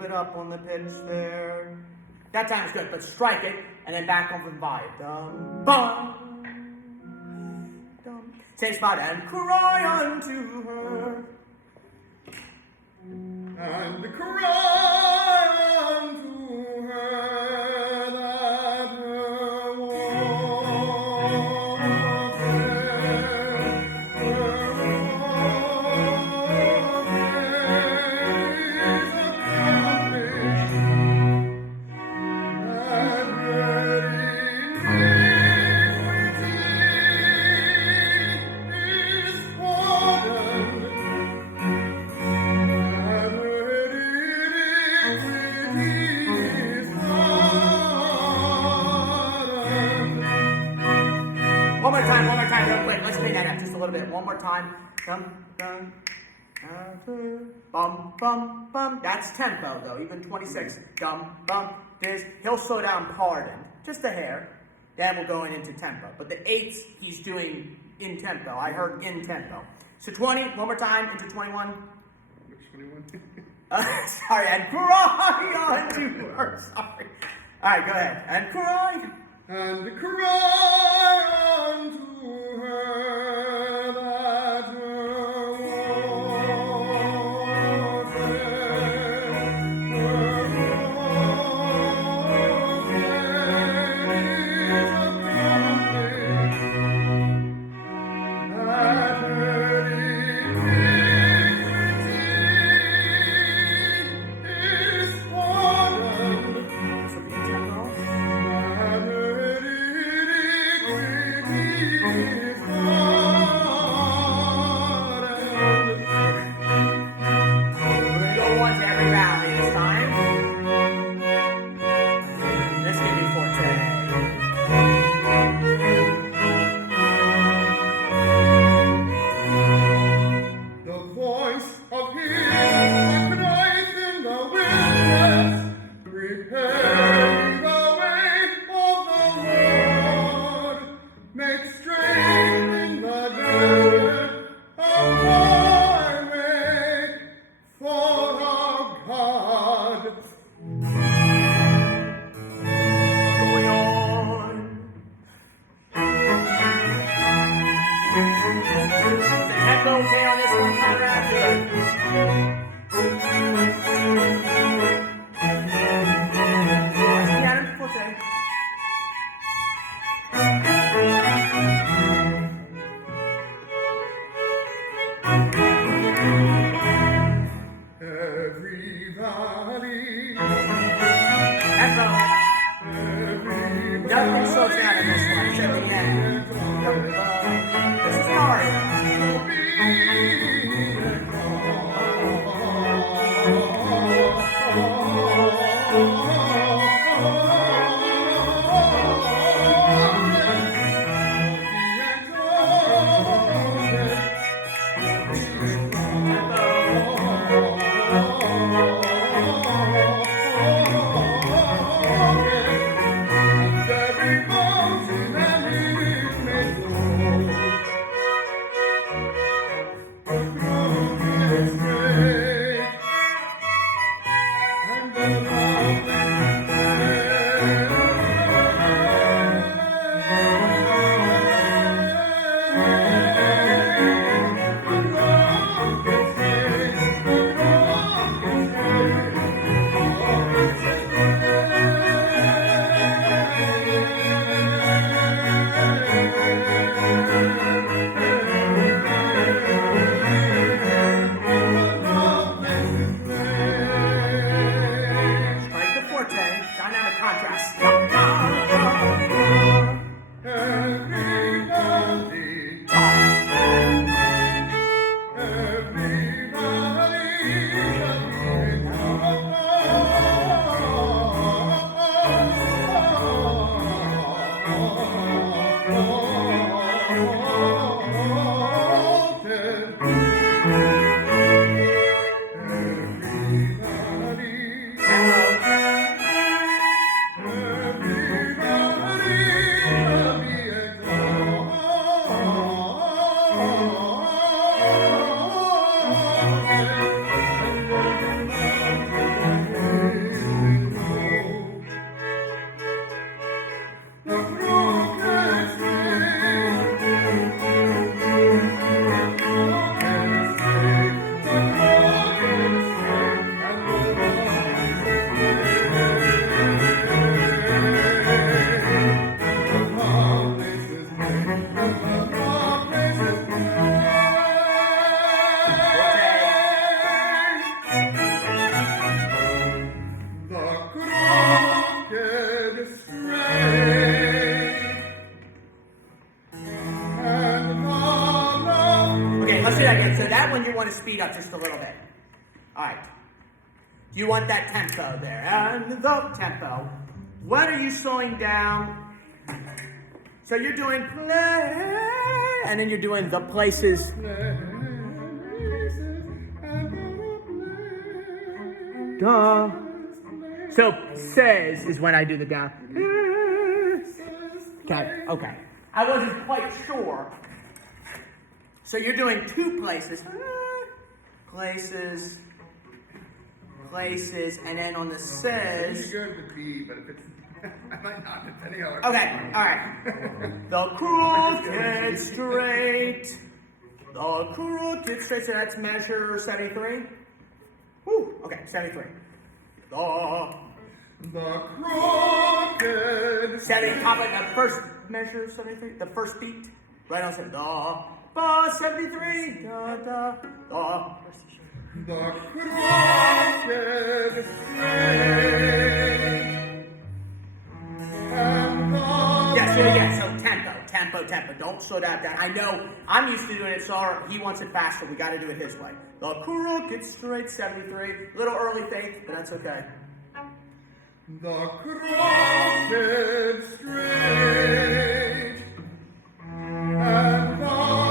that up on the pitch there. That time is good, but strike it and then back on from vibe. Dum, bum, dum. Same spot and cry unto her. And cry unto her that her One more time, real quick. Let's clean that up just a little bit. One more time. Dum, dum, bum, bum, bum. That's tempo, though. Even 26. Dum, bum. He'll slow down pardon. Just a hair. Then we'll go into tempo. But the eighths, he's doing in tempo. I heard in tempo. So 20, one more time, into 21. Which 21? Sorry, and cry unto her. Sorry. All right, go ahead. And cry. And cry unto her that her slows down in this one. It's at the end. This is an aria. Speed up just a little bit. All right. You want that tempo there. And the tempo. What are you slowing down? So you're doing play, and then you're doing the places. Duh. So says is when I do the down. Okay. I wasn't quite sure. So you're doing two places. Places, and then on the says. You go to the B, but if it's, I might not, depending on. Okay, all right. The crooked straight. The crooked straight. So that's measure 73. Woo. Okay, 73. The crooked. 70. Top of the first measure 73. The first beat. Right on 73. Ba 73. Da da da. The crooked straight. Yeah, so tempo. Don't slow that down. I know I'm used to doing it, so he wants it faster. We got to do it his way. The crooked straight, 73. A little early faith, but that's okay. The crooked straight. And the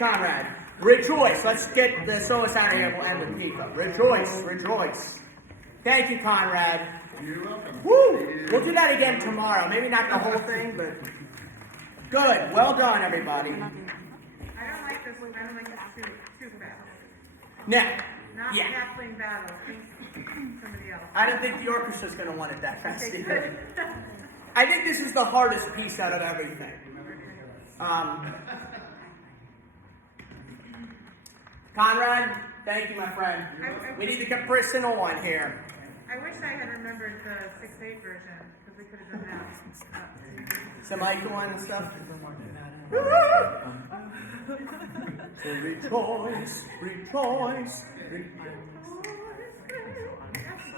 Conrad. Rejoice. Let's get the soloist out of here. We'll end with Pico. Rejoice. Thank you, Conrad. You're welcome. Woo! We'll do that again tomorrow. Maybe not the whole thing, but good. Well done, everybody. I don't like this one. I don't like the two battles. Now, Not yeah. halfling battles. I don't think the orchestra's going to want it that fast Okay, either. good. I think this is the hardest piece out of everything. Conrad, thank you, my friend. We need to get personal on here. I wish I had remembered the 6/8 version, because we could have done that. Some icon and stuff. So rejoice, rejoice,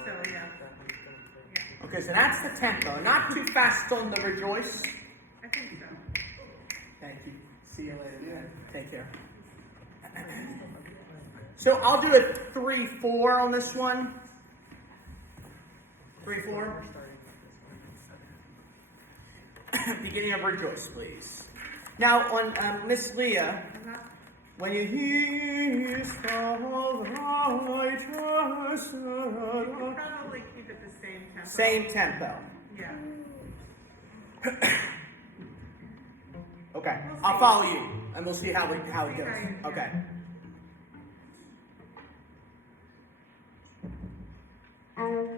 So, yeah. Okay, so that's the tempo. Not too fast on the rejoice. I think so. Thank you. See you later. Take care. So I'll do a 3/4 on this one. 3/4. Beginning of rejoice, please. Now on Miss Leah, when you hear the righteous, We'll probably keep it the same tempo. same tempo. Yeah. Okay, I'll follow you, and we'll see how it goes. Okay. Oh,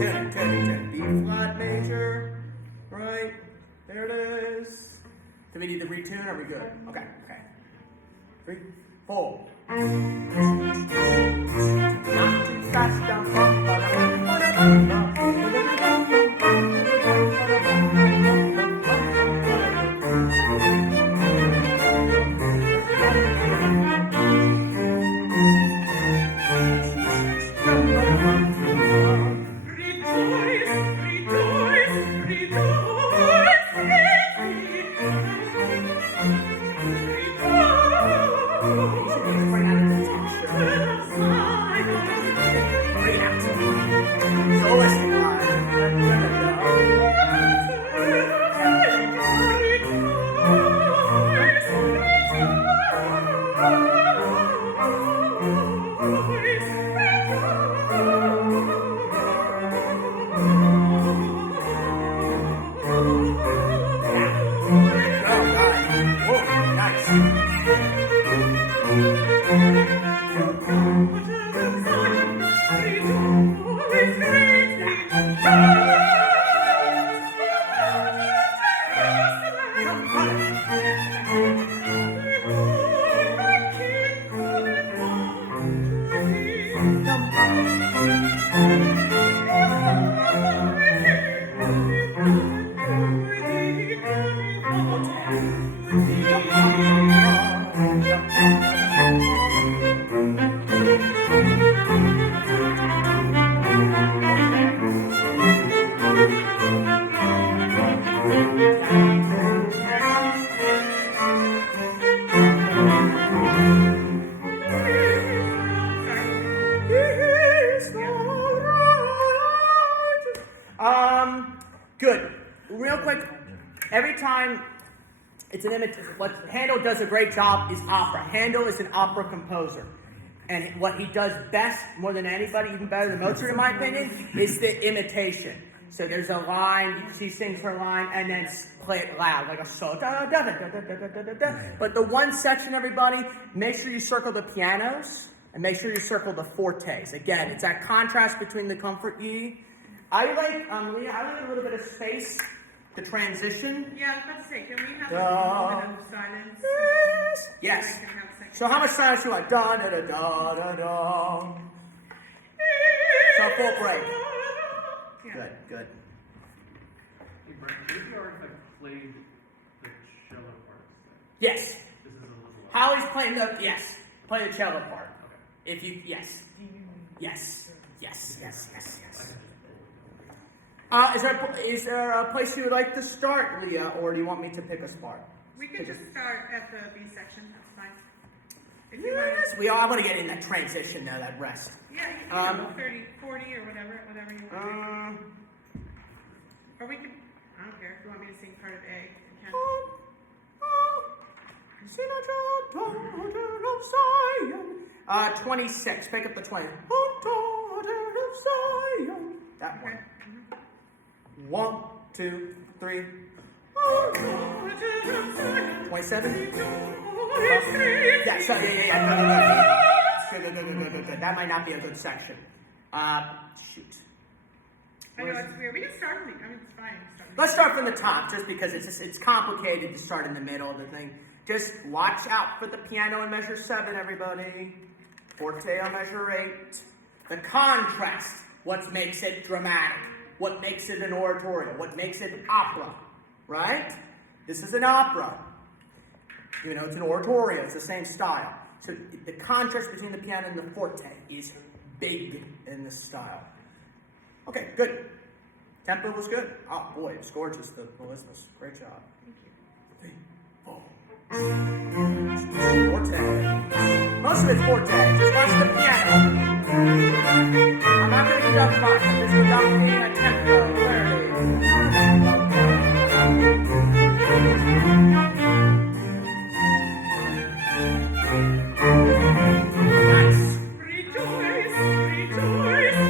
10. B flat major, right? There it is. Do we need to retune? Are we good? Okay. 3, 4. Not too fast down. Good. Real quick, every time it's an image, what Handel does a great job is opera. Handel is an opera composer. And what he does best, more than anybody, even better than Mozart in my opinion, is the imitation. So there's a line, she sings her line, and then play it loud, like a solo. But the one section, everybody, make sure you circle the pianos, and make sure you circle the fortes. Again, it's that contrast between the comfort E. I like a little bit of space, the transition. Yeah, I was about to say, can we have a moment of silence? Yes. So how much silence do you want? Da da da da da da. So full break. Yeah. Good. Hey, Brent, would it be alright if I played the cello part? Yes. This is a little loud. Howie's playing play the cello part. Okay. If you, yes. Is there a place you would like to start, Leah, or do you want me to pick a spot? We could just start at the B section, that's fine. If you Yes, want. I want to get in that transition now, that rest. Yeah, you can do 30, 40 or whatever you want to do. Or we could, I don't care, if you want me to sing part of A, you can. 26, pick up the 20. That one. 1, 2, 3. 27? Yeah. Good. That might not be a good section. Shoot. I know it's weird. We can start from the, I mean, it's fine. Let's start from the top, just because it's complicated to start in the middle of the thing. Just watch out for the piano in measure 7, everybody. Forte on measure 8. The contrast, what makes it dramatic, what makes it an oratorio, what makes it opera, right? This is an opera. You know, it's an oratorio, it's the same style. So the contrast between the piano and the forte is big in this style. Okay, good. Tempo was good. Oh boy, it's gorgeous, the Melissa's. Great job. Thank you. 3, 4. Forte. Most of it's forte. Just watch the piano. I'm not going to conduct much. I'm just conducting a tempo. Clarity. Nice. Rejoice, rejoice, rejoice.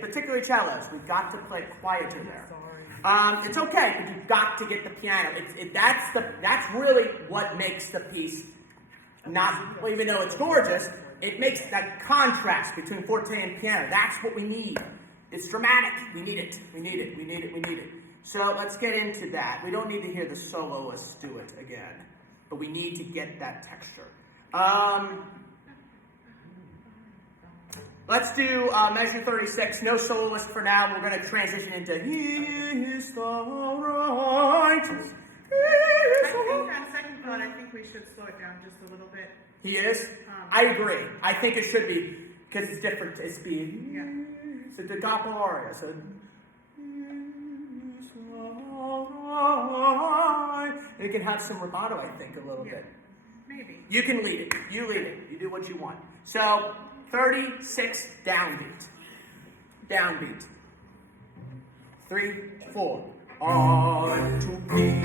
Particularly cellos, we've got to play quieter there. It's okay, but you've got to get the piano. That's really what makes the piece not, well, even though it's gorgeous, it makes that contrast between forte and piano. That's what we need. It's dramatic. We need it. We need it. We need it. We need it. So let's get into that. We don't need to hear the soloists do it again, but we need to get that texture. Let's do measure 36. No soloist for now. We're going to transition into He is the righteous. I think on second thought, I think we should slow it down just a little bit. He is? I agree. I think it should be, because it's different. It's being, Yeah. so the gospel aria. So, and it can have some rubato, I think, a little bit. Maybe. You can lead it. You lead it. You do what you want. So, 36 downbeat. Downbeat. 3, 4. On to me.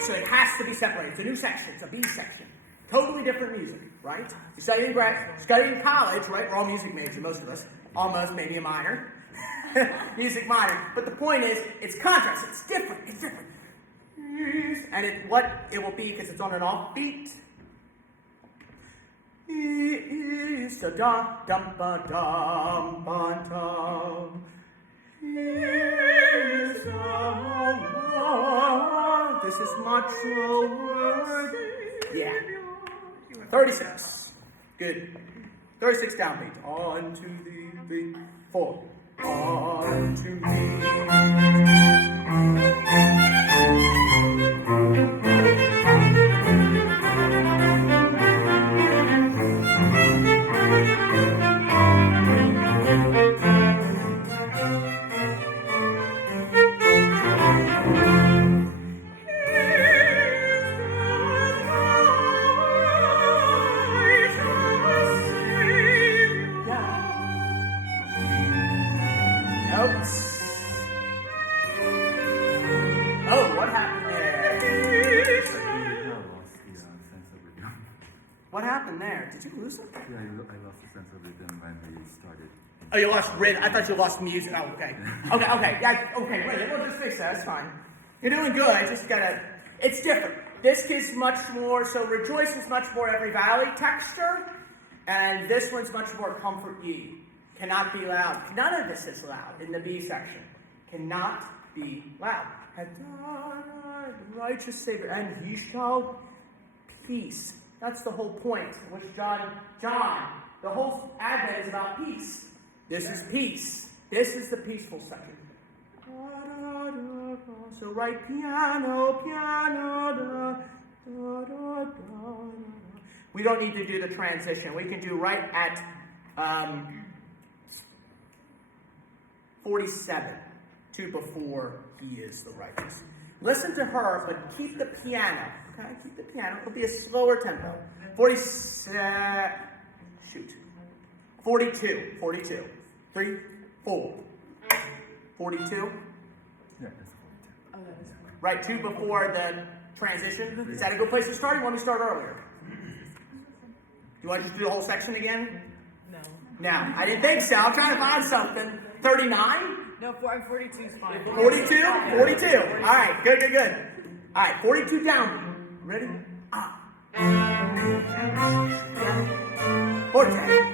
So it has to be separated. It's a new section. It's a B section. Totally different music, right? You study in college, right? We're all music majors, most of us. Almost, maybe a minor. Music minor. But the point is, it's contrast. It's different. It's different. And what it will be, because it's on an off beat. So dum dum ba dum ba dum. This is much slower. Yeah. 36. Good. 36 downbeat. On to the 3, 4. On to me. notes. Oh, what happened there? What happened there? Did you lose it? Yeah, I lost the sense of rhythm when we started. Oh, you lost rhythm. I thought you lost music. Oh, okay. Okay. Yeah, okay, wait, we'll just fix that. That's fine. You're doing good. Just gotta, it's different. This is much more, so Rejoice is much more Every Valley texture, and this one's much more Comfort Ye. Cannot be loud. None of this is loud in the B section. Cannot be loud. Righteous Savior, and He shall peace. That's the whole point, which John, the whole Advent is about peace. This is peace. This is the peaceful section. So right piano, we don't need to do the transition. We can do right at 47, 2 before He is the righteous. Listen to her, but keep the piano. Okay, keep the piano. It'll be a slower tempo. 42. 3, 4. 42. Yeah, it's 42. Right, 2 before the transition. Is that a good place to start? Or you want me to start earlier? You want to just do the whole section again? No. No, I didn't think so. I'm trying to find something. 39? No, 42 is fine. 42? 42. All right, good. All right, 42 down. Ready? Up. Forte.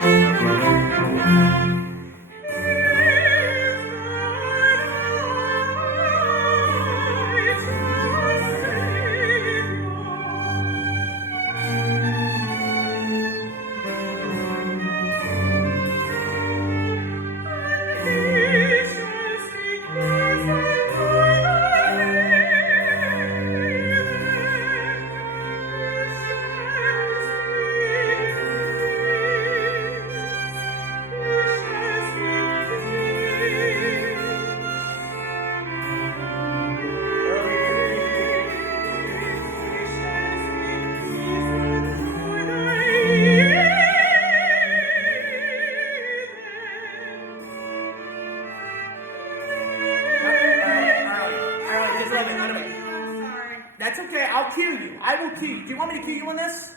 That's okay. I'll cue you. I will cue you. Do you want me to cue you on this?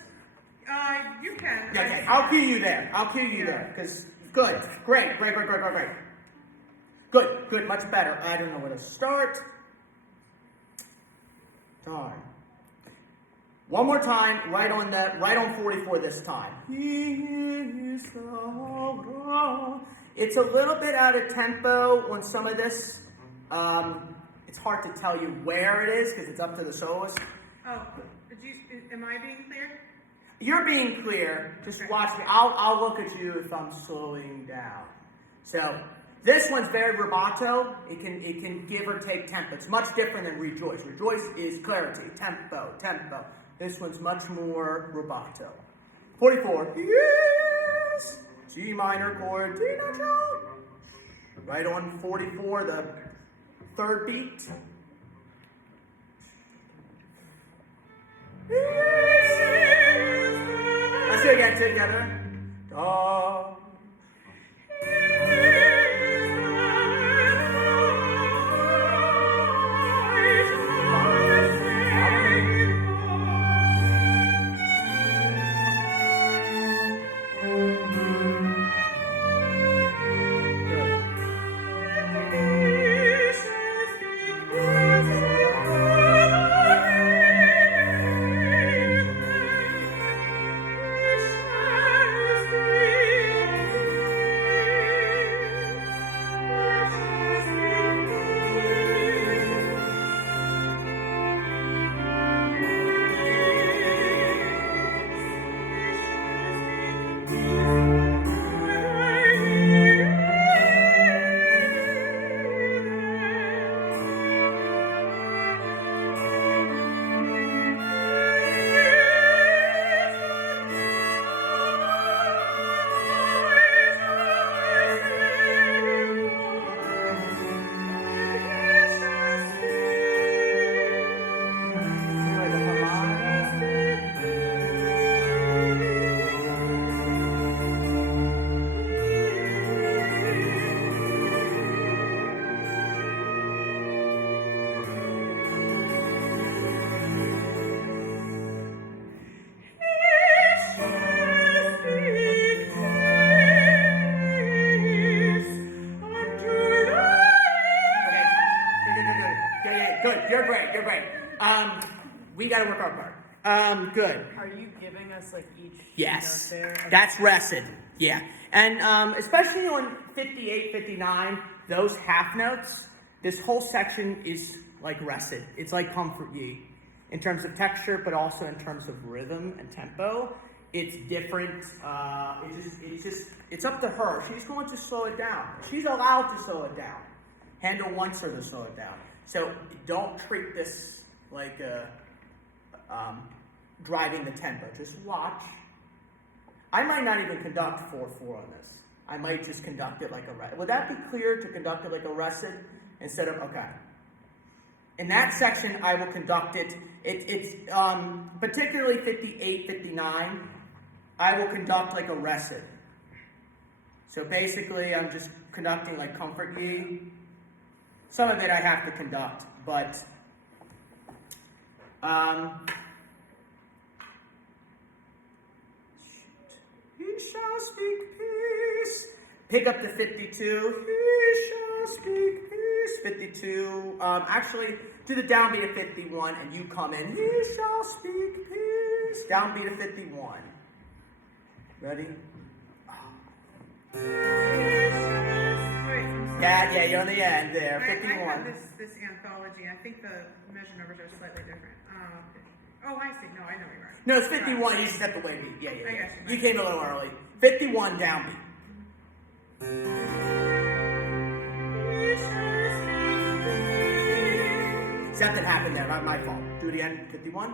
You can. Yeah, okay. I'll cue you there. Because good. Great. Good. Much better. I don't know where to start. Darn. One more time. Right on 44 this time. It's a little bit out of tempo on some of this. It's hard to tell you where it is because it's up to the soloist. Oh, am I being clear? You're being clear. Just watch me. I'll look at you if I'm slowing down. So this one's very rubato. It can give or take tempo. It's much different than Rejoice. Rejoice is clarity, tempo. This one's much more rubato. 44. Yes. G minor chord, D natural. Right on 44, the third beat. Let's do it again together. Da. We got to work our part. Good. Are you giving us like each Yes. note there? Okay. That's rested. Yeah. And especially on 58, 59, those half notes, this whole section is like rested. It's like Comfort Ye in terms of texture, but also in terms of rhythm and tempo. It's different. It's up to her. She's going to slow it down. She's allowed to slow it down. Handel wants her to slow it down. So don't treat this like driving the tempo. Just watch. I might not even conduct 4/4 on this. I might just conduct it like a rested. Would that be clear to conduct it like a rested instead of, okay. In that section, I will conduct it. It's particularly 58, 59, I will conduct like a rested. So basically, I'm just conducting like Comfort Ye. Some of it I have to conduct, but he shall speak peace. Pick up to 52. He shall speak peace. 52. Actually, do the downbeat of 51, and you come in. He shall speak peace. Downbeat of 51. Ready? Yeah, you're on the end there. 51. I have this anthology. I think the measure numbers are slightly different. Oh, I see. No, I know you're right. No, it's 51. You just have to wait beat. Yeah. I got you. You came a little early. 51 downbeat. Something happened there. Not my fault. Do it again. 51.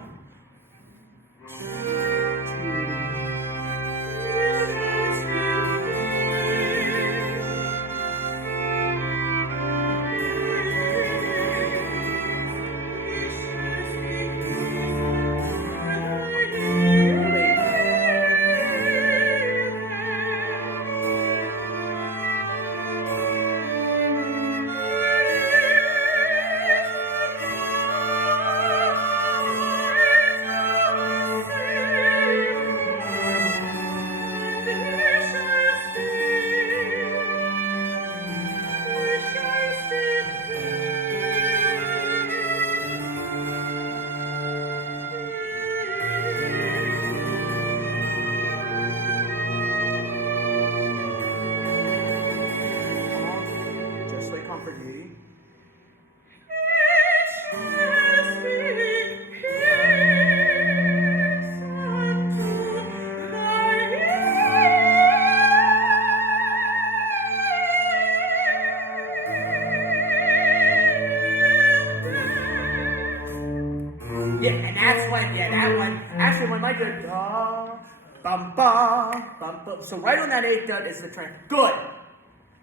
So right on that 8th dot is the trend. Good.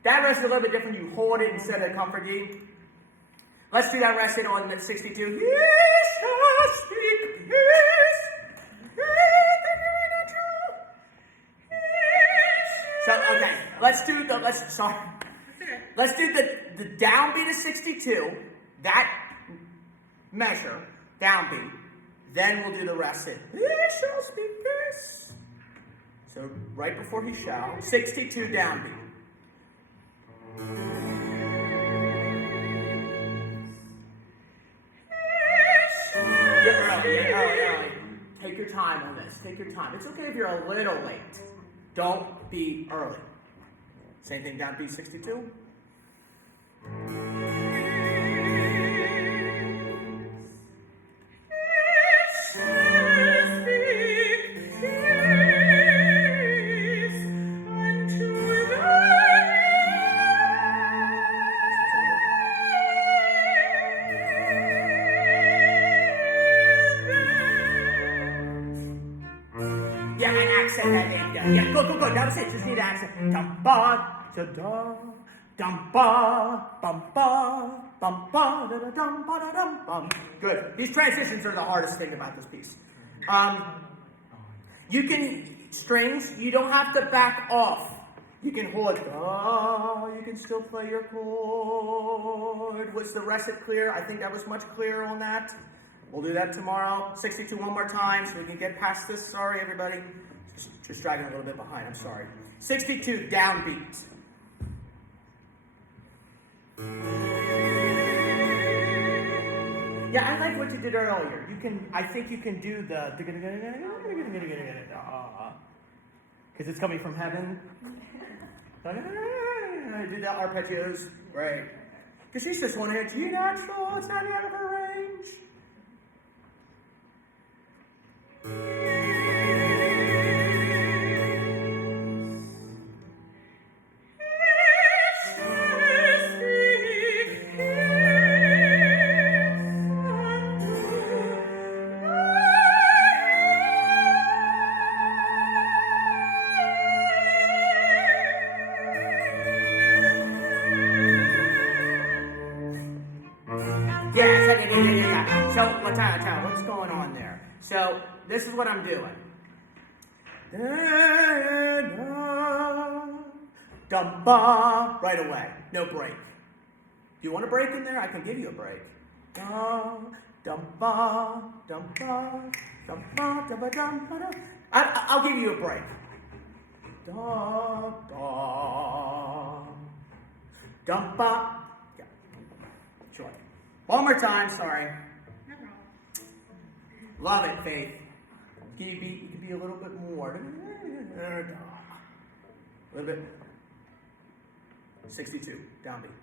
That rest is a little bit different. You hold it instead of Comfort Ye. Let's do that rest on the 62. He shall speak peace. So okay, let's do the downbeat of 62. That measure downbeat. Then we'll do the rest. He shall speak peace. So right before he shall, 62 downbeat. Early. Take your time on this. Take your time. It's okay if you're a little late. Don't be early. Same thing downbeat 62. Yeah, go. That was it. Just need accent. Dum ba, da da, dum ba, bum ba, bum ba, da da dum ba da dum bum. Good. These transitions are the hardest thing about this piece. You can strings. You don't have to back off. You can hold. You can still play your chord. Was the rest clear? I think I was much clearer on that. We'll do that tomorrow. 62 one more time so we can get past this. Sorry, everybody. Just dragging a little bit behind, I'm sorry. 62, downbeat. Yeah, I like what you did earlier. I think you can do the because it's coming from heaven. Do the arpeggios, right? Because she's just one hit G natural. It's not out of her range. Yeah. So, what's going on there? So, this is what I'm doing. Dum-ba, right away. No break. Do you want a break in there? I can give you a break. Dum-ba, dum-ba, dum-ba, dum-ba, dum-ba. I'll give you a break. Da-da, dum-ba. Yeah. Sure. One more time, sorry. No problem. Love it, Faith. You can be a little bit more. A little bit. 62, downbeat.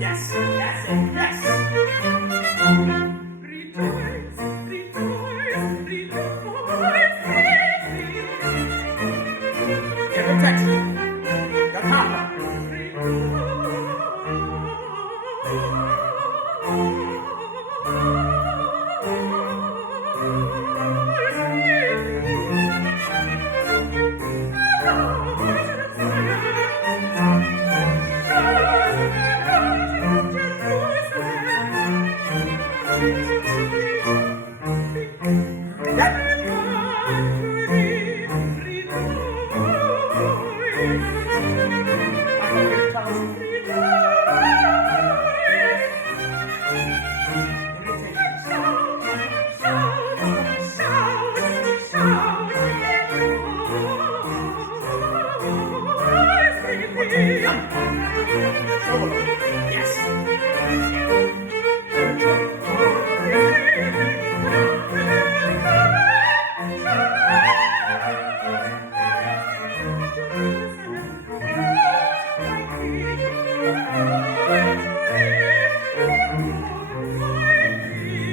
Yes, that's it, yes. Get the text. The papa.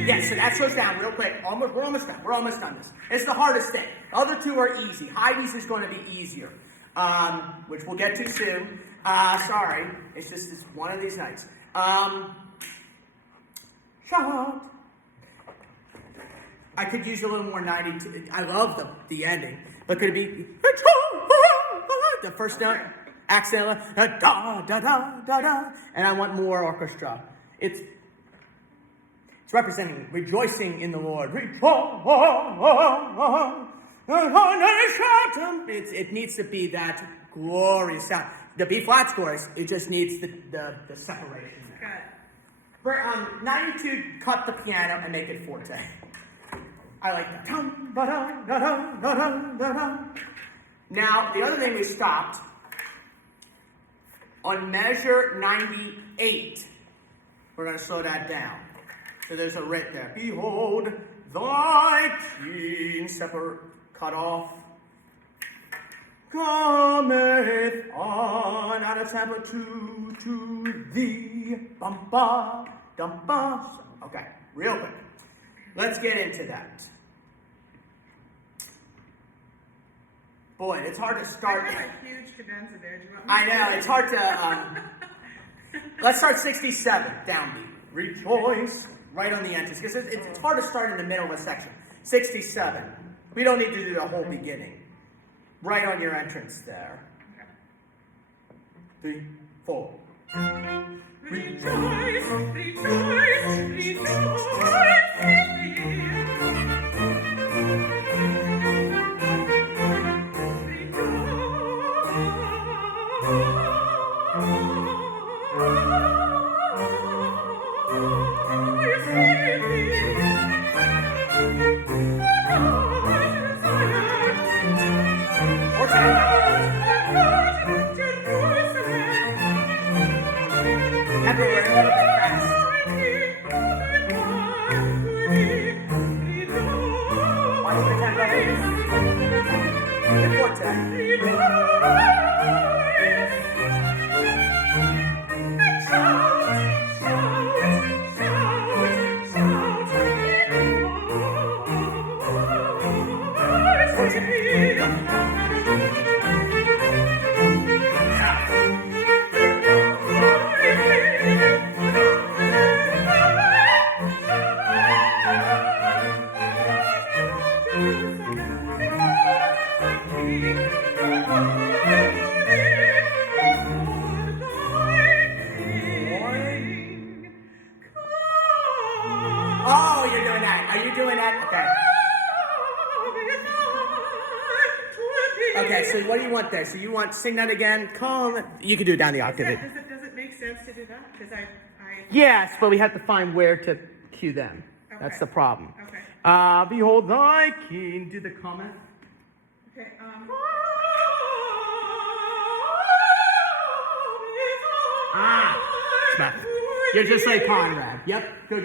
Yes, so that slows down real quick. We're almost done. We're almost done this. It's the hardest thing. The other two are easy. Heidi's is going to be easier, which we'll get to soon. Sorry. It's one of these nights. Shut. I could use a little more 92. I love the ending, but could it be the first note, accent, da da da da da, and I want more orchestra. It's representing rejoicing in the Lord. It needs to be that glorious sound. The B flat scores, it just needs the separation there. For 92, cut the piano and make it forte. I like that. Now, the other thing we stopped on measure 98. We're going to slow that down. So there's a writ there. Behold, thy king, separate, cut off, cometh on out of temper to thee. Bumpa, dumpa. Okay, real quick. Let's get into that. Boy, it's hard to start. I have a huge cadenza there. Do you want me I know, it's hard to. Let's start 67, downbeat. Rejoice, right on the entrance, because it's hard to start in the middle of a section. 67. We don't need to do the whole beginning. Right on your entrance there. 3, 4. Rejoice, rejoice, rejoice. Oh, you're doing that. Are you doing that? Okay. Okay, so what do you want there? So you want sing that again? Come. You can do it down the octave. Does it make sense to do that? Because I Yes, but we have to find where to cue them. Okay. That's the problem. Okay. Behold thy king. Do the comment. Okay. Smack. You're just like Conrad. Yep. Go.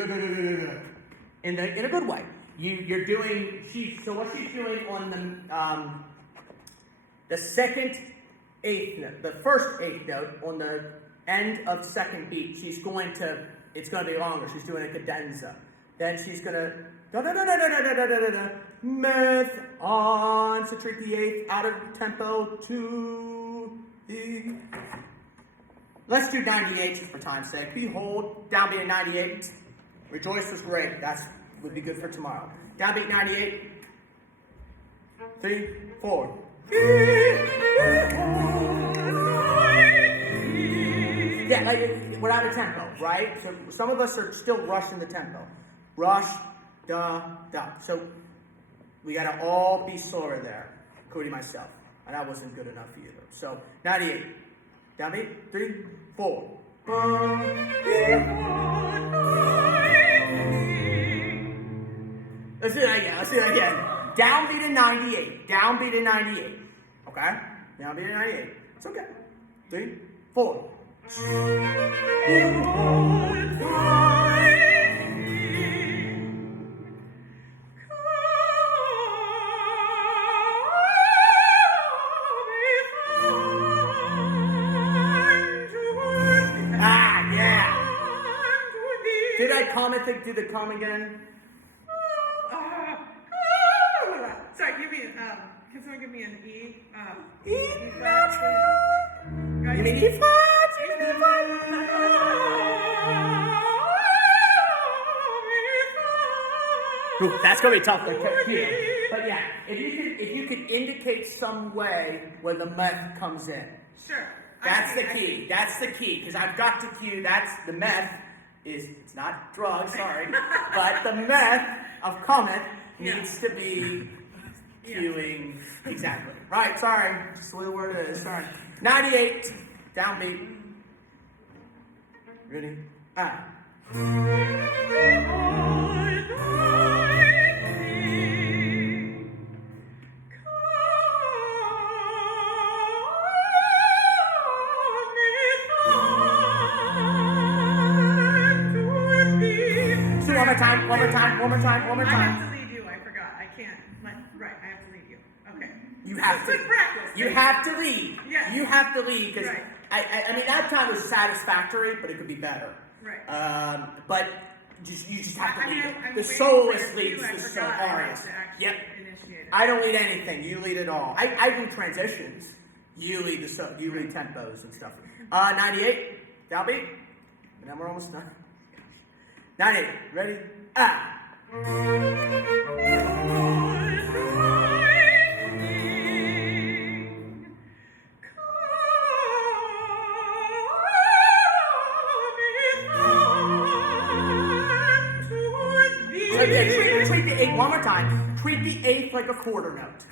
In a good way. You're doing. So what she's doing on the second eighth note, the first eighth note on the end of second beat, it's going to be longer. She's doing a cadenza. Then she's gonna meth on, so treat the eighth out of tempo to the. Let's do 98 for time's sake. Behold, downbeat at 98. Rejoice was great. That would be good for tomorrow. Downbeat 98. 3, 4. Yeah, like we're out of tempo, right? So some of us are still rushing the tempo. Rush, da. So we gotta all be slower there, including myself. And I wasn't good enough either. So 98. Downbeat, 3, 4. Let's do that again. Downbeat in 98. Downbeat in 98. Okay? Downbeat in 98. It's okay. 3, 4. Did I comment? Do the comment again? Sorry, give me. Can someone give me an E? E flat. You mean E flat? Ooh, that's gonna be tough to hear. But yeah, if you could indicate some way where the meth comes in. Sure. That's the key. That's the key. Because I've got to cue. That's the meth. It's not drugs, sorry, but the meth of comment needs to be cueing exactly. Right, sorry, just the way the word is. Sorry. 98, downbeat. Ready? One more time. I have to lead you. I forgot. I can't. Right. I have to lead you. Okay. You have to. Good practice. You have to lead. Yes. You have to lead because right. I mean that time was satisfactory, but it could be better. Right. But you just have to lead it. I'm The soloist leads the artist. Yep. I don't lead anything. You lead it all. I do transitions. You lead you lead tempos and stuff. 98. Downbeat. And then we're almost done. 98. Ready? Treat the eighth one more time. Treat the eighth like a quarter note.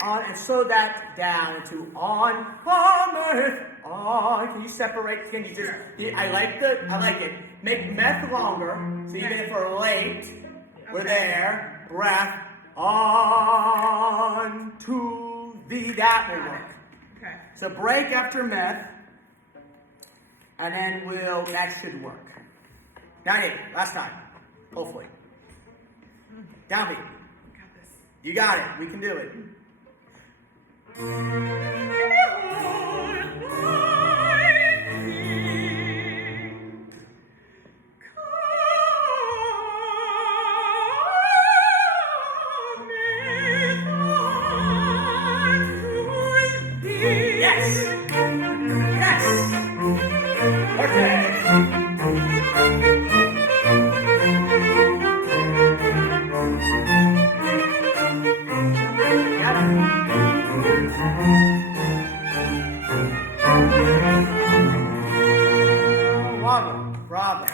On and slow that down to on, cometh Can you separate? Can you just? I like it. Make meth longer, so even if we're late, we're there. Breath on to thee. That will work. Okay. So break after meth, and then that should work. 98, last time, hopefully. Downbeat. Got this. You got it. We can do it. Yes. Yes. Okay. Bravo.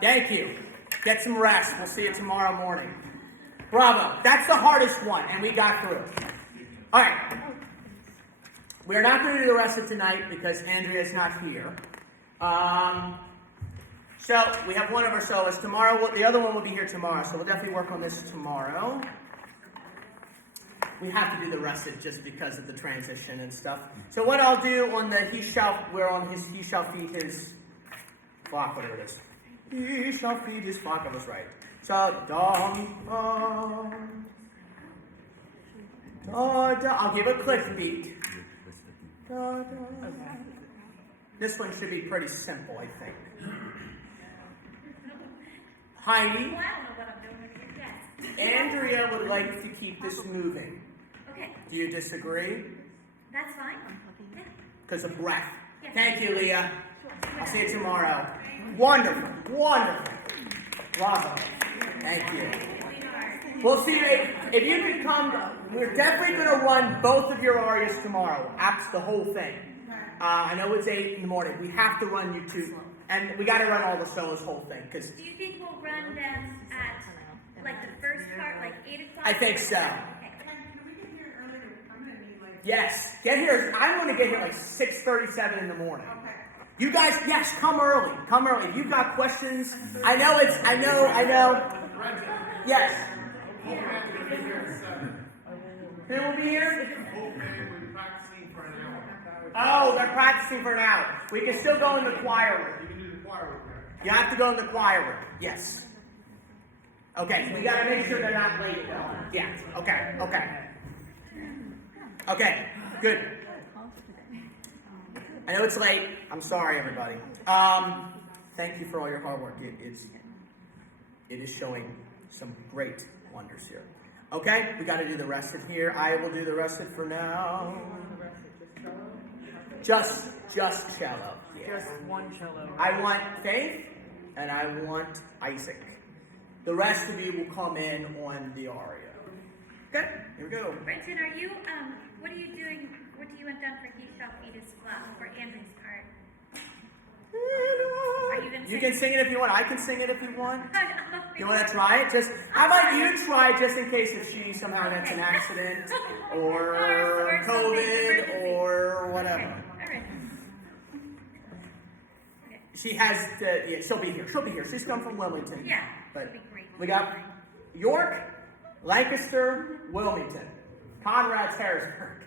Thank you. Get some rest. We'll see you tomorrow morning. Bravo. That's the hardest one, and we got through it. All right. We're not going to do the rest of tonight because Andrea's not here. So we have one of our soloists tomorrow. The other one will be here tomorrow, so we'll definitely work on this tomorrow. We have to do the rest of it just because of the transition and stuff. So what I'll do on the he shall feed his flock, whatever it is. He shall feed his flock. I was right. So I'll give a click beat. This one should be pretty simple, I think. Heidi, Andrea would like to keep this moving. Okay. Do you disagree? That's fine. Yeah. Because of breath. Yeah. Thank you, Leah. I'll see you tomorrow. Wonderful. Wonderful. Bravo. Thank you. We'll see you. If you could come, we're definitely going to run both of your arias tomorrow. Apps the whole thing. I know it's 8 in the morning. We have to run you two. And we got to run all the solos whole thing. Cause do you think we'll run them at, like, the first part, like 8 o'clock? I think so. Can we get here earlier? I'm gonna need like. Yes. Get here. I'm going to get here like 6:37 in the morning. Okay. You guys, yes, come early. Come early. If you've got questions, I know. Yes. Who will be here? Oh, they're practicing for an hour. We can still go in the choir room. You can do the choir room. You have to go in the choir room. Yes. Okay, we got to make sure they're not late though. Yeah. Okay. Okay. Good. I know it's late. I'm sorry, everybody. Thank you for all your hard work. It is showing some great wonders here. Okay, we got to do the rest of here. I will do the rest of for now. Just cello. Yeah. Just one cello. I want Faith and I want Isaac. The rest of you will come in on the aria. Good. Here we go. Brenten, are you what are you doing? What do you want done for He Shall Feed His Flock for Andrew's part? Are you gonna You can sing it if you want. I can sing it if you want. it? You want to try it? How about you try just in case if she somehow gets an accident or COVID or whatever. Okay. All right. She has to, she'll be here. She's come from Wilmington. Yeah. But That'd be great. we got York, Lancaster, Wilmington, Conrad's Harrisburg.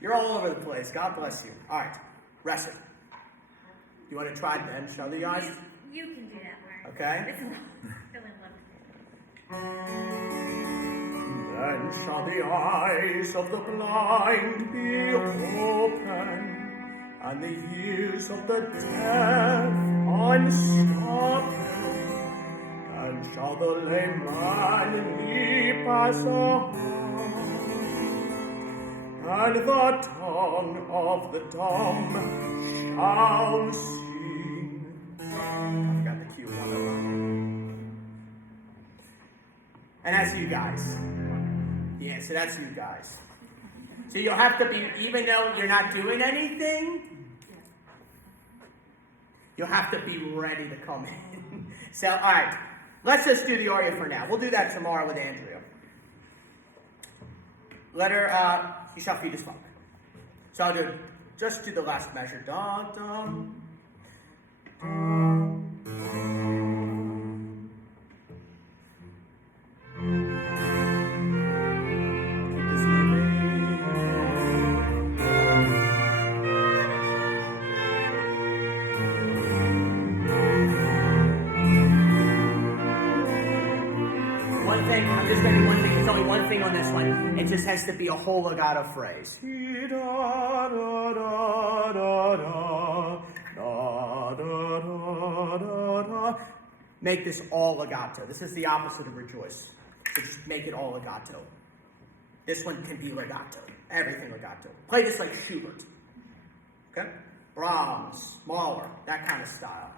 You're all over the place. God bless you. All right. Rest it. You want to try then? Show the eyes? You can do that, Mark. Okay. This is fill in love. Then shall the eyes of the blind be opened, and the ears of the deaf unstopped, and shall the lame man leap as a hart, and the tongue of the dumb shall sing. I forgot the cue one of them. And that's you guys. Yeah, so that's you guys. So you'll have to be, even though you're not doing anything, you'll have to be ready to come in. So, all right, let's just do the aria for now. We'll do that tomorrow with Andrea. Let her, He Shall Feed His Flock. So I'll just do the last measure. Da, da, da. One thing, I'm just going to do one thing. There's only one thing on this one. It just has to be a whole legato phrase. Make this all legato. This is the opposite of rejoice. So just make it all legato. This one can be legato. Everything legato. Play this like Schubert. Okay? Brahms, Mahler, that kind of style.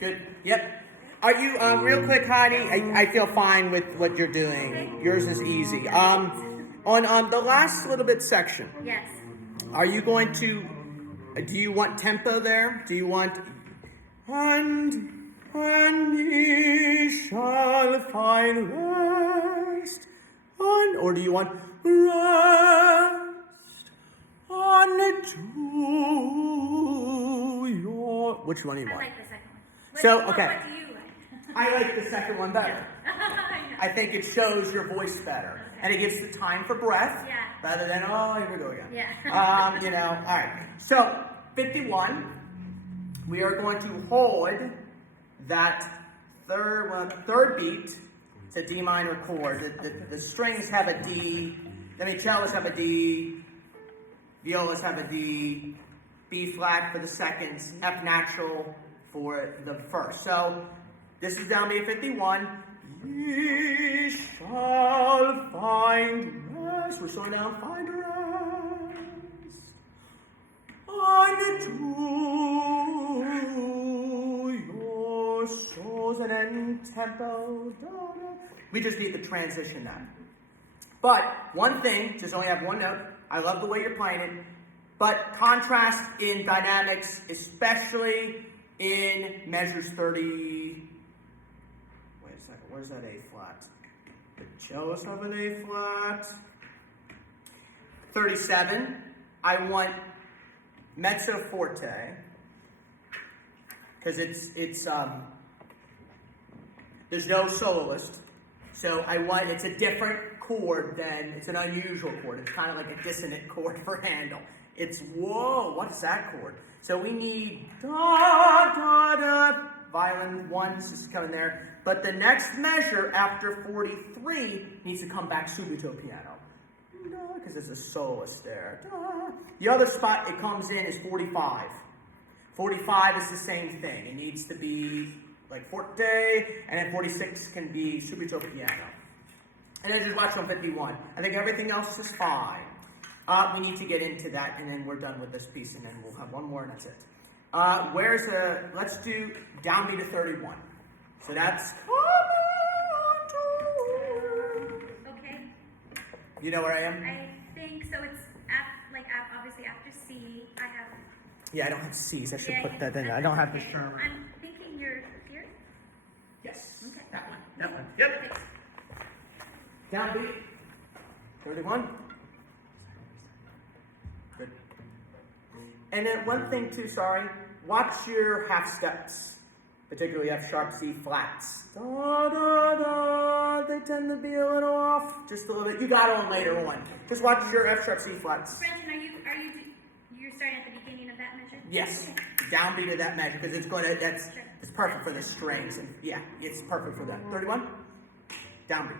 Good. Yep. Are you, real quick, Heidi? I feel fine with what you're doing. Yours is easy. On the last little bit section. Yes. Are you going to, do you want tempo there? Do you want, and ye shall find rest, or do you want rest unto your, which one do you want? I like the second one. So, okay. What do you like? I like the second one better. I think it shows your voice better. And it gives the time for breath. Yeah. Rather than, oh, here we go again. Yeah. All right. So, 51, we are going to hold that third beat. It's a D minor chord. The strings have a D. Cellos have a D. Violas have a D. B flat for the seconds. F natural for the first. So, this is downbeat 51. Ye shall find rest. We're slowing down. Find rest unto your souls. And then tempo. We just need the transition now. But one thing, just only have one note. I love the way you're playing it. But contrast in dynamics, especially in measures 30. Wait a second, where's that A flat? The cellos have an A flat. 37, I want mezzo forte, because it's there's no soloist, so it's a different chord than, it's an unusual chord. It's kind of like a dissonant chord for Handel. It's, whoa, what's that chord? So we need da, da, da, violin ones is coming there. But the next measure after 43 needs to come back subito piano. Because there's a soloist there. Da. The other spot it comes in is 45. 45 is the same thing. It needs to be like forte, and then 46 can be subito piano. And then just watch on 51. I think everything else is fine. We need to get into that, and then we're done with this piece, and then we'll have one more, and that's it. Let's do downbeat to 31. So that's, Okay. you know where I am? I think so. It's obviously after C. I have. Yeah, I don't have C's. I should Yeah, put that in. I don't have the okay. Sherman. I'm thinking you're here. Yes. Okay. That one. That one. Yep. Downbeat. 31. Good. And then one thing too, watch your half steps. Particularly F sharp, C flats. Da, da, da. They tend to be a little off. Just a little bit. You got on later on. Just watch your F sharp, C flats. Brenten, you're starting at the beginning of that measure? Yes. Okay. The downbeat of that measure, because it's perfect for the strings. And yeah, it's perfect for that. 31. Downbeat.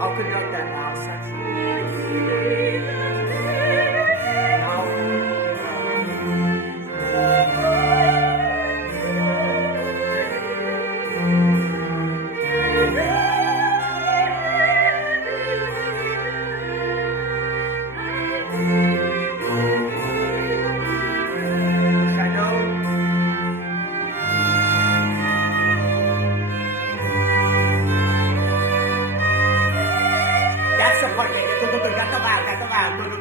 I'll conduct that loud section.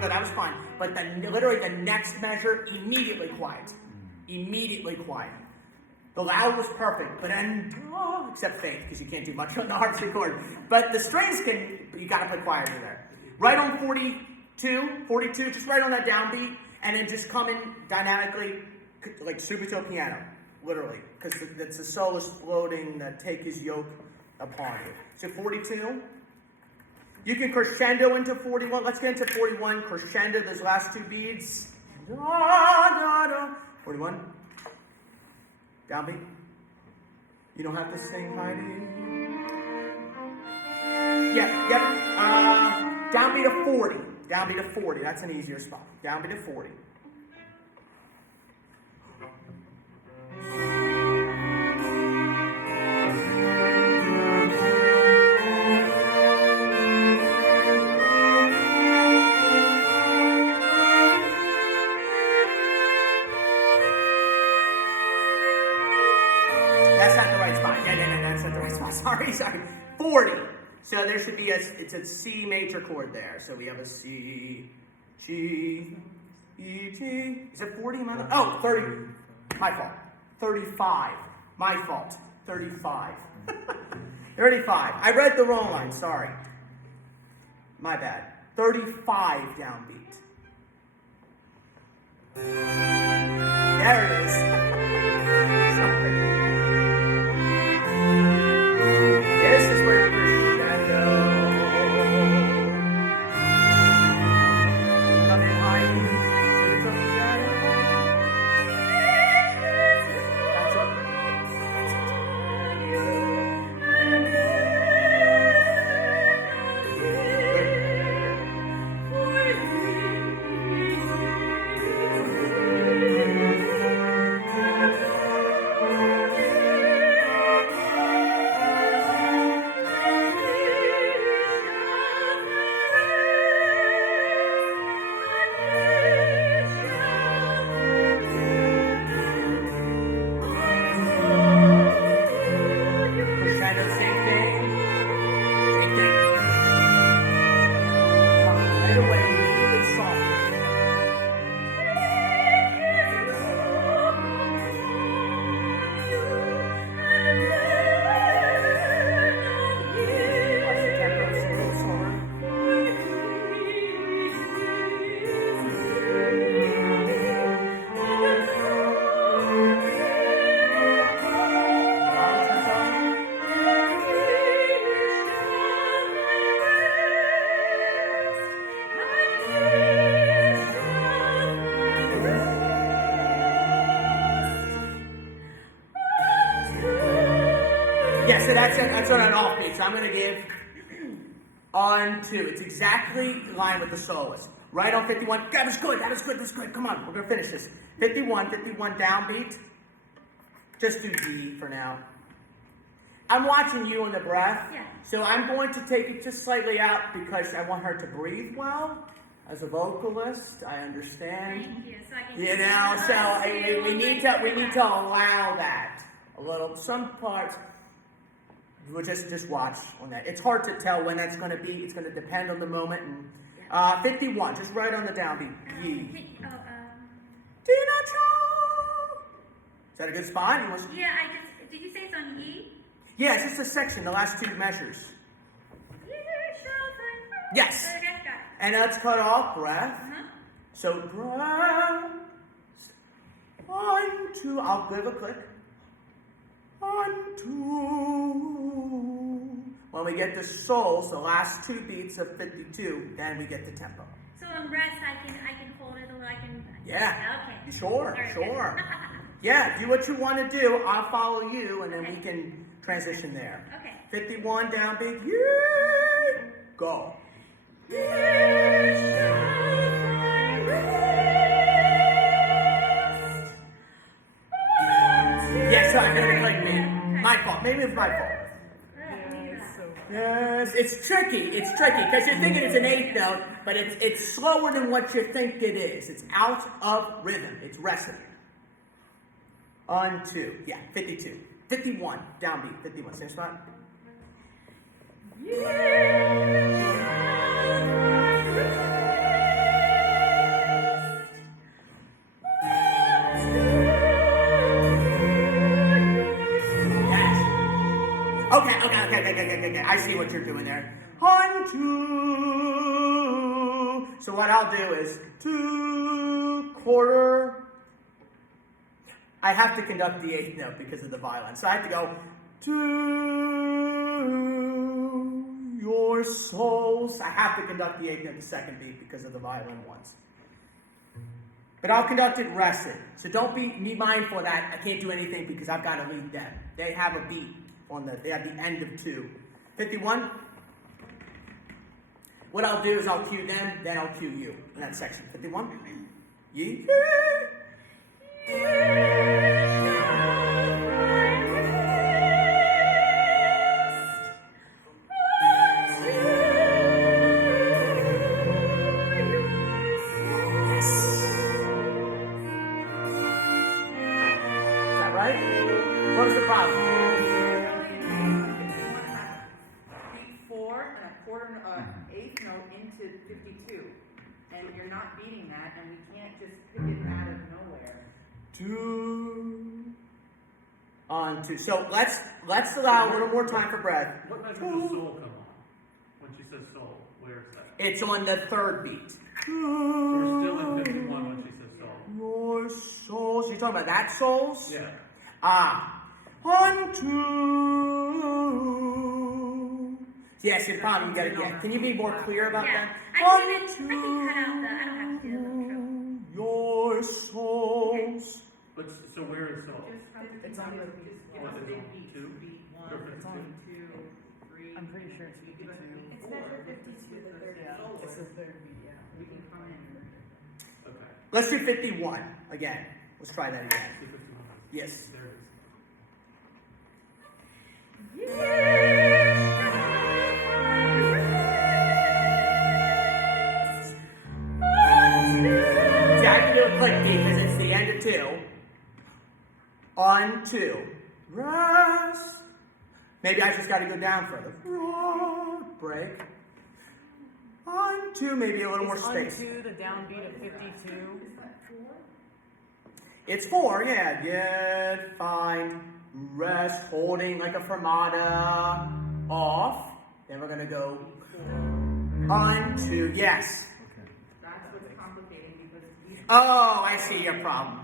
That was fun. But literally the next measure, immediately quiet. Immediately quiet. The loud was perfect, but then, except faith, because you can't do much on the harpsichord. But the strings you gotta put quieter there. Right on 42, just right on that downbeat, and then just come in dynamically, like subito piano, literally. Because it's the soloist floating that take his yoke upon you. So 42. You can crescendo into 41. Let's get into 41. Crescendo, those last two beats. Da, da, da. 41. Downbeat. You don't have to sing, Heidi. Yep. Downbeat of 40. Downbeat of 40. That's an easier spot. Downbeat of 40. that's not the right spot. Sorry. 40. So there should be it's a C major chord there. So we have a C, G, E, G. Is it 40? Oh, 30. My fault. 35. My fault. 35. 35. I read the wrong line. Sorry. My bad. 35 downbeat. There it is. Sorry. This is where you crescendo. Come in high. That's it. Crescendo, same thing. Same thing. Come right away, really softly. Watch the tempo, it's a little slower. Bottom tempo. Yeah, so that's on an off beat. So I'm going to give on 2. It's exactly in line with the soloist. Right on 51. That was good. Come on, we're going to finish this. 51 downbeat. Just do D for now. I'm watching you on the breath. Yeah. So I'm going to take it just slightly out because I want her to breathe well. As a vocalist, I understand. Thank you. So I can You know, so we need to allow that a little. Some parts, we'll just watch on that. It's hard to tell when that's going to be. It's going to depend on the moment. And 51, just right on the downbeat. Ye. Is that a good spot? Yeah, did you say it's on E? Yeah, it's just a section, the last 2 measures. Yes. Okay, got it. And let's cut off breath. So breath. 1, 2. I'll give a click. 1, 2. When we get the souls, the last 2 beats of 52, then we get the tempo. So on rest, I can hold it, or I can. Yeah. Okay. Sure. All right, Sure. good. Yeah. Do what you want to do. I'll follow you, and then we can transition there. Okay. 51 downbeat. Yeah. Go. Yes, I didn't like me. My fault. Maybe it's my fault. Yes, it's tricky because you're thinking it's an 8th note, but it's slower than what you think it is. It's out of rhythm. It's resting. On 2. Yeah, 52. 51. Downbeat. 51. Same spot. Okay. I see what you're doing there. 1, 2. So what I'll do is 2 quarter. I have to conduct the 8th note because of the violin. So I have to go to your souls. I have to conduct the 8th note, the 2nd beat because of the violin ones. But I'll conduct it rested. So don't be mindful of that. I can't do anything because I've got to lead them. They have a beat they have the end of 2. 51. What I'll do is I'll cue them, then I'll cue you in that section. 51. Yeah. What was the problem? but you're not beating that, and we can't just pick it out of nowhere. 2 on 2. So let's allow a little more time for breath. What measure does soul come on? When she says soul, where is that? It's on the 3rd beat. So we're still in 51 when she says soul. Your souls. You're talking about that souls? Yeah. On 2. Yes, your problem. You gotta get. Can you be more clear about that? I can cut out the, I don't have to do the intro. Your souls. But so where is soul? It's on the beat. Oh, is it on 2? Or It's on 2, 3. I'm pretty sure it's 52. It's measure 52, the third. It's the 3rd beat, yeah. We can come in. Okay. Let's do 51 again. Let's try that again. Yes. There it is. See, I can do a quick beat because it's the end of 2. On 2. Rest. Maybe I just got to go down further. Break. On 2, maybe a little more space. On 2, the downbeat of 52. It's 4, yeah. Get, find, rest, holding like a fermata, off. Then we're going to go on 2, yes. That's what's complicating because we Oh, I see your problem.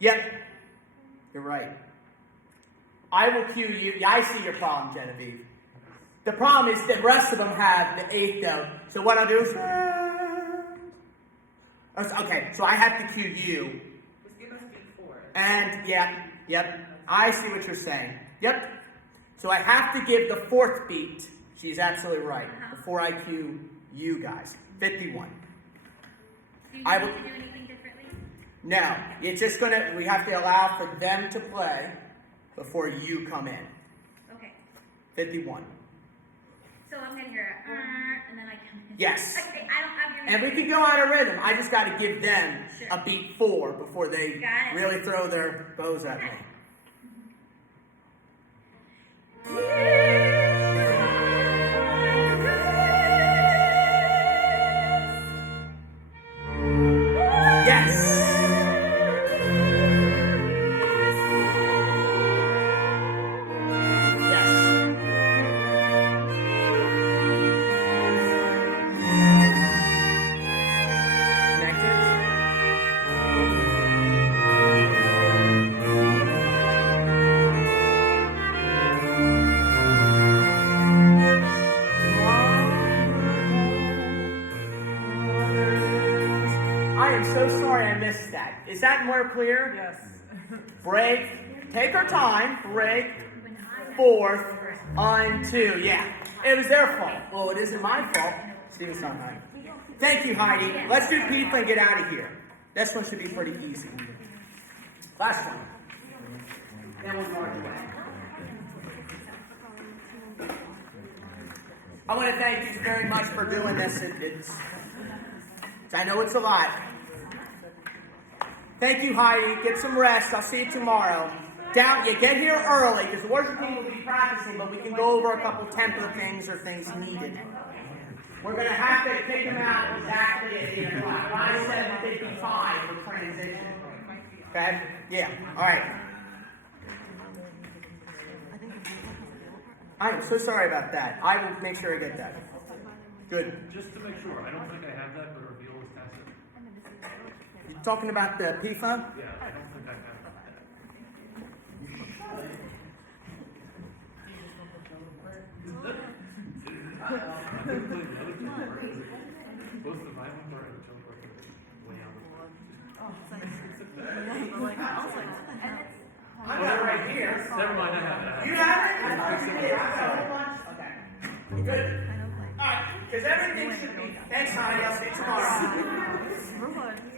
Yep, you're right. I will cue you. Yeah, I see your problem, Genevieve. The problem is the rest of them have the 8th note. So what I'll do is... Okay, so I have to cue you. just give us beat 4. And, yep, I see what you're saying. Yep. So I have to give the 4th beat. She's absolutely right. Before I cue you guys. 51. Do you I need will- to do anything differently? No, it's just gonna, we have to allow for them to play before you come in. Okay. 51. So I'm gonna hear and then I come in. Yes. Okay, I don't have your And we can go out of rhythm. I just gotta give them a beat 4 before they Got it. really throw their bows at me. Yes. I am so sorry I missed that. Is that more clear? Yes. Break. Take our time. Break. 4th on 2. Yeah. It was their fault. Well, it isn't my fault. Steven's not Heidi. Thank you, Heidi. Let's do pizza and get out of here. This one should be pretty easy. Last one. Then we'll mark it away. I want to thank you very much for doing this. I know it's a lot. Thank you, Heidi. Get some rest. I'll see you tomorrow. You get here early because the worship team will be practicing, but we can go over a couple template things or things needed. We're going to have to kick them out exactly at 8 o'clock. I said 55 for transition. Okay? Yeah. All right. I am so sorry about that. I will make sure I get that. Good. Just to make sure, I don't think I have that, but reveal is tacit. You talking about the PFA? Yeah, I don't think I have that. Both the Bible part and the Joe part are way out I got it right here. Never mind, I have that. You have it? I thought you did. I got a whole bunch. Okay. Good. All right. Because everything should be. Thanks, honey. I'll see you tomorrow.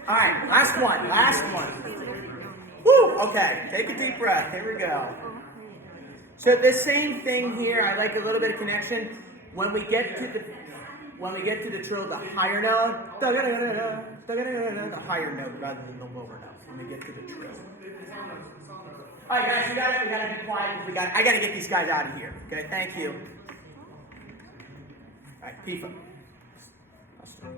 All right. Last one. Last one. Woo. Okay. Take a deep breath. Here we go. So the same thing here. I like a little bit of connection. When we get to the trill, the higher note, the higher note rather than the lower note. When we get to the trill. All right, guys, we gotta be quiet. I gotta get these guys out of here. Okay, thank you. All right, Tifa. I'll start.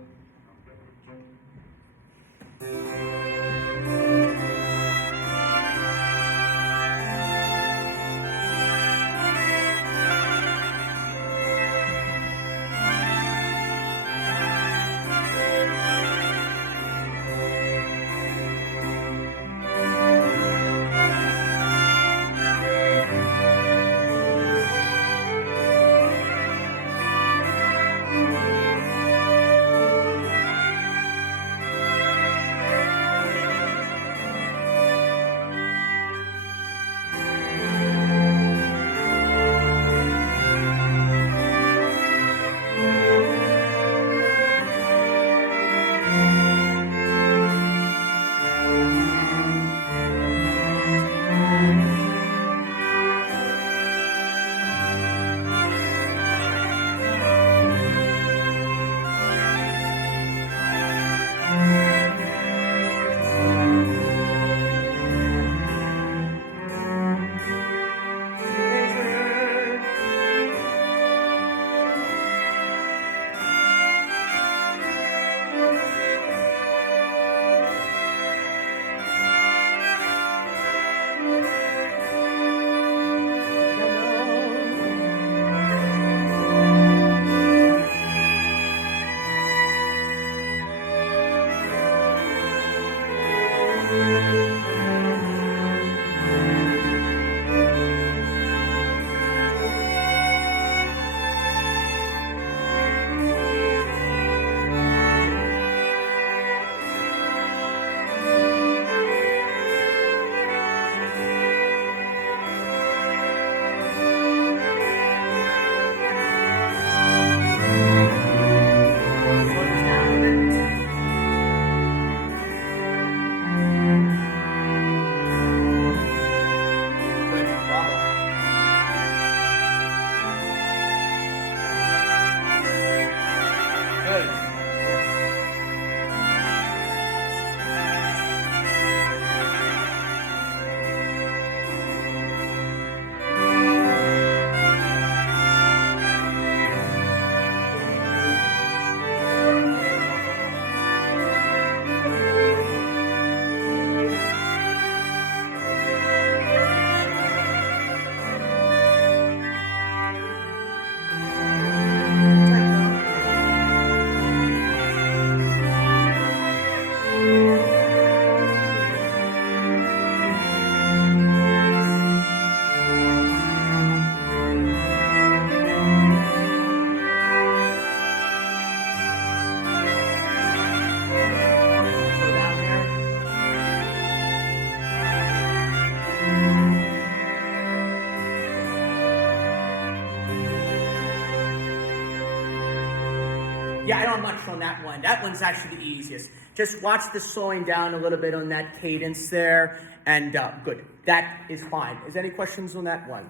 Yeah, I don't have much on that one. That one's actually the easiest. Just watch the slowing down a little bit on that cadence there, and good. That is fine. Is there any questions on that one?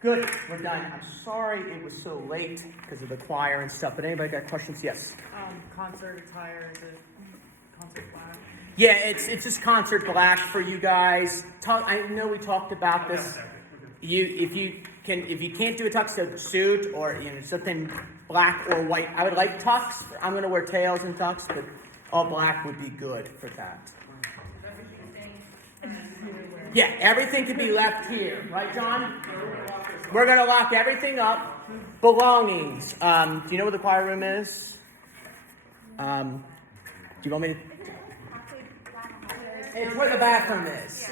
Good, we're done. I'm sorry it was so late because of the choir and stuff, but anybody got questions? Yes? Concert attire, is it concert black? Yeah, it's just concert black for you guys. I know we talked about this. If you can't do a tuxedo suit or something black or white, I would like tux. I'm gonna wear tails and tux, but all black would be good for that. Yeah, everything can be left here, right, John? We're gonna lock everything up. Belongings. Do you know where the choir room is? Do you want me to? It's where the bathroom is.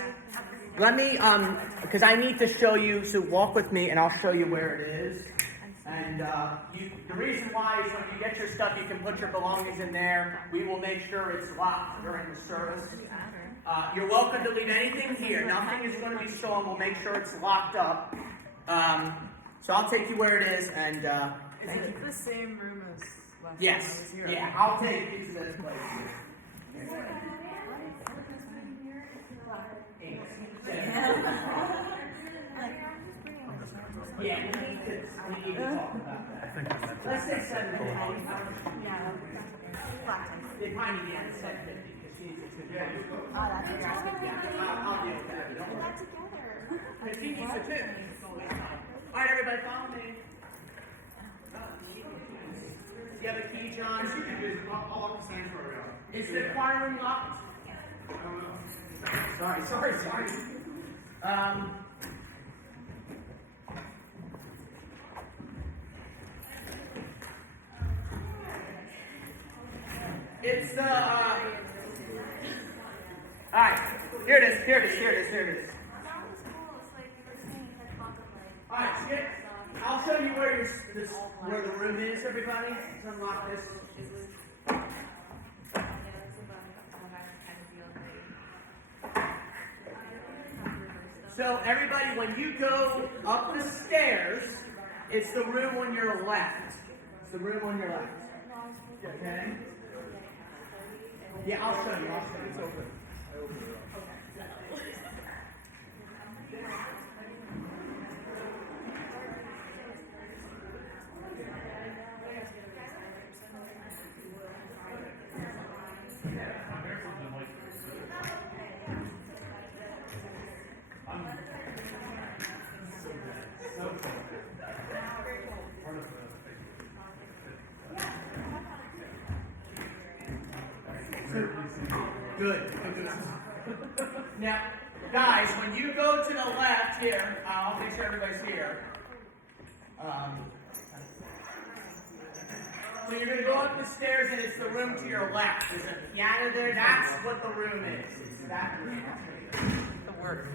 Let me, because I need to show you, so walk with me and I'll show you where it is. And the reason why is when you get your stuff, you can put your belongings in there. We will make sure it's locked during the service. You're welcome to leave anything here. Nothing is going to be stolen. We'll make sure it's locked up. So I'll take you where it is, and is it the same room as last time I was here? Yeah, I'll take you to this place. Yeah, we need to talk about that. Let's say 750. They probably need 750 because she needs it to go. Oh, that's I'll deal with that. Put that together. Because he needs it too. All right, everybody, follow me. You have a key, John? I'll lock the sanctuary out. Is the choir room locked? I don't know. Sorry. It's the, alright, here it is. Alright, skip. I'll show you where the room is, everybody. Let's unlock this. So everybody, when you go up the stairs, it's the room on your left. It's the room on your left. Okay? Yeah, I'll show you. It's over. Good. Now, guys, when you go to the left here, I'll make sure everybody's here. So you're going to go up the stairs, and it's the room to your left. There's a piano there. That's what the room is. It's that room. The work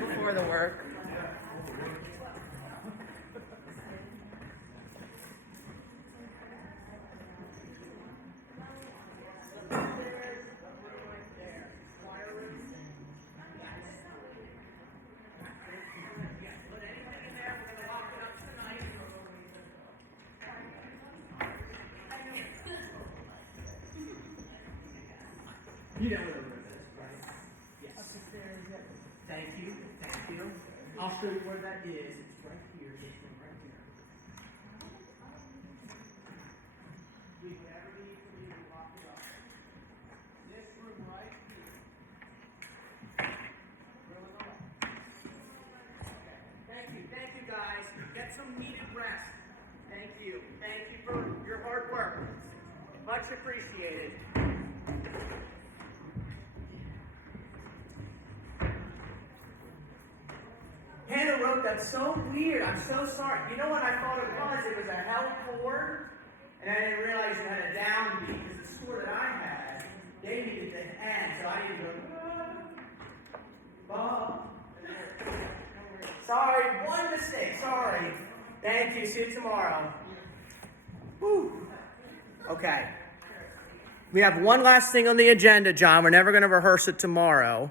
before the work. You know where the room is, right? Yes. Thank you. I'll show you where that is. It's right here. This room right here. Do whatever you need to do to lock it up. This room right here. Room on the left. Okay. Thank you guys. Get some needed rest. Thank you for your hard work. Much appreciated. Hannah wrote that so weird. I'm so sorry. You know what I thought it was? It was a held chord, and I didn't realize you had a downbeat because the score that I had, they needed the end, so I didn't go. Sorry, one mistake. Sorry. Thank you. See you tomorrow. Whew. Okay. We have one last thing on the agenda, John. We're never going to rehearse it tomorrow.